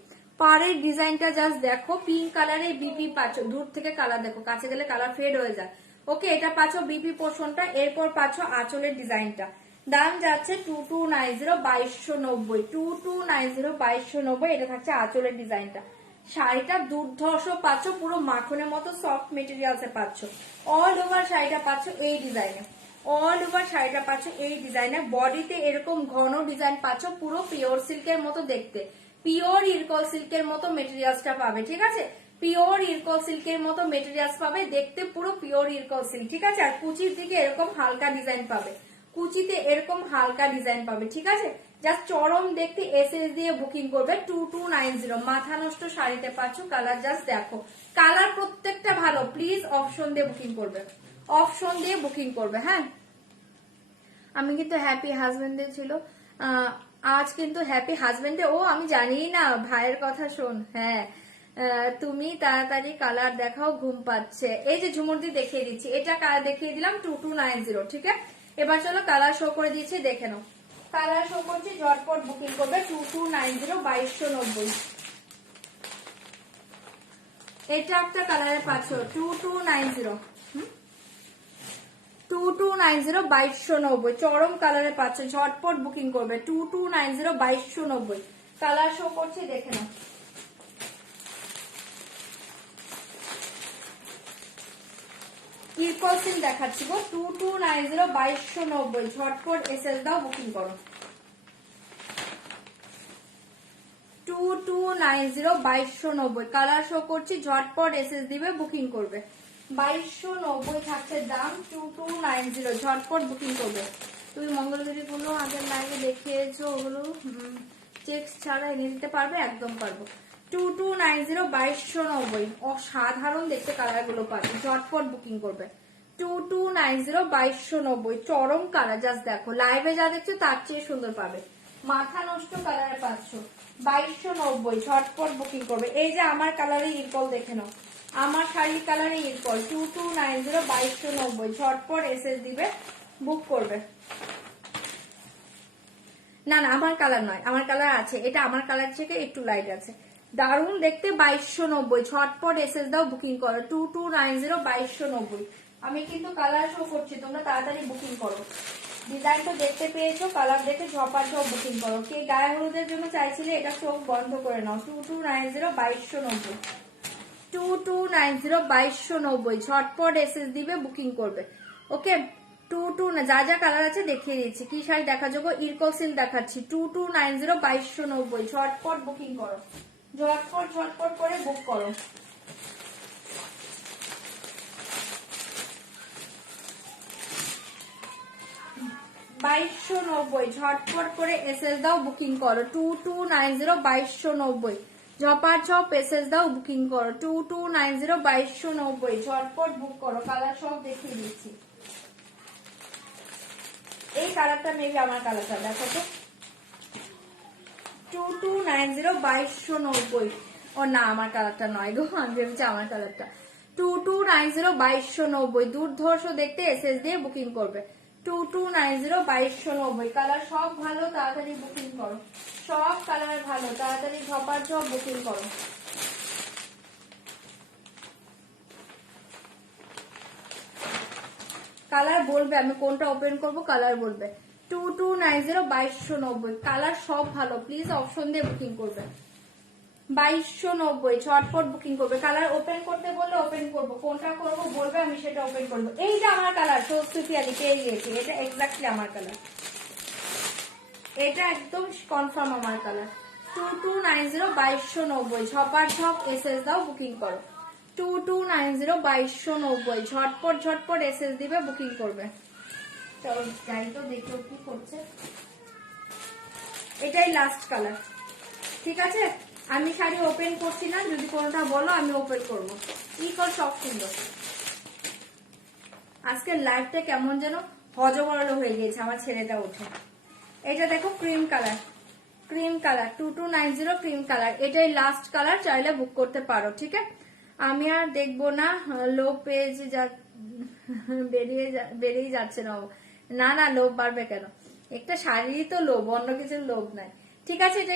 পাড়ের ডিজাইনটা জাস্ট দেখো, পিঙ্ক কালারে বিপি পাচ্ছ। দূর থেকে কালার দেখো, কাছে গেলে কালার ফেড হয়ে যায়, ওকে। এটা পাচ্ছ বিপি পোর্শনটা। এরপর পাচ্ছ আঁচলের ডিজাইনটা। দাম যাচ্ছে 2290, 2290, 2290, 2290। এটা থাকছে আঁচলের ডিজাইনটা। শাড়িটা দুর্ধর্ষ পাচ্ছ, পুরো মাখনের মতো সফট মেটেরিয়ালসে পাচ্ছ। অল ওভার শাড়িটা পাচ্ছ এই ডিজাইনে, অল ওভার শাড়িটা পাচ্ছ এই ডিজাইনে। বডিতে এরকম ঘন ডিজাইন পাচ্ছ, পুরো পিওর সিল্কের মতো দেখতে, পিওর ইরকল সিল্কের মতো মেটেরিয়ালসটা পাবে, ঠিক আছে। পিওর ইরকল সিল্কের মতো মেটেরিয়ালস পাবে, দেখতে পুরো পিওর ইরকল সিল্ক, ঠিক আছে। আর কুচির দিকে এরকম হালকা ডিজাইন পাবে, কুচিতে এরকম হালকা ডিজাইন পাবে, ঠিক আছে। জাস্ট চরম দেখতে এসএস দিয়ে বুকিং করবে 2290। মাথা নষ্ট শাড়িতে পাচ্ছ, কালার জাস্ট দেখো, কালার প্রত্যেকটা ভালো। প্লিজ অপশন দিয়ে বুকিং করবে, অপশন দিয়ে বুকিং করবে। হ্যাঁ, আমি কিন্তু হ্যাপি হাজবেন্ডে ছিল আজ, কিন্তু হ্যাপি হাজবেন্ডে, ও আমি জানি না, ভাইয়ের কথা শোন। হ্যাঁ, তুমি তাড়াতাড়ি কালার দেখাও, ঘুম পাচ্ছে। এই যে ঝুমুরদি দেখিয়ে দিচ্ছি, এটা কালার দেখিয়ে দিলাম 2290, ঠিক আছে। এবার চলো কালার শো করে দিয়েছি, দেখে নাও। কালার শো করছি, ঝটপট বুকিং করবে 2290, 2290। এটা একটা কালারে পাচ্ছ 2290, 2290, 2290, চরম কালারে পাচ্ছে, ঝটপট বুকিং করবে 2290, 2290। কালার শো করছি, দেখে নাও। ইরকসিন দেখাচ্ছি গো 2290, 2290, ঝটপট এসএস দাও, বুকিং করো 2290, 2290। কালার শো করছি, ঝটপট এসএস দিবে, বুকিং করবে 2290 থাকছে দাম, 2290, ঝটপট বুকিং করবে। তুমি মঙ্গলগিরি গুলো আগের লাইভে দেখিয়েছো, ওগুলো চেক্স ছাড়া এনে দিতে পারবে? একদম পারবো। 2290, 2290, অসাধারণ দেখতে কালার গুলো পাবে, ঝটপট বুকিং করবে 2290, 2290, চরম কালার, জাস্ট দেখো, লাইভে যা দেখছো তার চেয়ে সুন্দর পাবে, মাথা নষ্ট কালারে পাচ্ছ 2290, ঝটপট বুকিং করবে। এই যে আমার কালারে ইরকল দেখে নাও, আমার শাড়ির কালারে ইরকল 2290, 2290, ঝটপট এসএস দিবে, বুক করবে। না না, আমার কালার নয়, আমার কালার আছে, এটা আমার কালার থেকে একটু লাইট আছে, দারুণ দেখতে 2290, ঝটপট এসএস দাও, বুকিং করো 2290, 2290। আমি কিন্তু কালার শো করছি, তোমরা তাড়াতাড়ি বুকিং করো। ডিজাইন তো দেখতে পেয়েছো, কালার দেখে ঝপাঝপ বুকিং করো। কে গায়ে হলুদের জন্য চাইছিলে, এটা চোখ বন্ধ করে নাও 2290, 2290, 2290, 2290, ঝটপট এসএস দিবে, বুকিং করবে। ওকে, 22 না, যা যা কালার আছে দেখিয়ে দিচ্ছি। কি শাড়ি দেখা যাবো, ইরকল সিল্ক দেখাচ্ছি 2290, 2290, ঝটপট বুকিং করো, ঝটপট ঝটপট করে বুক করো। বাইশশো নব্বই, ঝটপট করে এসএস দাও, বুকিং করো 2290, 2290, ঝপাঝপ এসএস দাও, বুকিং করো 2290, 2290, ঝটপট বুক করো। কালার সব দেখিয়ে দিচ্ছি। এই কালারটা মেবি আমার কালারটা, দেখো তো 2290, 2290, ও না, আমার কালারটা নয় গো, আমি ভেবেছি আমার কালারটা। 2290, 2290, দুর্ধর্ষ দেখতে এসএস দিয়ে বুকিং করবে 2290, 2290। কালার সব ভালো, তাড়াতাড়ি বুকিং করো, সব কালার ভালো, তাড়াতাড়ি ঝপাঝপ বুকিং করো। কালার বলবে, আমি কোনটা ওপেন করব, কালার বলবে 2290, 2290, কালার সব ভালো, প্লিজ অপশন দিয়ে বুকিং করবে 2290, ঝটপট বুকিং করবে। কালার ওপেন করতে বললে ওপেন করব, কোনটা করব বলবে, আমি সেটা ওপেন করবো। এইটা আমার কালার, সুফিয়ানি পেয়ে গিয়েছি, এটা এক্স্যাক্টলি আমার কালার, এটা একদম কনফার্ম আমার কালার 2290, 2290, ঝপাঝপ এসএস দাও, বুকিং করো 2290, 2290, ঝটপট ঝটপট এসএস দিবে, বুকিং করবে। চলো যাই তো, দেখো কি করছে। এটাই লাস্ট কালার, ঠিক আছে। আমি শাড়ি ওপেন করছি না, যদি কোনোটা বলো আমি ওপেন করবো। ই কর, সব সুন্দর। আজকের লাইফটা কেমন যেন হজবরল হয়ে গিয়েছে, আমার ছেলেটা উঠে। এটা দেখো cream colour, cream colour 2290, cream colour, এটাই লাস্ট কালার, চাইলে বুক করতে পারো, ঠিক আছে। আমি আর দেখবো না, লো পেজ বেরিয়ে যাচ্ছে না। না না, লোভ বাড়বে কেন, একটা শাড়ি তো লোভ, অন্য কিছুর লোভ নাই, ঠিক আছে। এটা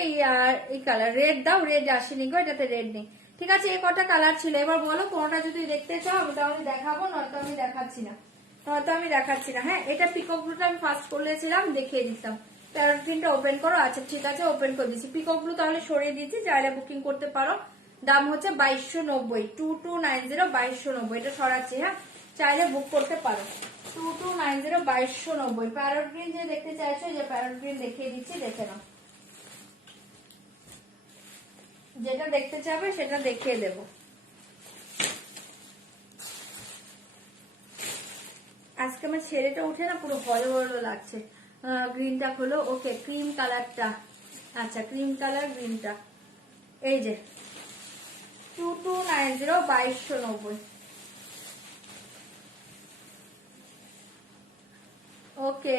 এই কালার রেড দাও, রেড আসেনি গো, এটাতে রেড নেই, ঠিক আছে। এই কটা কালার ছিল, এবার বলো কোনটা যদি দেখতে চাও, ওটা আমি দেখাবো, নয়তো আমি দেখাচ্ছি না, হ্যাঁ। এটা পিকক ব্লুটা আমি ফার্স্ট করলেছিলাম, দেখিয়ে দিতাম। প্যারট গ্রিনটা ওপেন করো, আচ্ছা ঠিক আছে, ওপেন করে দিচ্ছি। পিকক ব্লু তাহলে সরিয়ে দিচ্ছি, চাইলে বুকিং করতে পারো। দাম হচ্ছে 2290, 2290, 2290, এটা সরাচ্ছি, হ্যাঁ, চাইলে বুক করতে পারো 2290, 2290। প্যারট গ্রিন যে দেখতে চাইছো, যে প্যারট গ্রিন দেখিয়ে দিচ্ছি, দেখে নাও। যেটা দেখতে চাবে সেটা দেখিয়ে দেবো। আজকে আমার ছেলেটা উঠে না পুরো হলো হলো লাগছে। গ্রিনটা হলো, ওকে ক্রিম কালারটা, আচ্ছা ক্রিম কালার গ্রিনটা, এই যে 2290 2290। ओके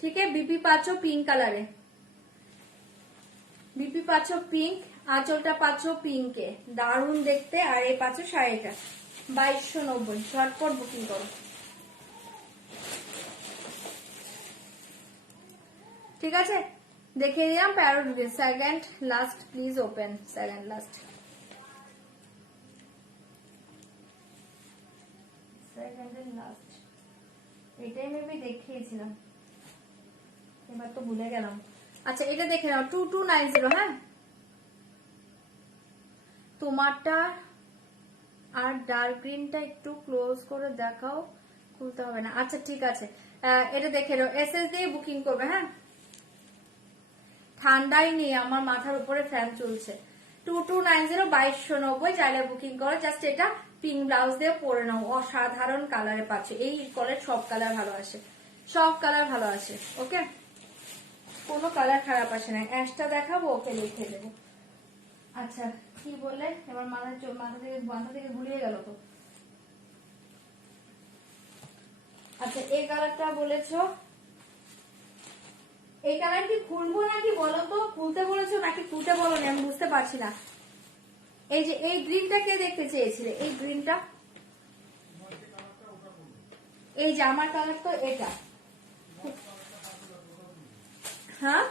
ठीक है। बीपी पाचो पिंक कलर है, बीपी पाचो पिंक, आंचलটা পাচ্ছো পিঙ্কে, দারুণ দেখতে। আর এই পাচ্ছো শাড়িটা 2290, ঝটপট বুকিং করো। ঠিক আছে, দেখিয়ে দিলাম parrot green. Second last please open, second last, second and last. এটাই মেবি দেখিয়েছিলাম, এবার তো ভুলে গেলাম। আচ্ছা এটা দেখে নাও 2290। হ্যাঁ তোমারটা আর ডার্ক গ্রিনটা একটু ক্লোজ করে দেখাও, খুলতে হবে না। আচ্ছা ঠিক আছে, এটা দেখে নাও, এসএস দিয়ে বুকিং করবে। হ্যাঁ ঠান্ডাই নেই, আমার মাথার উপরে ফ্যান চলছে। 2290 2290 চাইলে বুকিং করো। জাস্ট এটা পিঙ্ক ব্লাউজ দিয়ে পরে নাও, অসাধারণ কালারে পাচ্ছে। এই কলের সব কালার ভালো আসে, সব কালার ভালো আসে। ওকে কোনো কালার খারাপ আসে না। অ্যাশটা দেখাবো, ওকে লিখে দেবো। আচ্ছা কি বলে এবার মাথা থেকে ভুলিয়ে গেল তো। আচ্ছা এই কালারটা বলেছো, এই কালার কি খুলবো নাকি বলো তো? খুলতে বলেছো নাকি খুলতে বলো না, আমি বুঝতে পারছি না। এই যে এই গ্রিনটা কে দেখতে চেয়েছিলে? এই গ্রিনটা, এই যে আমার কালার তো এটা। হ্যাঁ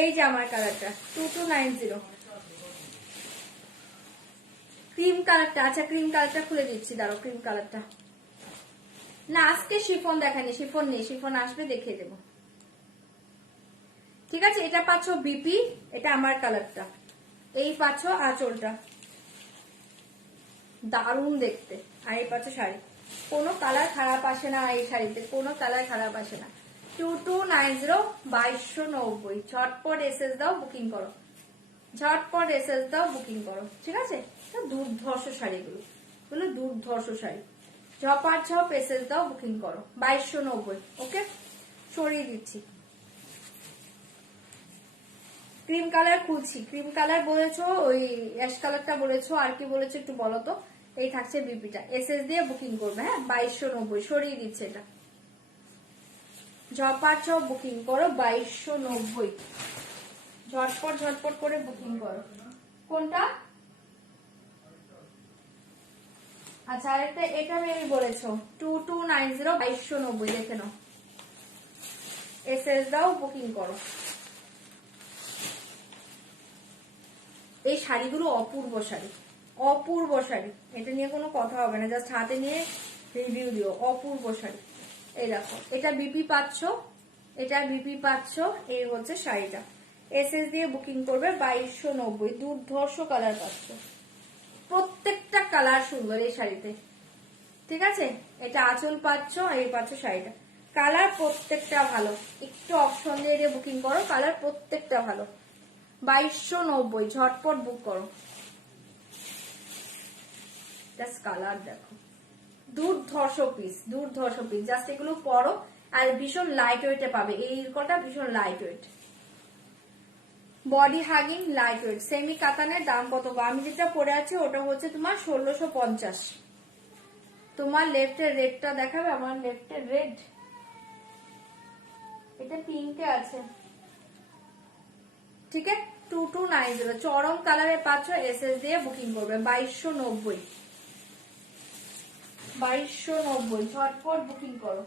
এই যে আমার কালারটা 2290 ক্রিম কালারটা। আচ্ছা ক্রিম কালারটা খুলে দিচ্ছি, দাঁড়ো। ক্রিম কালারটা না, আজকে শিফন দেখানি, শিফন নেই, শিফন আসবে দেখিয়ে দেবো। ঠিক আছে এটা পাচ্ছ বিপি, এটা আমার কালারটা। এই পাচ্ছ আঁচলটা, দারুণ দেখতে। আর এই পাচ্ছ শাড়ি, কোনো কালার খারাপ আসে না এই শাড়িতে, কোনো কালার খারাপ আসে না। 2290 2290, ঝটপট এসএস দাও বুকিং করো, ঝটপট এসএস দাও বুকিং করো। ঠিক আছে দুর্ধর্ষ শাড়িগুলো, এগুলো দুর্ধর্ষ শাড়ি। ঝপার ঝপ এসএস দাও বুকিং করো 2290। ওকে সরিয়ে দিচ্ছি। ক্রিম কালার খুলছি, ক্রিম কালার বলেছো, ওই অ্যাশ কালারটা বলেছো, আর কি বলেছো একটু বলো তো। এই থাকছে বিপিটা, এসএস দিয়ে বুকিং করবে। হ্যাঁ 2290 সরিয়ে দিচ্ছে এটা। ঝপার ঝপ বুকিং করো 2290, ঝটপট ঝটপট করে বুকিং করো। কোনটা? আচ্ছা আরেকটা এটা মেবি বলেছো 2290 2290, দেখে নাও। এসএস দাও বুকিং করো। এই শাড়িগুলো অপূর্ব শাড়ি, অপূর্ব শাড়ি, এটা নিয়ে কোনো কথা হবে না, জাস্ট হাতে নিয়ে রিভিউ দিও। অপূর্ব শাড়ি। এই দেখো এটা বিপি পাচ্ছ, এটা বিপি পাচ্ছ, এই হচ্ছে শাড়িটা। এসএস দিয়ে বুকিং করবে 2290, দুর্ধর্ষ কালার পাচ্ছ, প্রত্যেকটা কালার সুন্দর এই শাড়িতে। ঠিক আছে এটা আঁচল পাচ্ছ, এই পাচ্ছ শাড়িটা। কালার প্রত্যেকটা ভালো, একটু অপশন দিয়ে বুকিং করো, কালার প্রত্যেকটা ভালো। 2290 ঝটপট বুক করো। জাস্ট কালার দেখো, দুর্ধর্ষ পিস, দুর্ধর্ষ পিস। জাস্ট এগুলো পরো, আর ভীষণ লাইট ওয়েটে পাবে। এই কটা ভীষণ light weight, body hugging light weight. Semi কাতানের দাম কত? আমি যেটা পরে আছি ওটা হচ্ছে তোমার 1650। তোমার লেফটের রেডটা দেখাবে? আমার লেফটের রেড, এটা পিঙ্কে আছে। ঠিক আছে 2290 চরম কালারে পাচ্ছ, এসএস দিয়ে বুকিং করবে 2290, 2290 ঝটপট বুকিং করো।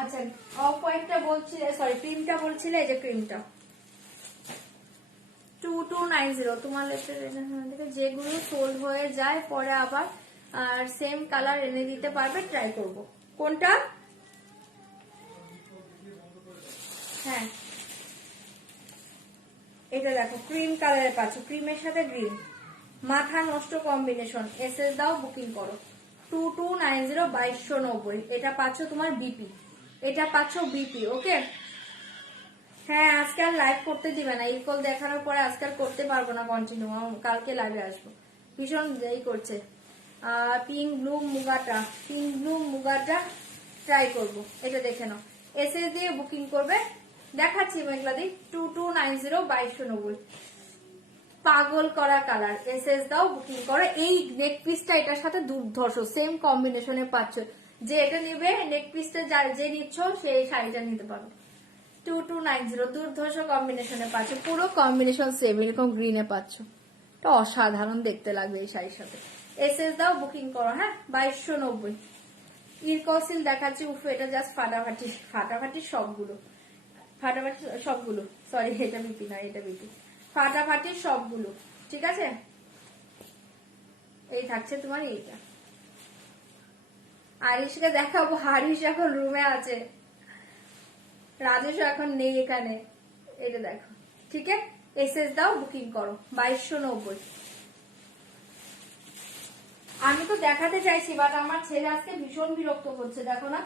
আচ্ছা অফ হোয়াইটটা বলছিলে, সরি ক্রিমটা বলছিলে, এই যে ক্রিমটা 2290 তোমার লেফটের যেগুলো সোল্ড হয়ে যায় পরে আবার আর সেম কালার এনে দিতে পারবে, ট্রাই করব। কোনটা? হ্যাঁ এটা দেখো ক্রিম কালারে পাচ্ছ, ক্রিমের সাথে গ্রিন, মাথা নষ্ট কম্বিনেশন। এসএস দাও বুকিং করো 2290 2290, এটা পাচ্ছ তোমার বিপি, এটা পাচ্ছ বিপি। ওকে হ্যাঁ আজকে আর লাইভ করতে দিবে না, ইরকল দেখানোর পরে আজকে আর করতে পারবো না কন্টিনিউ, কালকে লাইভে আসবো। ভীষণ এই করছে। পিঙ্ক ব্লু মুগাটা, পিঙ্ক ব্লু মুগাটা ট্রাই করবো, এটা দেখে নাও। এসএস দিয়ে বুকিং করবে, দেখাচ্ছি মেঘলা দি 2290 2290, পাগল করা কালার। এসএস দাও বুকিং করো। এই নেক পিসটা এটার সাথে দুর্ধর্ষ সেম কম্বিনেশনে পাচ্ছ, যে এটা নিবে নেক পিসটা যে নিচ্ছ সেই শাড়িটা নিতে পারো। 2290 দুর্ধর্ষ কম্বিনেশনে পাচ্ছ, পুরো কম্বিনেশন সেম, এরকম গ্রিনে পাচ্ছ, এটা অসাধারণ দেখতে লাগবে এই শাড়ির সাথে। এসএস দাও বুকিং করো। হ্যাঁ 2290। ইরকসিল দেখাচ্ছি, উফ এটা জাস্ট ফাটাফাটি, ফাটাফাটি সবগুলো, ফাটাফাটি সবগুলো, সরি এটা বিপি না, এটা বিপি, ফাটাফাটি সবগুলো, ঠিক আছে। এই থাকছে তোমার এইটা। আরিশকে দেখাবো, হারিশ এখন রুমে আছে, রাজেশ এখন নেই এখানে, এটা দেখো, ঠিক আছে। এসএস দাও বুকিং করো 2290। আমি তো দেখাতে চাইছি বাট আমার ছেলে আজকে ভীষণ বিরক্ত হচ্ছে, দেখো না,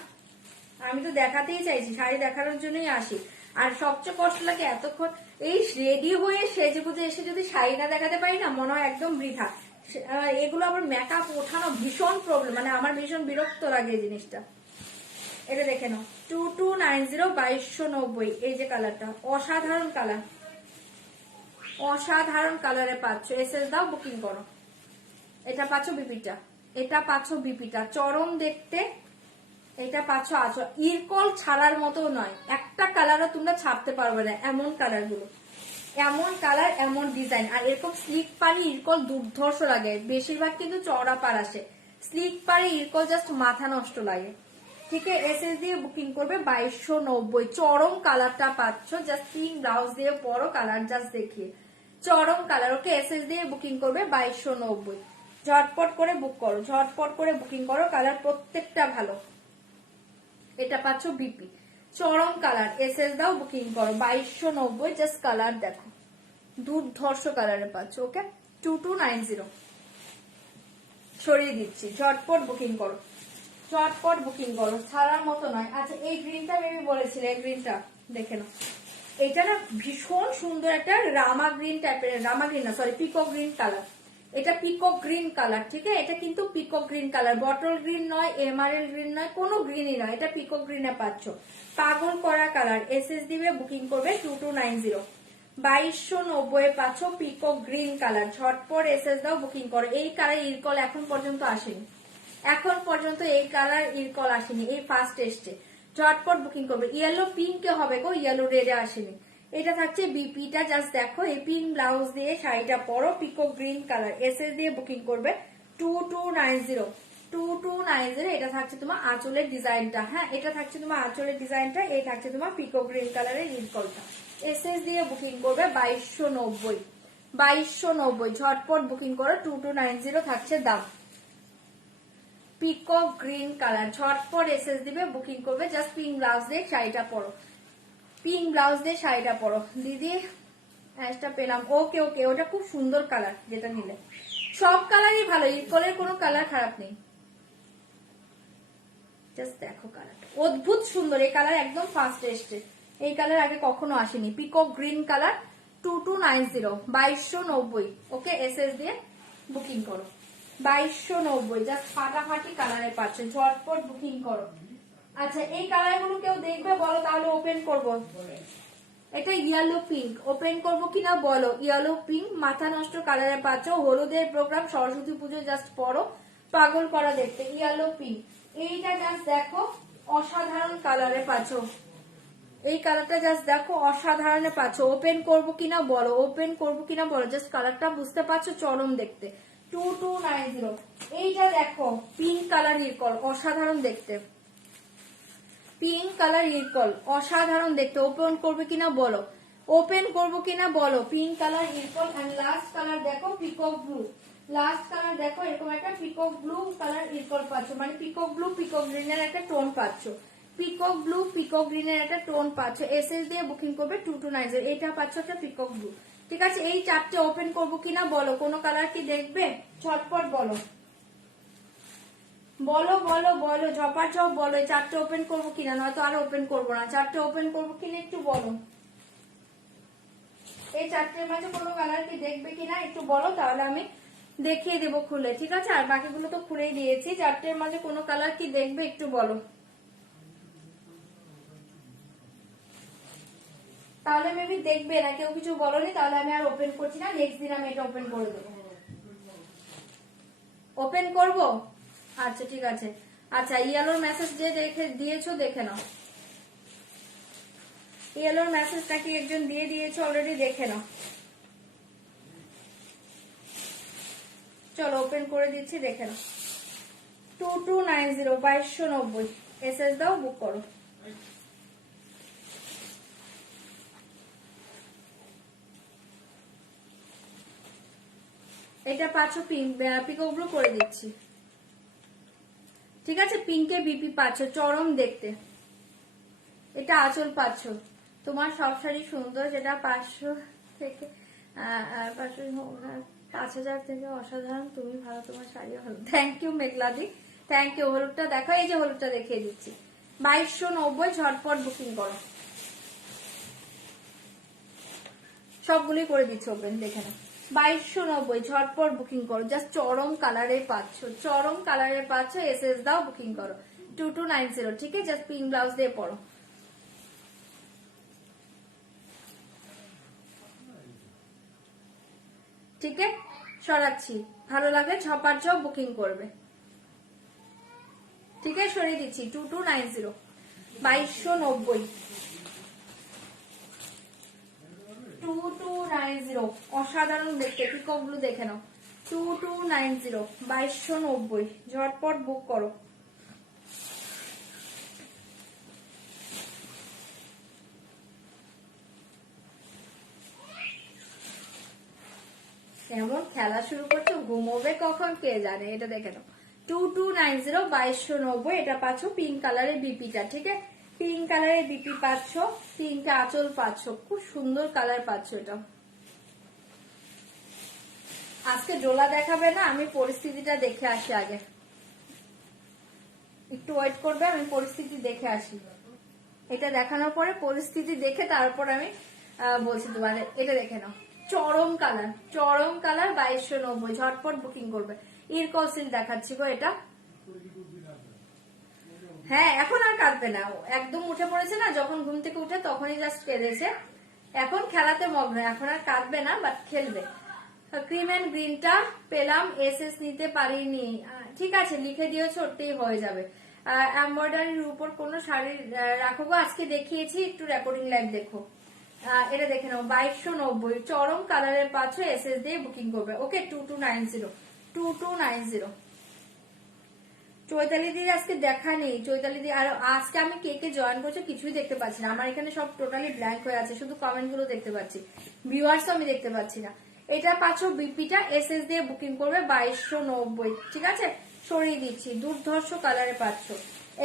আমি তো দেখাতেই চাইছি, শাড়ি দেখানোর জন্যই আসি। আর সবচেয়ে কষ্ট লাগে এতক্ষণ এই রেডি হয়ে সেজে গুজে এসে যদি শাড়ি না দেখাতে পারি না, মনে হয় একদম বৃথা। এগুলো আবার মেকআপ ওঠানো ভীষণ প্রবলেম, মানে আমার ভীষণ বিরক্ত লাগে এই জিনিসটা। এটা দেখে নাও 2290 2290, এই যে কালারটা অসাধারণ কালার, অসাধারণ কালারে পাচ্ছ। এসএস দাও বুকিং করো। এটা পাচ্ছ বিপিটা, এটা পাচ্ছ বিপিটা চরম দেখতে, এটা পাচ্ছ আছো। ইরকল ছাড়ার মতো নয়, একটা কালারও তোমরা ছাপতে পারবে না, এমন কালার গুলো, এমন কালার এমন ডিজাইন। আর এরকম স্লিক পারি ইরকল দুর্ধর্ষ লাগে, বেশিরভাগ কিন্তু চওড়া পার আসে, স্লিক পারি ইরকল জাস্ট মাথা নষ্ট লাগে, ঠিক আছে। এসএস দিয়ে বুকিং করবে 2290, চরম কালারটা পাচ্ছ, জাস্ট পিঙ্ক ব্লাউজ দিয়ে পরো, কালার জাস্ট দেখিয়ে চরম কালার। ওকে এসএস দিয়ে বুকিং করবে 2290, ঝটপট করে বুক করো, ঝটপট করে বুকিং করো, কালার প্রত্যেকটা ভালো। এটা পাচ্ছ বিপি চরম কালার, এসএস দাও বুকিং করো 2290, জাস্ট কালার দেখো, দুর্ধর্ষ কালারে পাচ্ছ। ওকে 2290 সরিয়ে দিচ্ছি, ঝটপট বুকিং করো, ঝটপট বুকিং করো, ছাড়ার মতো নয়। আচ্ছা এই গ্রিনটা বেবি বলেছিলে, এই গ্রিনটা দেখে নাও, এটা না ভীষণ সুন্দর একটা রামা গ্রিন টাইপের, রামা গ্রিন না সরি পিকক গ্রিন কালার, এটা পিকক গ্রিন কালার, ঠিক আছে। এটা কিন্তু peacock green colour, bottle green নয়, এমআরএল গ্রিন নয়, কোনো গ্রিনই নয়, এটা পিকক গ্রিনে পাচ্ছ, পাগল করা কালার। এসএস দিবে বুকিং করবে 2290, 2290 পাচ্ছ পিকক গ্রিন কালার, ঝটপট এসএস দাও বুকিং করো। এই কালার ইরকল এখন পর্যন্ত আসেনি, এখন পর্যন্ত এই কালার ইরকল আসেনি, এই ফার্স্ট এসছে, ঝটপট বুকিং করবে। ইয়েলো পিঙ্কে হবে গো, ইয়েলো রেডে আসেনি। এটা থাকছে বিপিটা, জাস্ট দেখো এই পিঙ্ক ব্লাউজ দিয়ে শাড়িটা পরো, পিকক গ্রিন কালার। এসএস দিয়ে বুকিং করবে 2290, 2290। এটা থাকছে তোমার আঁচলের ডিজাইনটা, হ্যাঁ এটা থাকছে তোমার আঁচলের ডিজাইনটা, এই থাকছে তোমার পিকক গ্রিন কালারের ইরকলটা। এসএস দিয়ে বুকিং করবে 2290, 2290 ঝটপট বুকিং করো, 2290 থাকছে দাম। পিকক গ্রিন কালার, ঝটপট এসএস দিবে বুকিং করবে, জাস্ট পিঙ্ক ব্লাউজ দিয়ে শাড়িটা পরো, পিঙ্ক ব্লাউজ দিয়ে শাড়িটা পরো। দিদি অ্যাশটা পেলাম, ওকে ওকে, ওটা খুব সুন্দর কালার, যেটা নিলে সব কালারই ভালো, ইরকলের কোনো কালার খারাপ নেই, জাস্ট দেখো কালারটা অদ্ভুত সুন্দর, এই কালার একদম ফার্স্ট এসছে, এই কালার আগে কখনো আসেনি, পিকক গ্রিন কালার 2290, 2290। ওকে এসএস দিয়ে বুকিং করো 2290, জাস্ট ফাটাফাটি কালারে পাচ্ছে, ঝটপট বুকিং করো। আচ্ছা এই কালার গুলো কেউ দেখবে বলো, তাহলে ওপেন করবো। এটা ইয়েলো পিঙ্ক, ওপেন করবো কিনা বলো। ইয়েলো পিঙ্ক মাথা নষ্ট কালারে পাচ্ছ, হলুদের প্রোগ্রাম, সরস্বতী পুজো জাস্ট পরো, পাগল করা দেখতে। ইয়েলো পিঙ্ক, এইটা জাস্ট দেখো অসাধারণ কালারে পাচ্ছ, এই কালারটা জাস্ট দেখো অসাধারণে পাচ্ছ। ওপেন করবো কিনা বলো, ওপেন করবো কিনা বলো, জাস্ট কালারটা বুঝতে পারছো, চরম দেখতে। 2290, এইটা দেখো পিঙ্ক কালার ইরকল, অসাধারণ দেখতে, পিঙ্ক কালার ইরকল অসাধারণ দেখতে। ওপেন করবে কিনা বলো, ওপেন করবো কিনা বলো, pink colour Ilkal. And last colour দেখো পিকক ব্লু, লাস্ট কালার দেখো এরকম একটা পিকক ব্লু কালার ইরকল পাচ্ছ, মানে পিকক ব্লু পিকক গ্রিনের একটা টোন পাচ্ছ, পিকক ব্লু পিকক গ্রিনের একটা টোন পাচ্ছ। এসএস দিয়ে বুকিং করবে 2290, এটা পাচ্ছ একটা পিকক ব্লু, ঠিক আছে। এই চারটে ওপেন করবো কিনা বলো, কোনো কালার কি দেখবে, ঝটপট বলো, বলো বলো বলো, ঝপাঝপ বলো, এই চারটে ওপেন করবো কিনা, নয়তো আর ওপেন করবো না, চারটে ওপেন করবো কিনা একটু বলো। এই চারটের মাঝে কোনো কালার কি দেখবে কিনা একটু বলো, তাহলে আমি দেখিয়ে দেবো খুলে, ঠিক আছে? আর বাকিগুলো তো খুলেই দিয়েছি। চারটের মাঝে কোনো কালার কি দেখবে একটু বলো, তাহলে মেবি দেখবে না। কেউ কিছু বলনি, তাহলে আমি আর ওপেন করছি না, নেক্সট দিন আমি এটা ওপেন করে দেবো। ওপেন করব, আচ্ছা ঠিক আছে। আচ্ছা, ইয়েলোর মেসেজ যে দেখে দিয়েছো দেখে নাও, ইয়েলোর মেসেজটা কি একজন দিয়ে দিয়েছো অলরেডি, দেখে নাও। চলো ওপেন করে দিচ্ছি, দেখে নাও। 2290 2290 এসএস দাও, বুক করো। এটা পাচ্ছ পিঙ্ক, পিকোগুলো করে দিচ্ছি, ঠিক আছে? পিঙ্কে বিপি পাচ্ছ, চরম দেখতে। এটা আঁচল পাচ্ছ, তোমার সব শাড়ি সুন্দর, যেটা 500 থেকে 5000 থেকে অসাধারণ, তুমি ভালো, তোমার শাড়ি ভালো। থ্যাংক ইউ মেঘলাদি, থ্যাংক ইউ। হলুদটা দেখো, এই যে হলুদটা দেখিয়ে দিচ্ছি, 2290, ঝটপট বুকিং করো। সবগুলোই করে দিচ্ছি ওপেন, দেখে নাও। 2290, ঝটপট বুকিং করো। জাস্ট চরম কালারে পাচ্ছ, চরম কালারে পাচ্ছ, এসএস দাও, বুকিং করো। 2290, ঠিক আছে? জাস্ট পিঙ্ক ব্লাউজ দিয়ে পরো। ঠিক আছে, সরাচ্ছি, ভালো লাগে ছপার যাও, বুকিং করবে। ঠিক আছে, সরিয়ে দিচ্ছি। 2290, 2290, 2290, অসাধারণ দেখতে, পিকগুলো দেখে নাও। 2290, 2290, ঝটপট বুক করো। এমন খেলা শুরু করছো, ঘুমোবে কখন কে জানে। এটা দেখে নাও, 2290, 2290, এটা পাচ্ছ পিঙ্ক কালারের বিপিটা, ঠিক আছে? পিঙ্ক কালারের বিপি পাচ্ছ, তিনটা আঁচল পাচ্ছ, খুব সুন্দর কালার পাচ্ছ। এটা আজকে জোলা দেখাবে না, আমি পরিস্থিতিটা দেখে আসি আগে, একটু ওয়েট করবে, আমি পরিস্থিতি দেখে আসি। এটা দেখানোর পরে পরিস্থিতি দেখে তারপর আমি বলছি তোমার। এটা দেখে নাও, চরম কালার, চরম কালার, 2290, ঝটপট বুকিং করবে। ইরকল সিল্ক দেখাচ্ছি গো এটা। হ্যাঁ, এখন আর কাঁদবে না, একদম উঠে পড়েছে না, যখন ঘুম থেকে উঠে তখনই জাস্ট কেঁদেছে। এখন খেলাতে মগ্ন, এখন আর কাঁদবে না, বাট খেলবে। ক্রিম এন্ড গ্রিনটা পেলাম, এসএস নিতে পারিনি, ঠিক আছে, লিখে দিয়েছো, ওটাই হয়ে যাবে। এমব্রয়ডারির উপর কোনো শাড়ি রাখবো, আজকে দেখিয়েছি, একটু রেকর্ডিং লাইভ দেখো। এটা দেখে নাও, 2290, চরম কালারের পাচ্ছ, এসএস দিয়ে বুকিং করবে। ওকে, 2290, 2290। চৈতালি দিদি আজকে দেখা নেই, চৈতালি দিদি। আর আজকে আমি কে কে জয়েন করছে কিছুই দেখতে পাচ্ছি না, আমার এখানে সব টোটালি ব্ল্যাঙ্ক হয়ে আছে, শুধু কমেন্ট গুলো দেখতে পাচ্ছি, ভিউয়ার্সও আমি দেখতে পাচ্ছি না। এটা পাচ্ছ বিপিটা, এসএস দিয়ে বুকিং করবে, 2290, ঠিক আছে? সরিয়ে দিচ্ছি, দুর্ধর্ষ কালারে পাচ্ছ,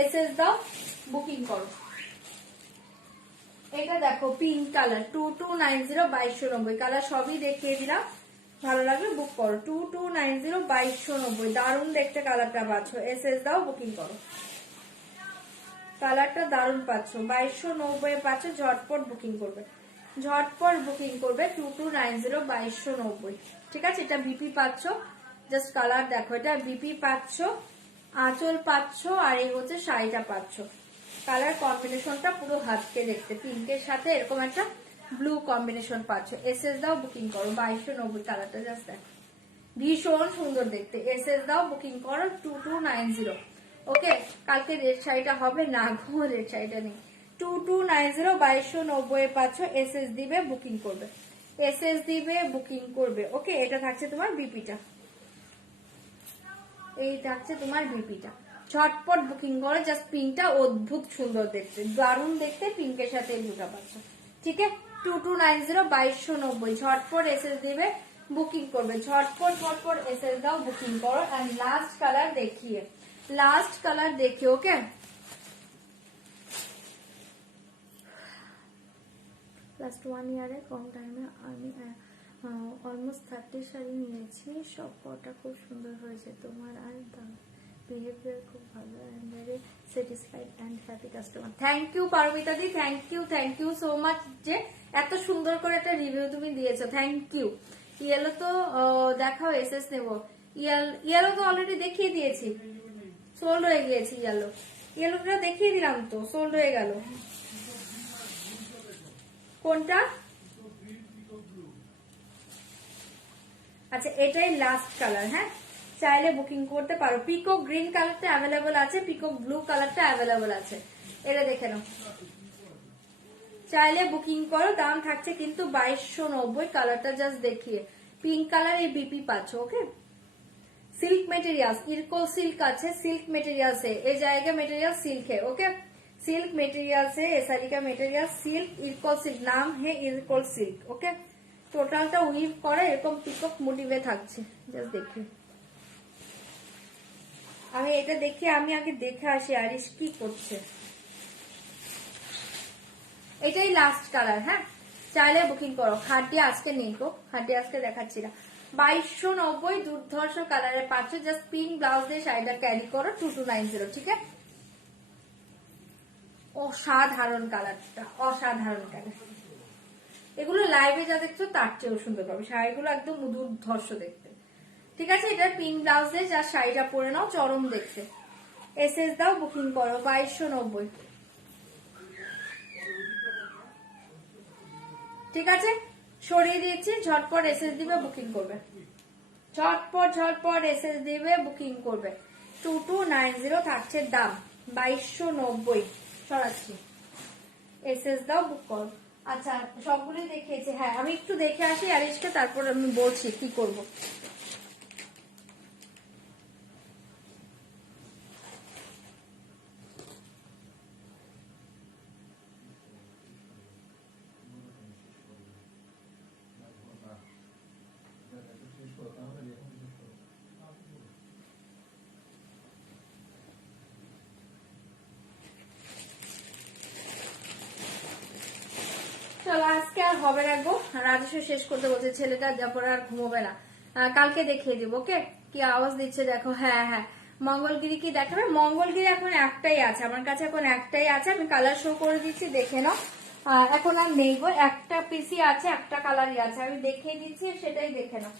এসএস দাও, বুকিং করো। এটা দেখো পিঙ্ক কালার, 2290, 2290, কালার সবই দেখিয়ে দিলাম, ভালো লাগবে বুক করো। 2290, 2290, দারুণ দেখতে কালারটা পাচ্ছ, এসএস দাও, বুকিং করো। কালারটা দারুণ পাচ্ছ, 2290 পাচ্ছ, ঝটপট বুকিং করবে, ঝটপট বুকিং করবে। 2290, 2290, ঠিক আছে? এটা বিপি পাচ্ছ, জাস্ট কালার দেখো, এটা বিপি পাচ্ছ, আঁচল পাচ্ছ, আর এই হচ্ছে শাড়িটা পাচ্ছ। কালার কম্বিনেশনটা পুরো হাতকে দেখতে, পিঙ্কের সাথে এরকম একটা ব্লু কম্বিনেশন পাচ্ছ, এসএস দাও, বুকিং করো। 2290, কালারটা জাস্ট দেখো, ভীষণ সুন্দর দেখতে, এসএস দাও, বুকিং করো। 2290, ওকে। কালকে রেড শাড়িটা হবে না গো, রেড শাড়িটা নেই। 2290, 2290 পাচ্ছ, এসএস দিবে, বুকিং করবে, এসএস দিবে, বুকিং করবে। ওকে, এটা থাকছে তোমার বিপিটা, এই থাকছে তোমার বিপিটা, ঝটপট বুকিং করে। জাস্ট পিঙ্কটা অদ্ভুত সুন্দর দেখতে, দারুণ দেখতে, পিঙ্কের সাথে ব্লুটা পাচ্ছ, ঠিক আছে? 2290, 2290, ঝটপট এসএস দিবে, বুকিং করবে, ঝটপট ঝটপট এসএস দাও, বুকিং করো। এন্ড লাস্ট কালার দেখিয়ে, লাস্ট কালার দেখি, ওকে? লাস্ট 1 ইয়ারে কম টাইমে আমি অলমোস্ট 30 শাড়ি নিয়েছি, সব কটা খুব সুন্দর হয়েছে, তোমার আর দাম বিহেভিয়ার খুব ভালো and very satisfied and happy customer. Thank you Paramita di, thank you so much যে এত সুন্দর করে একটা রিভিউ তুমি দিয়েছো, থ্যাংক ইউ। ইয়েলো তো দেখাও, এসএস নেব। ইয়েলো তো অলরেডি দেখিয়ে দিয়েছি, সোল্ড হয়ে গিয়েছে। ইয়েলোটা দেখিয়ে দিলাম তো, সোল্ড হয়ে গেল। কোনটা? আচ্ছা এটাই লাস্ট কালার, হ্যাঁ চাইলে বুকিং করতে পারো। পিকক গ্রিন কালারটা অ্যাভেলেবল আছে, পিকক ব্লু কালারটা অ্যাভেলেবল আছে, এটা দেখে নাও। চাইলে বুকিং করো, দাম থাকছে কিন্তু 2290। কালারটা জাস্ট দেখিয়ে, পিঙ্ক কালার এই বিপি পাচ্ছ। ওকে, सिल्क मेटेरियल्स, इरको सिल्क আছে, सिल्क मेटेरियल्स है ये जाएगा, मेटेरियल सिल्क है। ओके, सिल्क मेटेरियल्स है, ये सारी का मेटेरियल सिल्क, इरको सिल्क नाम है, इरको सिल्क। ओके, টোটালটা উইভ করা এরকম পিকক মোটিভে থাকছে, জাস্ট দেখি। আমি এটা দেখি, আমি আগে দেখে আসি আরিশ কি করছে। এটাই লাস্ট কালার, হ্যাঁ চাইলে বুকিং করো। খাটি আজকে নেই গো, খাটি আজকে দেখাচ্ছি না। 2290 দুর্ধর্ষ কালারের পাচ্ছ, জাস্ট পিঙ্ক ব্লাউজ দিয়ে শাড়িটা ক্যারি করো। 2290, ঠিক আছে। অসাধারণ কালারটা, অসাধারণ কালার। এগুলো লাইভে যা দেখছো তার চেয়েও সুন্দর পাবে, শাড়িগুলো একদম দুর্ধর্ষ দেখতে, ঠিক আছে। এটা পিঙ্ক ব্লাউজ দিয়ে যা শাড়িটা পরে নাও, চরম দেখতে। এসএস দাও, বুকিং করো। 2290, ঠিক আছে। সরিয়ে দিয়েছি, ঝটপট এসএস দিবে, বুকিং করবে। ঝটপট এসএস দিবে, বুকিং করবে। 2290 থাকছে দাম, 2290 সরাচ্ছি। এসএস দাও, বুক করো। আচ্ছা সবগুলি দেখিয়েছি, হ্যাঁ আমি একটু দেখে আসি আরিশকে, তারপর আমি বলছি কি করব। চলো আজকে আর হবে না গো, রাজস্ব শেষ করতে বলছে ছেলেটা, যারপর আর ঘুমোবে না। কালকে দেখিয়ে দিব। ওকে, কি আওয়াজ দিচ্ছে দেখো। হ্যাঁ মঙ্গলগিরি কি দেখাবে? মঙ্গলগিরি এখন একটাই আছে আমার কাছে, এখন একটাই আছে। আমি কালার শো করে দিচ্ছি, দেখে নাও। এখন আর নেই গো, একটা পিসি আছে, একটা কালারই আছে। আমি দেখিয়ে দিচ্ছি, সেটাই দেখে নাও,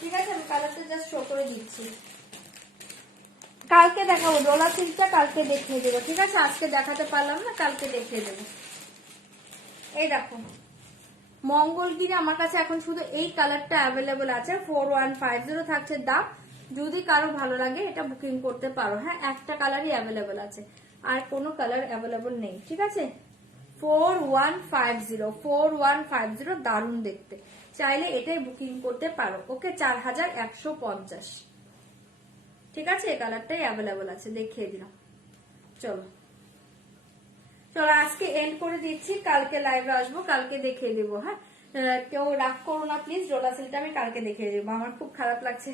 ঠিক আছে। আমি কালারটা জাস্ট শো করে দিচ্ছি। কালকে দেখাবো ডোলা সিল্কটা, কালকে দেখিয়ে দেবো, ঠিক আছে। আজকে দেখাতে পারলাম না, কালকে দেখিয়ে দেবো। এই দেখো মঙ্গলগিরি আমার কাছে এখন শুধু এই কালারটা অ্যাভেলেবল আছে। 4150 থাকছে দাম। যদি কারো ভালো লাগে এটা বুকিং করতে পারো, হ্যাঁ একটা কালারই অ্যাভেলেবল আছে, আর কোনো কালার অ্যাভেলেবল নেই, ঠিক আছে। 4150 দারুণ দেখতে, চাইলে এটাই বুকিং করতে পারো। ওকে, 4150, ঠিক আছে। এই কালারটাই অ্যাভেলেবল আছে, দেখিয়ে দিলাম। চলো আজকে এন্ড করে দিচ্ছি, কালকে লাইভে আসবো, কালকে দেখিয়ে দিব। হ্যাঁ কেউ রাগ করো না প্লিজ, ডোলা সিলটা আমি কালকে দেখিয়ে দেবো। আমার খুব খারাপ লাগছে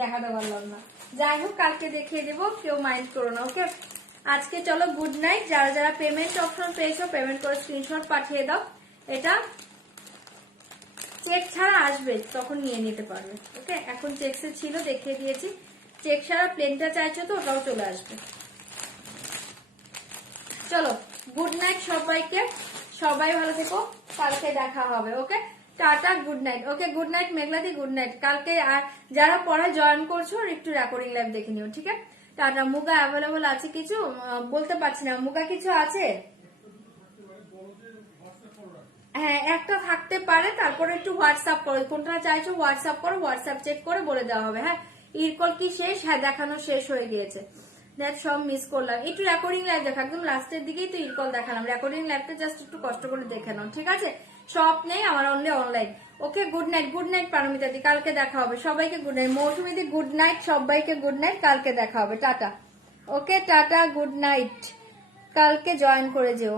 দেখাতে পারলাম না, যাই হোক কালকে দেখিয়ে দেবো, কেউ মাইন্ড করো না। ওকে, আজকে চলো গুড নাইট। যারা যারা পেমেন্ট অপশন পেয়েছো, পেমেন্ট করে স্ক্রিনশট পাঠিয়ে দাও। এটা চেক ছাড়া আসবে, তখন নিয়ে নিতে পারবে। ওকে, এখন চেকসে ছিল, দেখিয়ে দিয়েছি। চেক ছাড়া প্লেনটা চাইছো তো, ওটাও চলে আসবে। চলো গুড নাইট সবাইকে, সবাই ভালো থেকো, কালকে দেখা হবে। ওকে, টাটা, গুড নাইট। ওকে, গুড নাইট মেঘলাদি, গুড নাইট। কালকে আর যারা পরে জয়েন করছো একটু রেকর্ডিং লাইভ দেখে নিও, ঠিক আছে। টাটা। মুগা অ্যাভেলেবল আছে কিছু, বলতে পারছি না। মুগা কিছু আছে, হ্যাঁ একটা থাকতে পারে। তারপরে একটু হোয়াটসঅ্যাপ করো, কোনটা চাইছো হোয়াটসঅ্যাপ করো, হোয়াটসঅ্যাপ চেক করে বলে দেওয়া হবে। হ্যাঁ ইরকল কি শেষ? হ্যাঁ দেখানো শেষ হয়ে গিয়েছে, সব মিস করলাম। একটু রেকর্ডিং লাইভ দেখো, একদম লাস্টের দিকেই তো ইরকল দেখালাম। রেকর্ডিং লাইভটা জাস্ট একটু কষ্ট করে দেখে নাও, ঠিক আছে। সব নেই আমার, অনলি অনলাইন। ওকে, গুড নাইট পারমিতা দি, কালকে দেখা হবে। সবাইকে গুড নাইট। মৌসুমী দি গুড নাইট, সবাইকে গুড নাইট, কালকে দেখা হবে। টাটা। ওকে টাটা, গুড নাইট। কালকে জয়েন করে যেও।